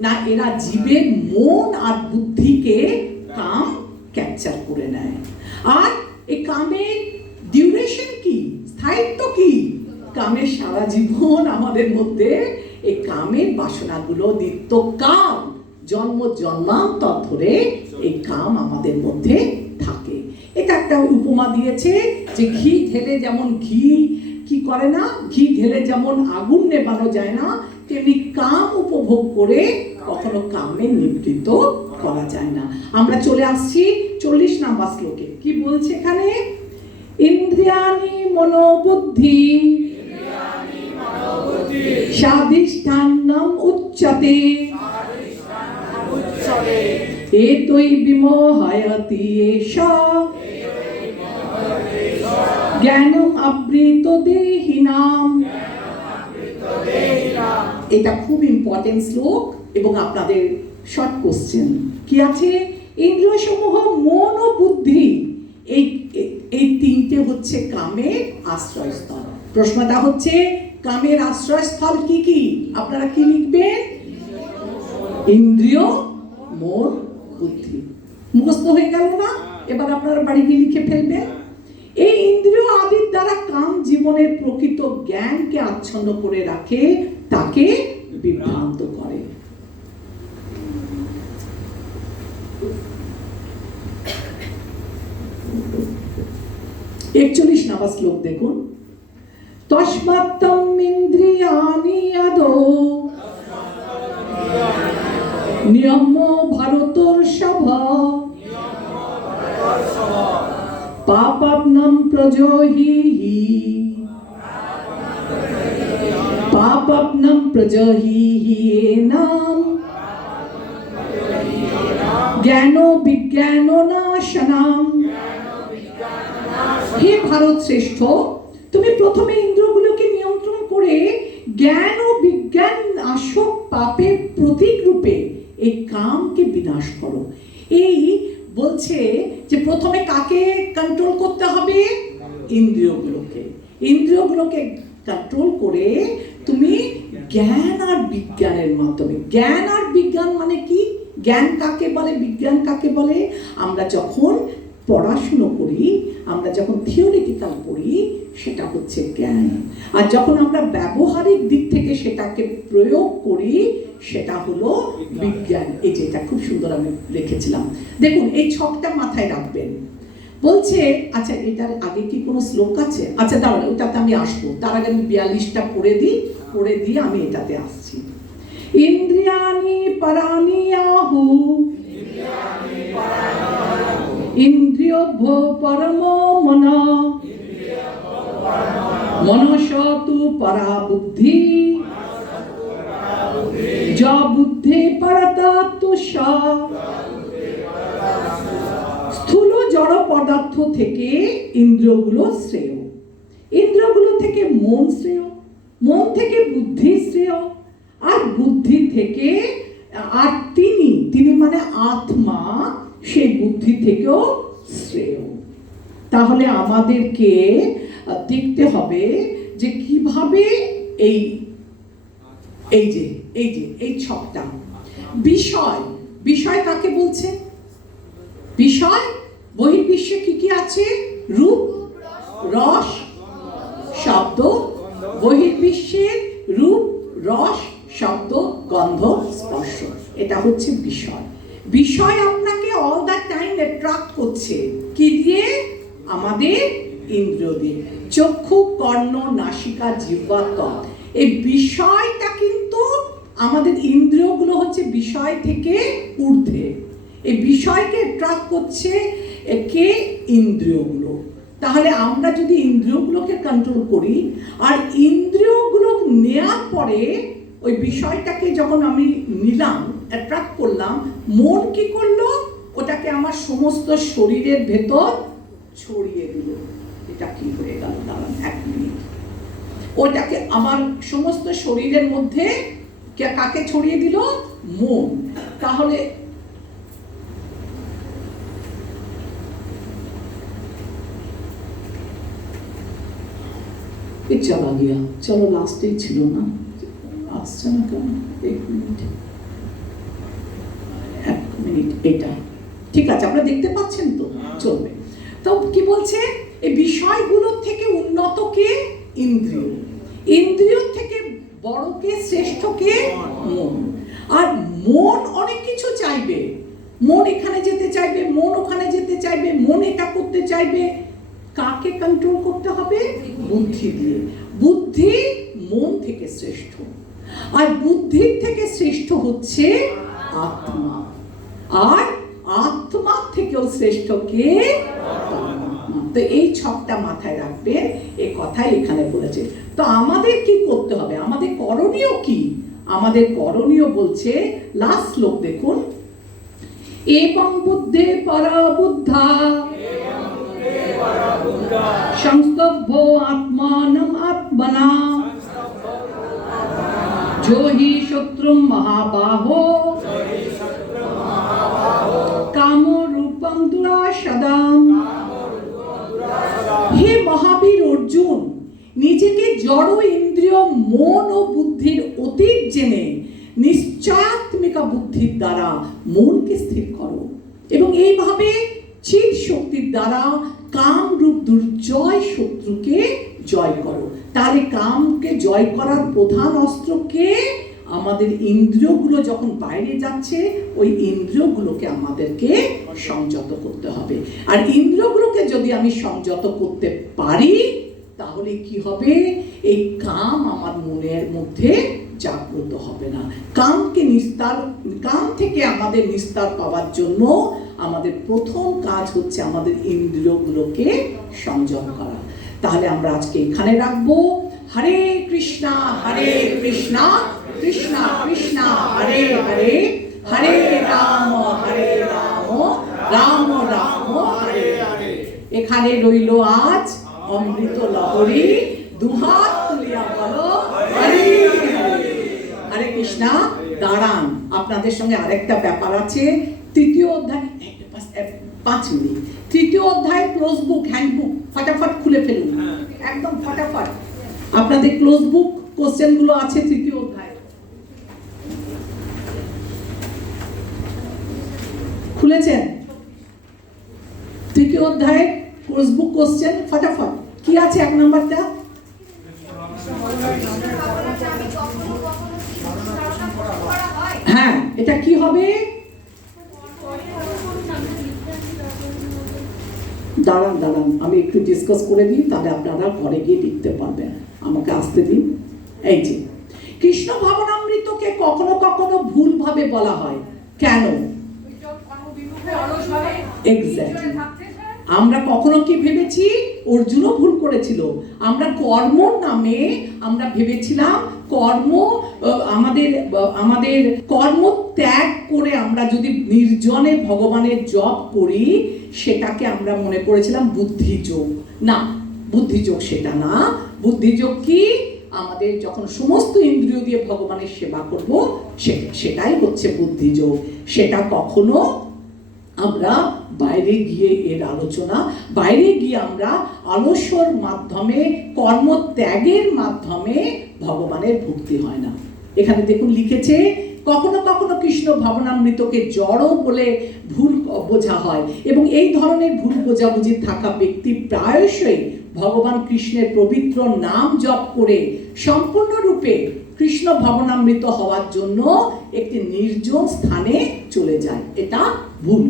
না, এরা জীবের মন আর বুদ্ধিকে কাম ক্যাপচার করে নেয়। আর এই কামের ডিউরেশন কি? স্থায়িত্ব কি? কামের সারা জীবন আমাদের মধ্যে এই কামের বাসনাগুলো নিত্যকাল জন্ম জন্মান্তর ধরে এই কাম আমাদের মধ্যে থাকে। এটা একটা উপমা দিয়েছে যে ঘি ঢেলে যেমন ঘি কি করে না, ঘি ঢেলে যেমন আগুন নেভানো যায় না, তেমনি কাম উপভোগ করে কখনো কামের নিবৃত্ত করা যায় না। আমরা চলে আসছি 40 নম্বর শ্লোকে। কি বলছে এখানে? ইন্দ্রিয়াণি মনোবুদ্ধি স্বাধিষ্ঠানম উচ্যতে এতৈ বিমোহয়তি এষা জ্ঞানম আবৃত দেহিনাম। এটা খুব ইম্পর্টেন্ট শ্লোক এবং আপনাদের শর্ট কোশ্চেন কি আছে? ইন্দ্রিয় সমূহ মন ও বুদ্ধি, এই তিনটে হচ্ছে কামের আশ্রয়স্থল। প্রশ্নটা হচ্ছে কামের আশ্রয়স্থল কি কি? আপনারা কি লিখবেন? ইন্দ্রিয়, মন, বুদ্ধি। মুখস্থ হয়ে গেল না? এবার আপনারা বাড়ি গিয়ে লিখে ফেলবেন। এই ইন্দ্রিয় আদির দ্বারা কাম জীবনের প্রকৃত জ্ঞানকে আচ্ছন্ন করে রাখে, তাকে বিভ্রান্ত করে। 41 নম্বর শ্লোক দেখুন। তস্মাত্তম ইন্দ্রিয়াণি আদৌ নিয়ম ভারতর্ষভ পাপাপনম প্রজহিহি পাপাপনম প্রজহিহি নাম জ্ঞান বিজ্ঞান নাশনাম। হে ভারত শ্রেষ্ঠ, তুমি প্রথমে ইন্দ্রগুলোকে নিয়ন্ত্রণ করে জ্ঞান ও বিজ্ঞান নাশক পাপের প্রতীক রূপে এই কামকে বিনাশ করো। এই বলছে যে প্রথমে কাকে কন্ট্রোল করতে হবে? ইন্দ্রিয়গুলোকে। ইন্দ্রিয়গুলোকে কন্ট্রোল করে তুমি জ্ঞান আর বিজ্ঞানের মাধ্যমে, জ্ঞান আর বিজ্ঞান মানে কি? জ্ঞান কাকে বলে, বিজ্ঞান কাকে বলে? আমরা যখন পড়াশুনো করি, আমরা যখন থিওরিটিক্যাল পড়ি, সেটা হচ্ছে জ্ঞান। আর যখন আমরা ব্যবহারিক দিক থেকে সেটাকে প্রয়োগ করি, সেটা হলো বিজ্ঞান। এই যেটা খুব সুন্দর আমি লিখেছিলাম, দেখুন এই ছকটা মাথায় রাখবেন। বলছে, আচ্ছা এটার আগে কি কোনো শ্লোক আছে? আচ্ছা তাহলে ওটাতে আমি আসবো, তার আগে আমি 42টা পড়ে দিই, পড়ে দিয়ে আমি এটাতে আসছি। ইন্দ্রিয়াণি পরাণি আহু ইন্দ্রিয়ভ্যো পরমো মনা মনসতু পরা বুদ্ধি যা বুদ্ধি পরতত্ত্বসা। স্থূল জড় পদার্থ থেকে ইন্দ্রিয়গুলো শ্রেয়, ইন্দ্রিয়গুলো থেকে মন শ্রেয়, মন থেকে বুদ্ধি শ্রেয়, আর বুদ্ধি থেকে আর তিনি মানে আত্মা, সেই বুদ্ধি থেকেও শ্রেয়। তাহলে আমাদেরকে দেখতে হবে যে কিভাবে এই ছকটা বিষয়, বিষয় কাকে বলছে? বিষয় বহির্বিশ্বে কি কি আছে? রূপ, রস, শব্দ। বহির্বিশ্বের রূপ, রস, শব্দ, গন্ধ, স্পর্শ, এটা হচ্ছে বিষয়। বিষয় আপনাকে অল দ্য টাইম অ্যাট্রাক্ট করছে কি দিয়ে? আমাদের ইন্দ্রিয় দিয়ে, চক্ষু, কর্ণ, নাসিকা, জিহ্বা, ত্বক। এই বিষয়টা কিন্তু আমাদের ইন্দ্রিয়গুলো হচ্ছে বিষয় থেকে ঊর্ধ্বে। এই বিষয়কে অ্যাট্রাক্ট করছে কে? ইন্দ্রিয়গুলো। তাহলে আমরা যদি ইন্দ্রিয়গুলোকে কন্ট্রোল করি, আর ইন্দ্রিয়গুলো নেওয়ার পরে ওই বিষয়টাকে যখন আমি নিলাম, অ্যাট্রাক্ট করলাম, মন কি করলো? ওটাকে আমার সমস্ত শরীরের ভেতর ছড়িয়ে দিল। এটা কি হয়ে গেল? দাঁড়ান 1 মিনিট। ওটাকে আমার সমস্ত শরীরের মধ্যে কাকে ছড়িয়ে দিল? মন। তাহলে চলা গিয়া, চলো লাস্টেই ছিল না, আসছে না কেন? 1 মিনিট, এটা ঠিক আছে, আপনারা দেখতে পাচ্ছেন তো? চলবে। তো কি বলছে? এই বিষয়গুলোর থেকে উন্নত কে? ইন্দ্রিয়। ইন্দ্রিয় থেকে বড় কে? শ্রেষ্ঠ কে? মন। আর মন অনেক কিছু চাইবে, মন এখানে যেতে চাইবে, মন ওখানে যেতে চাইবে, মন এটা করতে চাইবে। কাকে কন্ট্রোল করতে হবে? বুদ্ধি দিয়ে। বুদ্ধি মন থেকে শ্রেষ্ঠ, আর বুদ্ধির থেকে শ্রেষ্ঠ হচ্ছে আত্মা, আর আত্মার থেকেও শ্রেষ্ঠ কে? তো এই ছকটা মাথায় রাখবেন, এই কথাই এখানে বলেছে। তো আমাদের কি করতে হবে? আমাদের করণীয় কি? আমাদের করণীয় বলছে, লাস্ট শ্লোক দেখুন। এবং বুদ্ধে পরাবুদ্ধা সংস্তভ্য আত্মানম আত্মনা যোহি শত্রুম মহাবাহো কামরূপম দুরাসদাম। হে মহাবীর অর্জুন, নিজেকে জড় ইন্দ্রিয়, মন ও বুদ্ধির অতীত জেনে নিশ্চয়াত্মিকা বুদ্ধির দ্বারা মনকে স্থির করো, এবং এইভাবে চিৎ শক্তির দ্বারা কাম রূপ দুর্জয় শত্রুকে জয় করো। তাহলে কামকে জয় করার প্রধান অস্ত্র কে? আমাদের ইন্দ্রিয়গুলো যখন বাইরে যাচ্ছে, ওই ইন্দ্রিয়গুলোকে আমাদেরকে সংযত করতে হবে। আর ইন্দ্রিয়গুলোকে যদি আমি সংযত করতে পারি, তাহলে কি হবে? এই কাম আমার মনের মধ্যে জাগ্রত হবে না। কাম থেকে আমাদের নিস্তার পাওয়ার জন্য আমাদের প্রথম কাজ হচ্ছে আমাদের ইন্দ্রিয়গুলোকে সংযম করা। তাহলে আমরা আজকে এখানে রাখবো। হরে কৃষ্ণা কৃষ্ণা কৃষ্ণা হরে হরে, হরে রাম রাম রাম হরে হরে। এখানে রইল আজ অমৃত লহরী। দুহাত তুলিয়া বলো হরে হরে। হরে কৃষ্ণা। দাঁড়ান, আপনাদের সঙ্গে আরেকটা ব্যাপার আছে। তৃতীয় অধ্যায়, 5 মিনিট। তৃতীয় অধ্যায় ক্লোজ বুক, হ্যান্ডবুক ফটাফট খুলে ফেলুন, একদম ফটাফট। আপনাদের ক্লোজ বুক কোশ্চেন গুলো আছে তৃতীয় অধ্যায়, খুলেছেন? তৃতীয় অধ্যায় ক্লোজ বুক কোশ্চেন ফটাফট কি আছে? 1 নম্বরটা, হ্যাঁ, এটা কি হবে? দাঁড়ান আমি একটু ডিসকাস করে দিই, তাহলে আপনারা ঘরে গিয়ে লিখতে পারবেন। আমাকে আসতে দিন। এই যে কৃষ্ণ ভাবনামৃতকে কখনো কখনো ভুলভাবে বলা হয়। কেন? এক্স্যাক্টলি। আমরা কখনো কি ভেবেছি? অর্জুনও ভুল করেছিল। আমরা কর্ম নামে আমরা ভেবেছিলাম আমাদের কর্ম ত্যাগ করে আমরা যদি নির্জনে ভগবানের জপ করি, সেটাকে আমরা মনে করেছিলাম বুদ্ধিযোগ। না, বুদ্ধিযোগ সেটা না। বুদ্ধিযোগ কি? আমাদের যখন সমস্ত ইন্দ্রিয় দিয়ে ভগবানের সেবা করব, সেটাই হচ্ছে বুদ্ধিযোগ। সেটা কখনো আমরা বাইরে গিয়ে এর আলোচনা, বাইরে গিয়ে আমরা আলস্যর মাধ্যমে, কর্মত্যাগের মাধ্যমে ভগবানের ভক্তি হয় না। এখানে দেখুন লিখেছে, কখনো কখনো কৃষ্ণ ভাবনামৃতকে জড় বলে ভুল বোঝা হয়, এবং এই ধরনের ভুল বোঝাবুঝি থাকা ব্যক্তি প্রায়শই ভগবান কৃষ্ণের পবিত্র নাম জপ করে সম্পূর্ণরূপে কৃষ্ণ ভাবনামৃত হওয়ার জন্য একটি নির্জন স্থানে চলে যায়। এটা ভুল।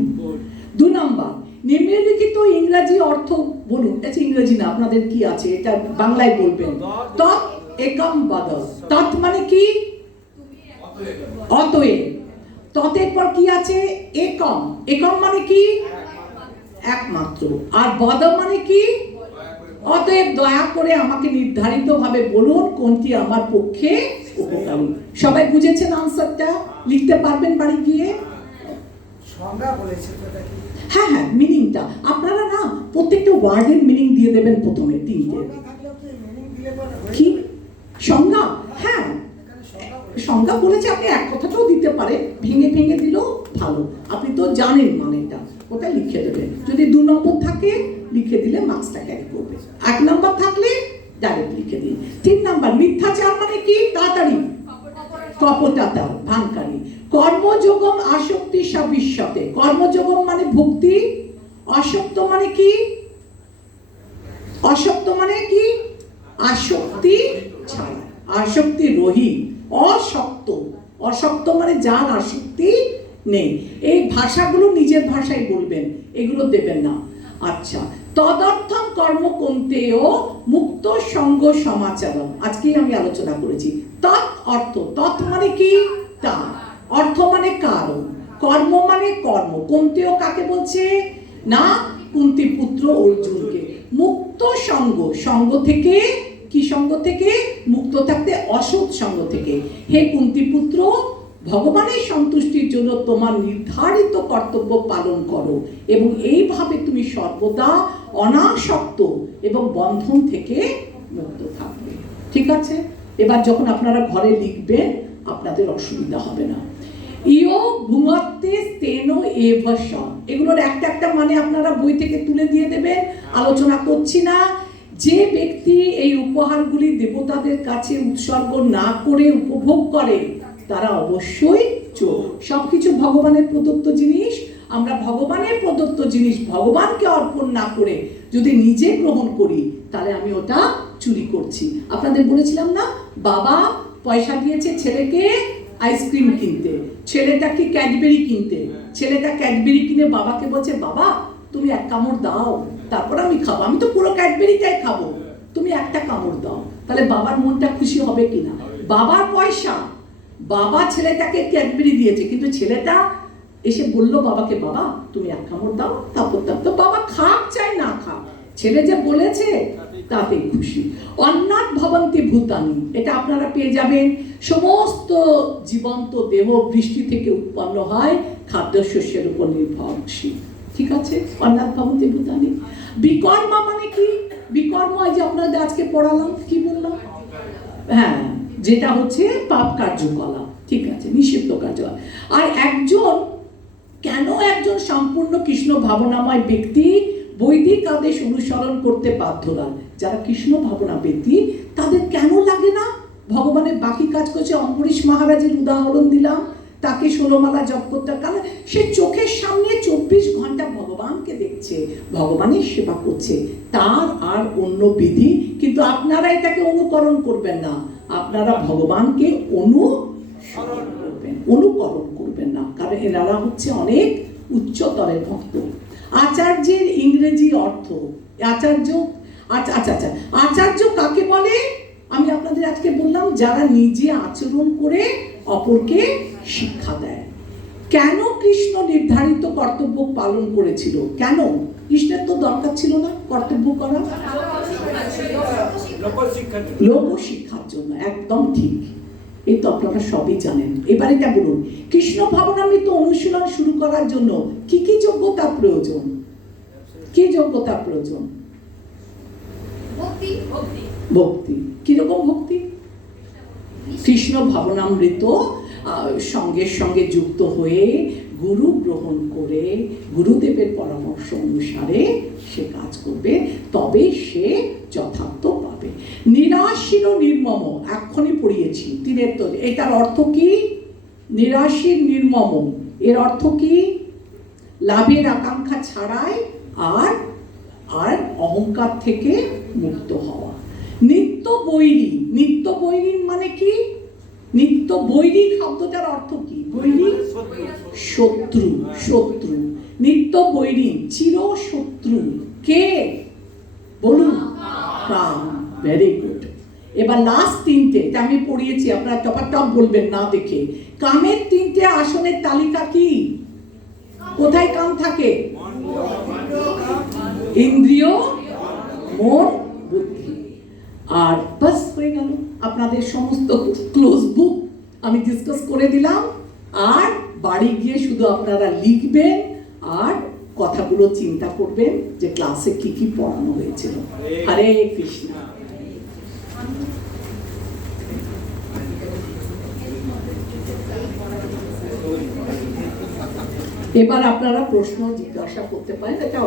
2 নম্বর, নিম্নলিখিত ইংরেজি অর্থ বলুন। এটা ইংরেজি না, আপনাদের কি আছে এটা বাংলায় বলবেন। তৎ একম বদ। তৎ মানে কি? অতএব। ততের পর কি আছে? একম। একম মানে কি? একমাত্র। আর বদ মানে কি? অতএব দয়া করে আমাকে নির্ধারিত ভাবে বলুন কোনটি আমার পক্ষে উপকারী। সবাই বুঝেছেন আনসারটা? লিখতে পারবেন বাড়ি গিয়ে? সংজ্ঞা বলেছে তো দেখি। হ্যাঁ, মিনিংটা আপনারা না প্রত্যেকটা ওয়ার্ডের মিনিং দিয়ে দেবেন প্রথমে 3টে। কি সংজ্ঞা? হ্যাঁ, সংজ্ঞা বলেছে, আপনি এক কথাটাও দিতে পারেন, ভেঙে দিলেও ভালো। আপনি তো জানেন মানেটা, ওটা লিখে দেবেন। যদি 2 নম্বর থাকে লিখে দিলে মার্কসটা ক্যারি করবে। 1 নম্বর থাকলে ডাইরেক্ট লিখে দিন। 3 নম্বর, মিথ্যাচার মানে কি? তাড়াতাড়ি। কপটতা, ভানকারী। কর্মযোগম আসক্তি সাবিষ্যতে। কর্মযোগম মানে ভক্তি। অসক্ত মানে কি? অসক্ত মানে কি? আসক্তি ছাড়া, আসক্তি রহিত। অশক্ত, অশক্ত মানে যার আসক্তি নেই। এই ভাষাগুলো নিজের ভাষায় বলবেন, এগুলো দেবেন না। আচ্ছা, তদর্থম কর্ম কন্তেও মুক্ত সঙ্গ সমাচারম, আজকেই আমি আলোচনা করেছি। তৎ অর্থ, তৎ মানে কি? তা। অর্থ মানে কারণ। কর্ম মানে কর্ম। কন্তেও কাকে বলছে? না, কুন্তি পুত্র অর্জুনকে। মুক্ত সঙ্গ, সঙ্গ থেকে কি? সঙ্গ থেকে মুক্ত থাকতে, অসৎ সঙ্গ থেকে। হে কুন্তি পুত্র, ভগবানের সন্তুষ্টির জন্য তোমার নির্ধারিত কর্তব্য পালন করো, এবং এইভাবে তুমি সর্বদা অনাসক্ত এবং বন্ধন থেকে মুক্ত থাকবে। ঠিক আছে? এবার যখন আপনারা ঘরে লিখবেন, আপনাদের অসুবিধা হবে না। ইও ভূমত্তে স্তেনো এভস, এগুলোর একটা মানে আপনারা বই থেকে তুলে দিয়ে দেবেন, আলোচনা করছি না। যে ব্যক্তি এই উপহারগুলি দেবতাদের কাছে উৎসর্গ না করে উপভোগ করে, তারা অবশ্যই চোর। সবকিছু ভগবানের প্রদত্ত জিনিস, আমরা ভগবানের প্রদত্ত জিনিস ভগবানকে অর্পণ না করে যদি নিজে গ্রহণ করি, তাহলে আমি ওটা চুরি করছি। আপনাদের বলেছিলাম না, বাবা পয়সা দিয়েছে ছেলেকে আইসক্রিম কিনতে, ছেলেটা কি ক্যাডবেরি কিনতে। ছেলেটা ক্যাডবেরি কিনে বাবাকে বলছে, বাবা তুমি এক কামড় দাও, তারপর আমি খাবো, আমি তো পুরো ক্যাডবেরিটাই খাবো, তুমি একটা কামড় দাও। তাহলে বাবার মনটা খুশি হবে কিনা? বাবার পয়সা, বাবা ছেলেটাকে ক্যাডবেরি দিয়েছে, কিন্তু ছেলেটা এসে বললো বাবাকে, বাবা তুমি এক কামড় দাও, তারপর তো বাবা খাক চাই না খাক, ছেলে যে বলেছে তাতেই খুশি। অন্নাৎ ভবন্তি ভূতানি, এটা আপনারা পেয়ে যাবেন। সমস্ত জীবন্ত দেহ বৃষ্টি থেকে উৎপন্ন হয়, খাদ্যশস্যের উপর নির্ভরশীল। ঠিক আছে, অন্নাৎ ভবন্তি ভূতানি। বিকর্মা মানে কি? বিকর্ম এই যে আপনাদের আজকে পড়ালাম, কি বললাম? হ্যাঁ, যেটা হচ্ছে পাপ কার্যকলাপ, ঠিক আছে, নিষিদ্ধ কার্যকলাপ। আর একজন, কেন একজন সম্পূর্ণ কৃষ্ণ ভাবনাময় ব্যক্তি বৈদিক আদেশ অনুসরণ করতে বাধ্য নয়? যারা কৃষ্ণ ভাবনা ব্যক্তি তাদের কেন লাগে না ভগবানের বাকি কাজ করছে? অম্বরীশ মহারাজের উদাহরণ দিলাম, তাকে 16 মালা জপ করতে, কারণ সে চোখের সামনে 24 ঘন্টা ভগবানকে দেখছে, ভগবানের সেবা করছে, তার আর অন্য বিধি। কিন্তু আপনারা এটাকে অনুকরণ করবেন না, আপনারা ভগবানকে অনুসরণ করবেন, অনুকরণ করবেন না, কারণ এনারা হচ্ছে অনেক উচ্চতরের ভক্ত। আচার্যের ইংরেজি অর্থ, আচার্য, আচ্ছা, আচার্য কাকে বলে? আমি আপনাদের আজকে বললাম, যারা নিজে আচরণ করে অপরকে শিক্ষা দেয়। কেন কৃষ্ণ নির্ধারিত কর্তব্য পালন করেছিল? কেন? কৃষ্ণের তো দরকার ছিল না কর্তব্য করা, লোকশিক্ষার জন্য। একদম ঠিক, এই তো আপনারা সবই জানেন। এবার এটা বলুন, কৃষ্ণ ভাবনামৃত অনুশীলন শুরু করার জন্য কি কি যোগ্যতার প্রয়োজন? কি যোগ্যতার প্রয়োজন? ভক্তি। কিরকম ভক্তি? কৃষ্ণ ভাবনামৃত সঙ্গে সঙ্গে যুক্ত হয়ে গুরু গ্রহণ করে গুরুদেবের পরামর্শ অনুসারে সে কাজ করবে, তবে সে যথার্থ পাবে। নিরাশীর ও নির্মম, এক্ষুনি পড়িয়েছি, তিনের তো। এটার অর্থ কি? নিরাশীর নির্মম, এর অর্থ কি? লাভের আকাঙ্ক্ষা ছাড়াই আর অহংকার থেকে মুক্ত হওয়া। নিত্য বৈরী, নিত্য বৈরী মানে কি? নিত্য বৈরী শব্দটার অর্থ কি? বৈরী শত্রু, শত্রু। নিত্য বৈরী, চির শত্রু কে? বলুন, কাম। Very good. এবার লাস্ট তিনটে, এটা আমি পড়িয়েছি, আপনারা টপাটপ বলবেন না দেখে। কামের তিনটে আসনের তালিকা কি? কোথায় কাম থাকে? ইন্দ্রিয়, মন, বুদ্ধি। আর বাস হয়ে গেল, আপনাদের সমস্ত ক্লোজ বুক আমি ডিসকাস করে দিলাম। আর বাড়ি গিয়ে শুধু আপনারা লিখবেন আর কথাগুলো চিন্তা করবেন যে ক্লাসে কি কি পড়ানো হয়েছিল। হরে কৃষ্ণ। এবার আপনারা প্রশ্ন জিজ্ঞাসা করতে পারেন, এটা